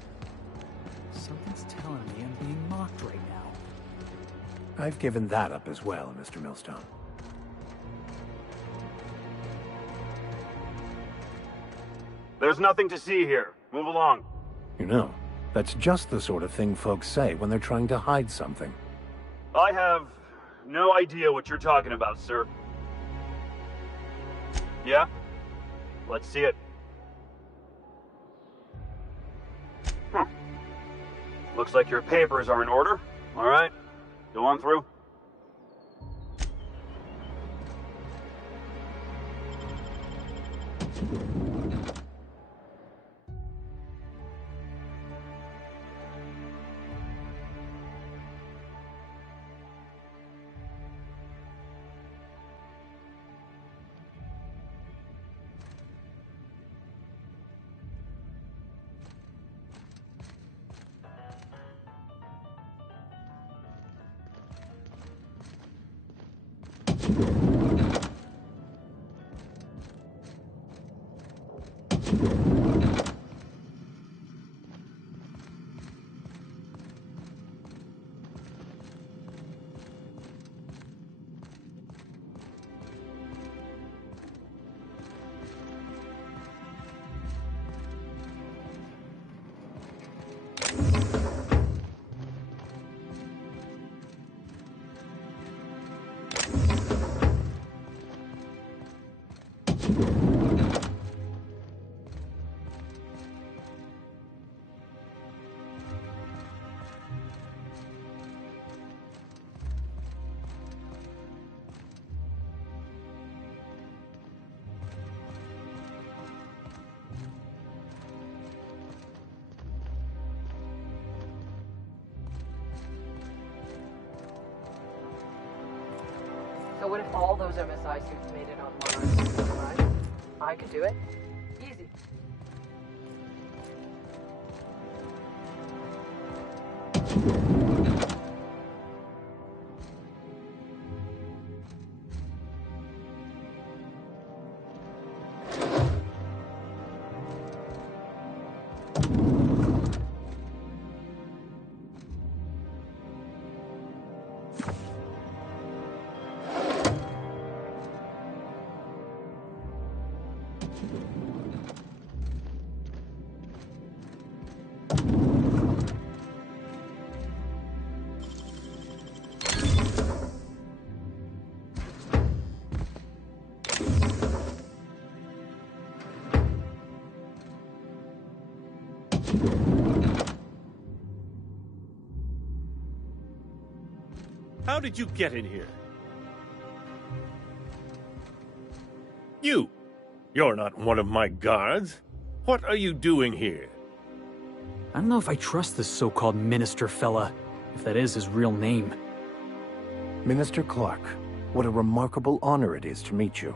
Something's telling me I'm being mocked right now. I've given that up as well, Mr. Millstone. There's nothing to see here. Move along. You know, that's just the sort of thing folks say when they're trying to hide something. I have no idea what you're talking about, sir. Yeah? Let's see it. Looks like your papers are in order. All right, go on through. So what if all those MSI suits made it on Mars? Right? I could do it. Easy. How did you get in here? You're not one of my guards. What are you doing here? I don't know if I trust this so-called minister fella, if that is his real name. Minister Clark, what a remarkable honor it is to meet you.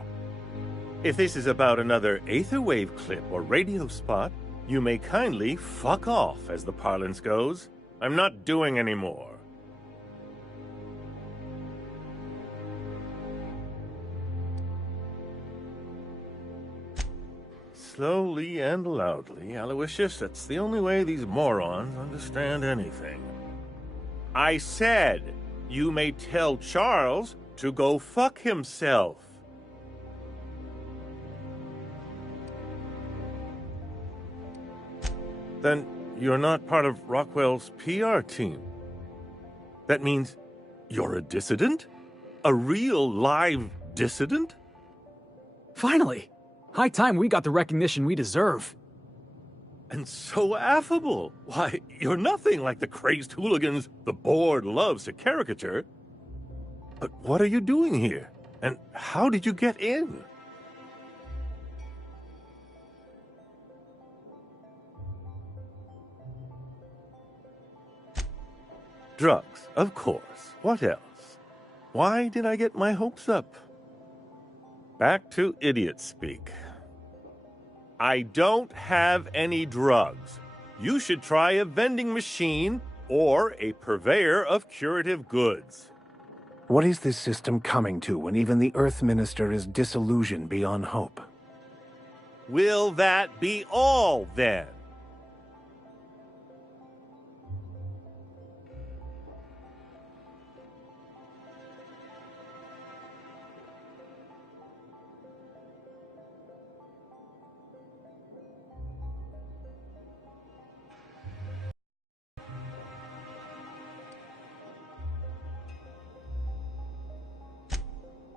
If this is about another Aetherwave clip or radio spot, you may kindly fuck off, as the parlance goes. I'm not doing any more. Slowly and loudly, Aloysius, that's the only way these morons understand anything. I said, you may tell Charles to go fuck himself. Then you're not part of Rockwell's PR team. That means you're a dissident? A real live dissident? Finally! High time we got the recognition we deserve. And so affable. Why, you're nothing like the crazed hooligans the board loves to caricature. But what are you doing here? And how did you get in? Drugs, of course. What else? Why did I get my hopes up? Back to idiot speak. I don't have any drugs. You should try a vending machine or a purveyor of curative goods. What is this system coming to when even the Earth Minister is disillusioned beyond hope? Will that be all, then?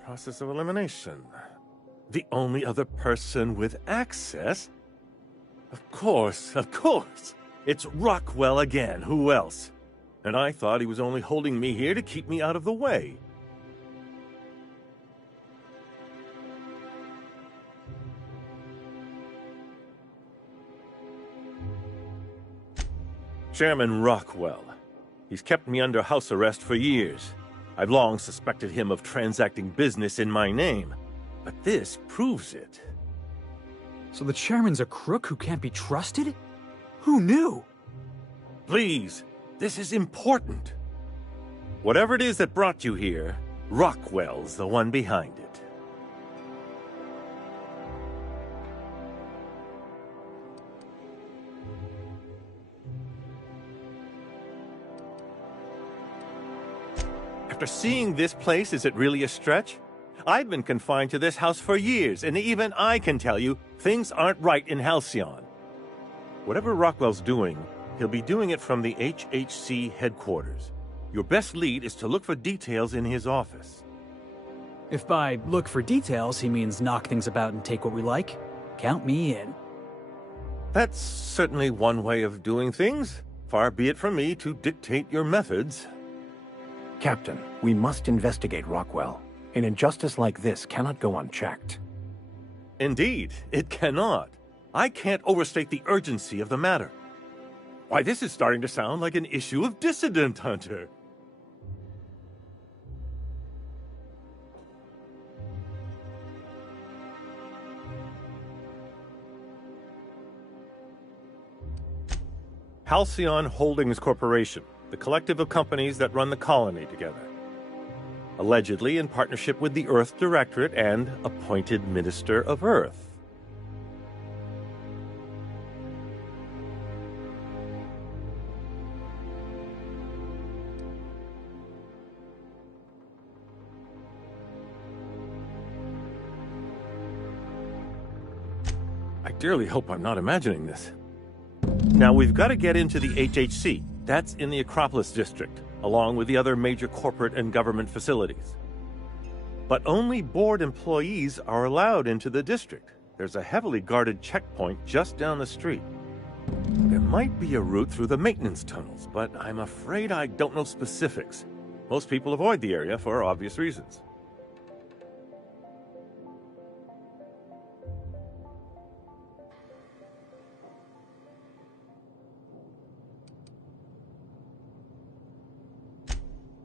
Process of elimination. The only other person with access? Of course. It's Rockwell again. Who else? And I thought he was only holding me here to keep me out of the way. Chairman Rockwell. He's kept me under house arrest for years. I've long suspected him of transacting business in my name, but this proves it. So the chairman's a crook who can't be trusted? Who knew? Please, this is important. Whatever it is that brought you here, Rockwell's the one behind it. After seeing this place, is it really a stretch? I've been confined to this house for years, and even I can tell you, things aren't right in Halcyon. Whatever Rockwell's doing, he'll be doing it from the HHC headquarters. Your best lead is to look for details in his office. If by look for details he means knock things about and take what we like, count me in. That's certainly one way of doing things. Far be it from me to dictate your methods. Captain, we must investigate Rockwell. An injustice like this cannot go unchecked. Indeed, it cannot. I can't overstate the urgency of the matter. Why, this is starting to sound like an issue of Dissident Hunter. Halcyon Holdings Corporation, the collective of companies that run the colony together. Allegedly in partnership with the Earth Directorate and appointed Minister of Earth. I dearly hope I'm not imagining this. Now, we've got to get into the HHC. That's in the Acropolis District, along with the other major corporate and government facilities. But only board employees are allowed into the district. There's a heavily guarded checkpoint just down the street. There might be a route through the maintenance tunnels, but I'm afraid I don't know specifics. Most people avoid the area for obvious reasons.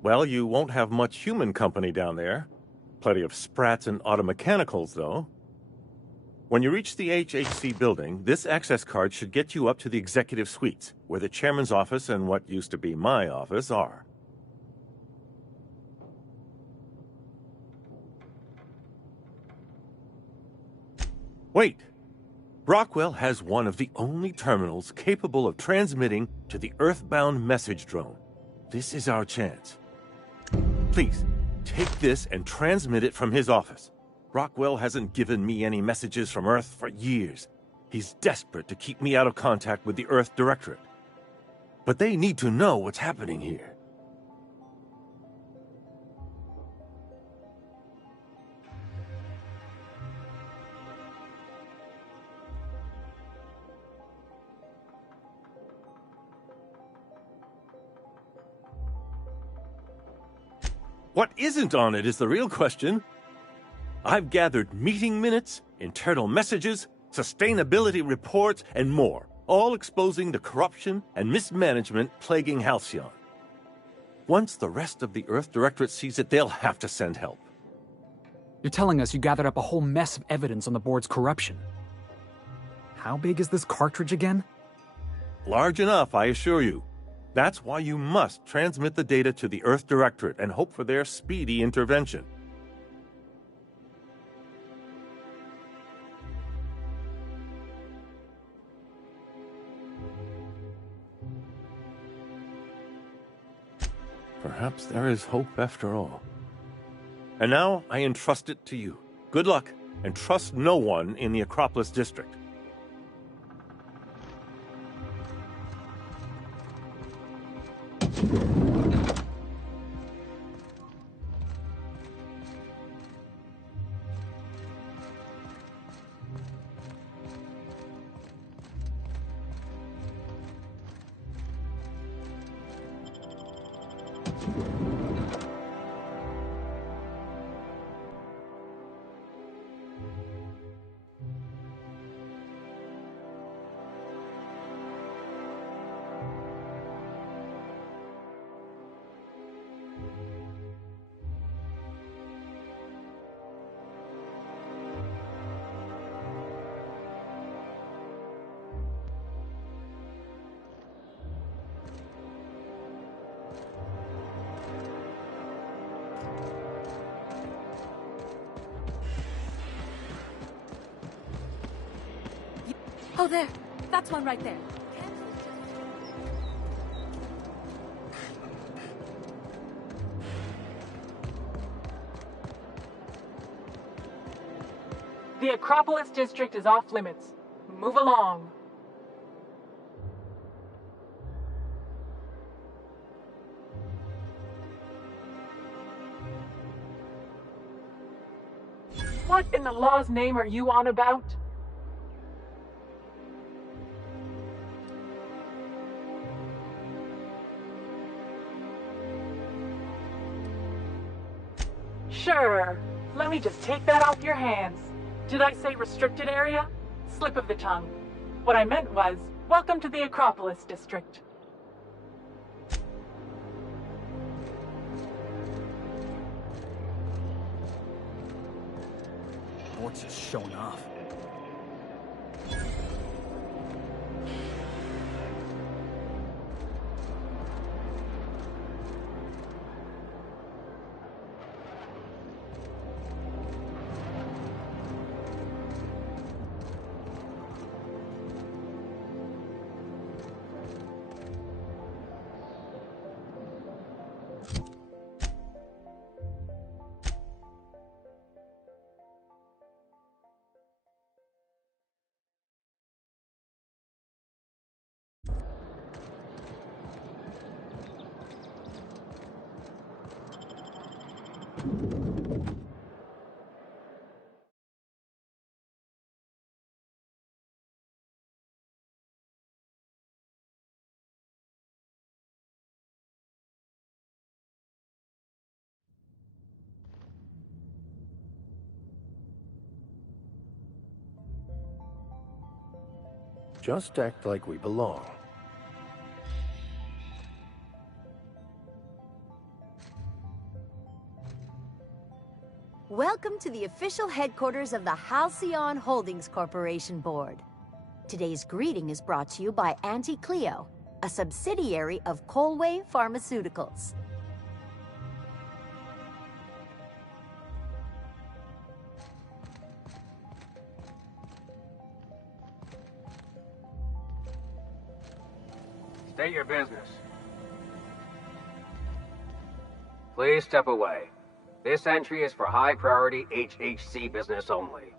Well, you won't have much human company down there. Plenty of sprats and automechanicals, though. When you reach the HHC building, this access card should get you up to the executive suites, where the chairman's office and what used to be my office are. Wait! Brockwell has one of the only terminals capable of transmitting to the Earthbound message drone. This is our chance. Please, take this and transmit it from his office. Brockwell hasn't given me any messages from Earth for years. He's desperate to keep me out of contact with the Earth Directorate. But they need to know what's happening here. What isn't on it is the real question. I've gathered meeting minutes, internal messages, sustainability reports, and more, all exposing the corruption and mismanagement plaguing Halcyon. Once the rest of the Earth Directorate sees it, they'll have to send help. You're telling us you gathered up a whole mess of evidence on the board's corruption. How big is this cartridge again? Large enough, I assure you. That's why you must transmit the data to the Earth Directorate and hope for their speedy intervention. Perhaps there is hope after all. And now I entrust it to you. Good luck, and trust no one in the Acropolis District. Oh, there. That's one right there. The Acropolis District is off limits. Move along. What in the law's name are you on about? Sure. Let me just take that off your hands. Did I say restricted area? Slip of the tongue. What I meant was, welcome to the Acropolis District. Board's just showing off. Just act like we belong. Welcome to the official headquarters of the Halcyon Holdings Corporation Board. Today's greeting is brought to you by Auntie Cleo, a subsidiary of Colway Pharmaceuticals. State your business. Please step away. This entry is for high-priority HHC business only.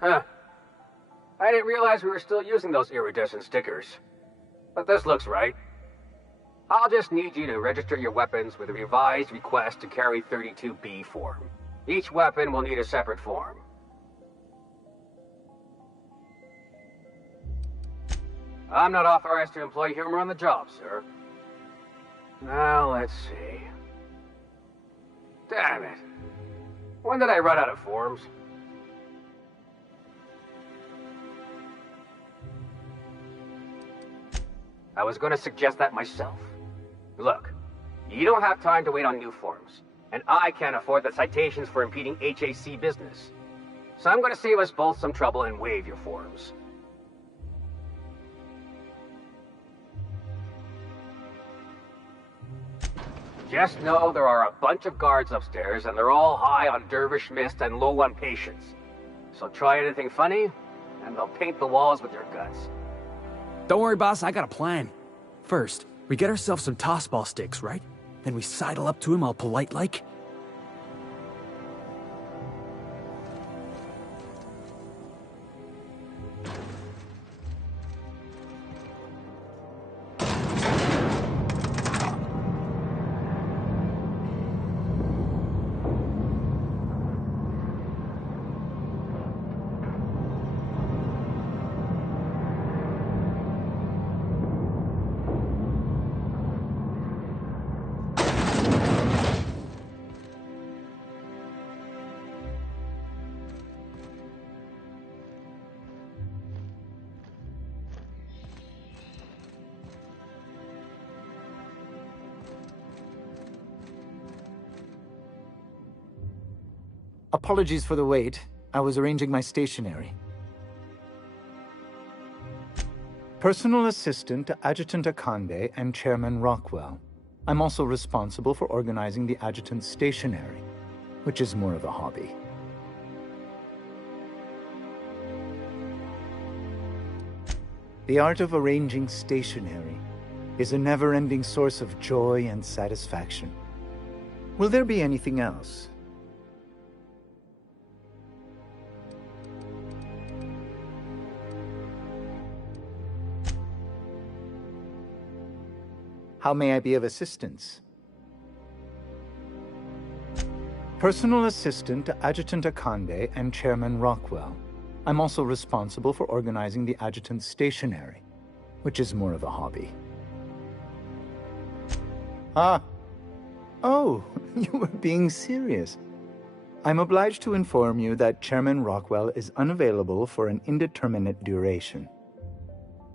Huh. I didn't realize we were still using those iridescent stickers. But this looks right. I'll just need you to register your weapons with a revised request to carry 32B form. Each weapon will need a separate form. I'm not authorized to employ humor on the job, sir. Now, let's see. Damn it. When did I run out of forms? I was going to suggest that myself. Look, you don't have time to wait on new forms, and I can't afford the citations for impeding HAC business. So I'm going to save us both some trouble and waive your forms. Just know there are a bunch of guards upstairs, and they're all high on dervish mist and low on patience. So try anything funny, and they'll paint the walls with your guts. Don't worry, boss, I got a plan. First, we get ourselves some toss-ball sticks, right? Then we sidle up to him all polite-like. Apologies for the wait. I was arranging my stationery. Personal assistant to Adjutant Akande and Chairman Rockwell. I'm also responsible for organizing the adjutant's stationery, which is more of a hobby. The art of arranging stationery is a never-ending source of joy and satisfaction. Will there be anything else? How may I be of assistance? Personal assistant to Adjutant Akande and Chairman Rockwell. I'm also responsible for organizing the adjutant's stationery, which is more of a hobby. Ah. Oh, you were being serious. I'm obliged to inform you that Chairman Rockwell is unavailable for an indeterminate duration.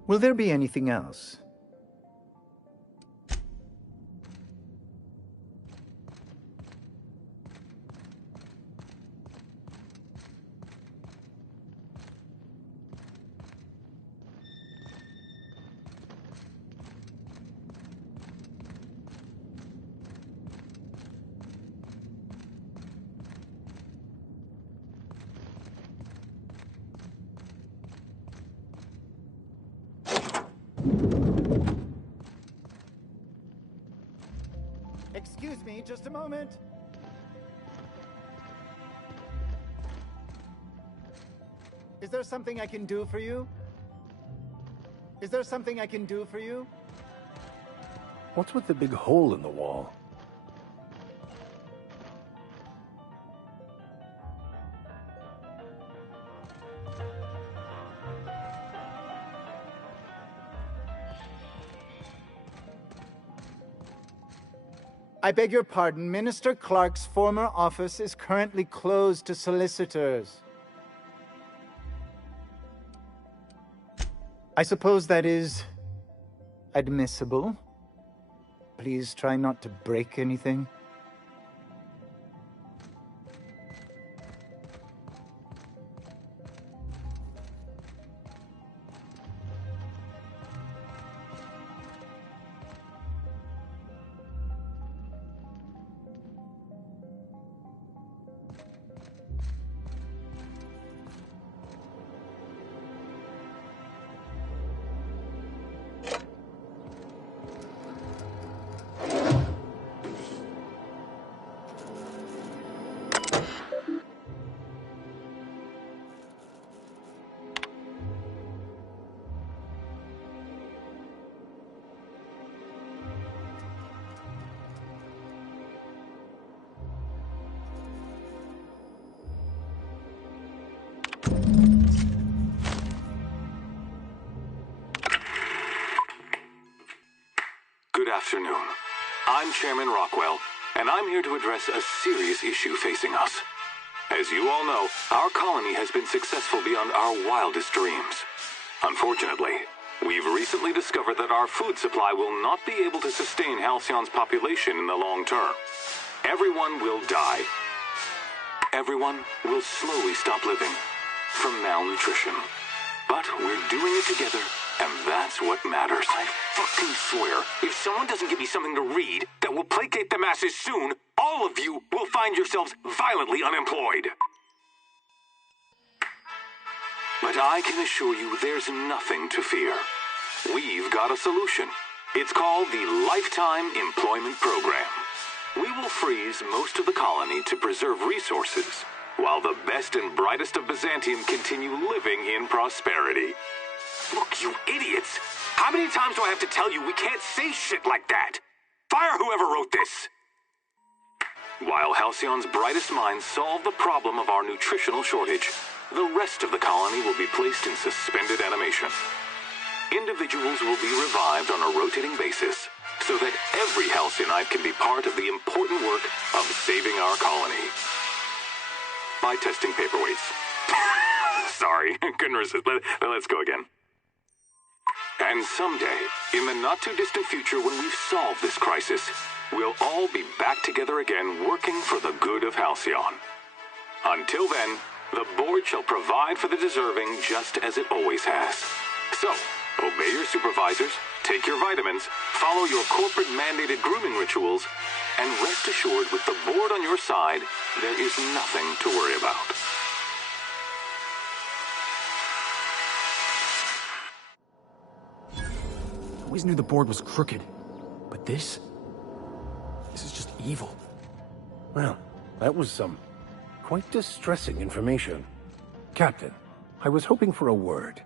Will there be anything else? Excuse me, just a moment. Is there something I can do for you? Is there something I can do for you? What's with the big hole in the wall? I beg your pardon. Minister Clark's former office is currently closed to solicitors. I suppose that is admissible. Please try not to break anything. Good afternoon. I'm Chairman Rockwell, and I'm here to address a serious issue facing us. As you all know, our colony has been successful beyond our wildest dreams. Unfortunately, we've recently discovered that our food supply will not be able to sustain Halcyon's population in the long term. Everyone will die. Everyone will slowly stop living from malnutrition. But we're doing it together, and that's what matters. I fucking swear, if someone doesn't give me something to read that will placate the masses soon, all of you will find yourselves violently unemployed. But I can assure you there's nothing to fear. We've got a solution. It's called the Lifetime Employment Program. We will freeze most of the colony to preserve resources, while the best and brightest of Byzantium continue living in prosperity. Look, you idiots! How many times do I have to tell you we can't say shit like that? Fire whoever wrote this! While Halcyon's brightest minds solve the problem of our nutritional shortage, the rest of the colony will be placed in suspended animation. Individuals will be revived on a rotating basis, so that every Halcyonite can be part of the important work of saving our colony. By testing paperweights. Sorry, couldn't resist. Let's go again. And someday, in the not-too-distant future when we've solved this crisis, we'll all be back together again working for the good of Halcyon. Until then, the board shall provide for the deserving just as it always has. So, obey your supervisors, take your vitamins, follow your corporate-mandated grooming rituals, and rest assured with the board on your side, there is nothing to worry about. I always knew the board was crooked, but this is just evil. Well, that was some quite distressing information. Captain, I was hoping for a word.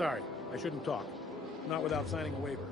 Sorry, I shouldn't talk. Not without signing a waiver.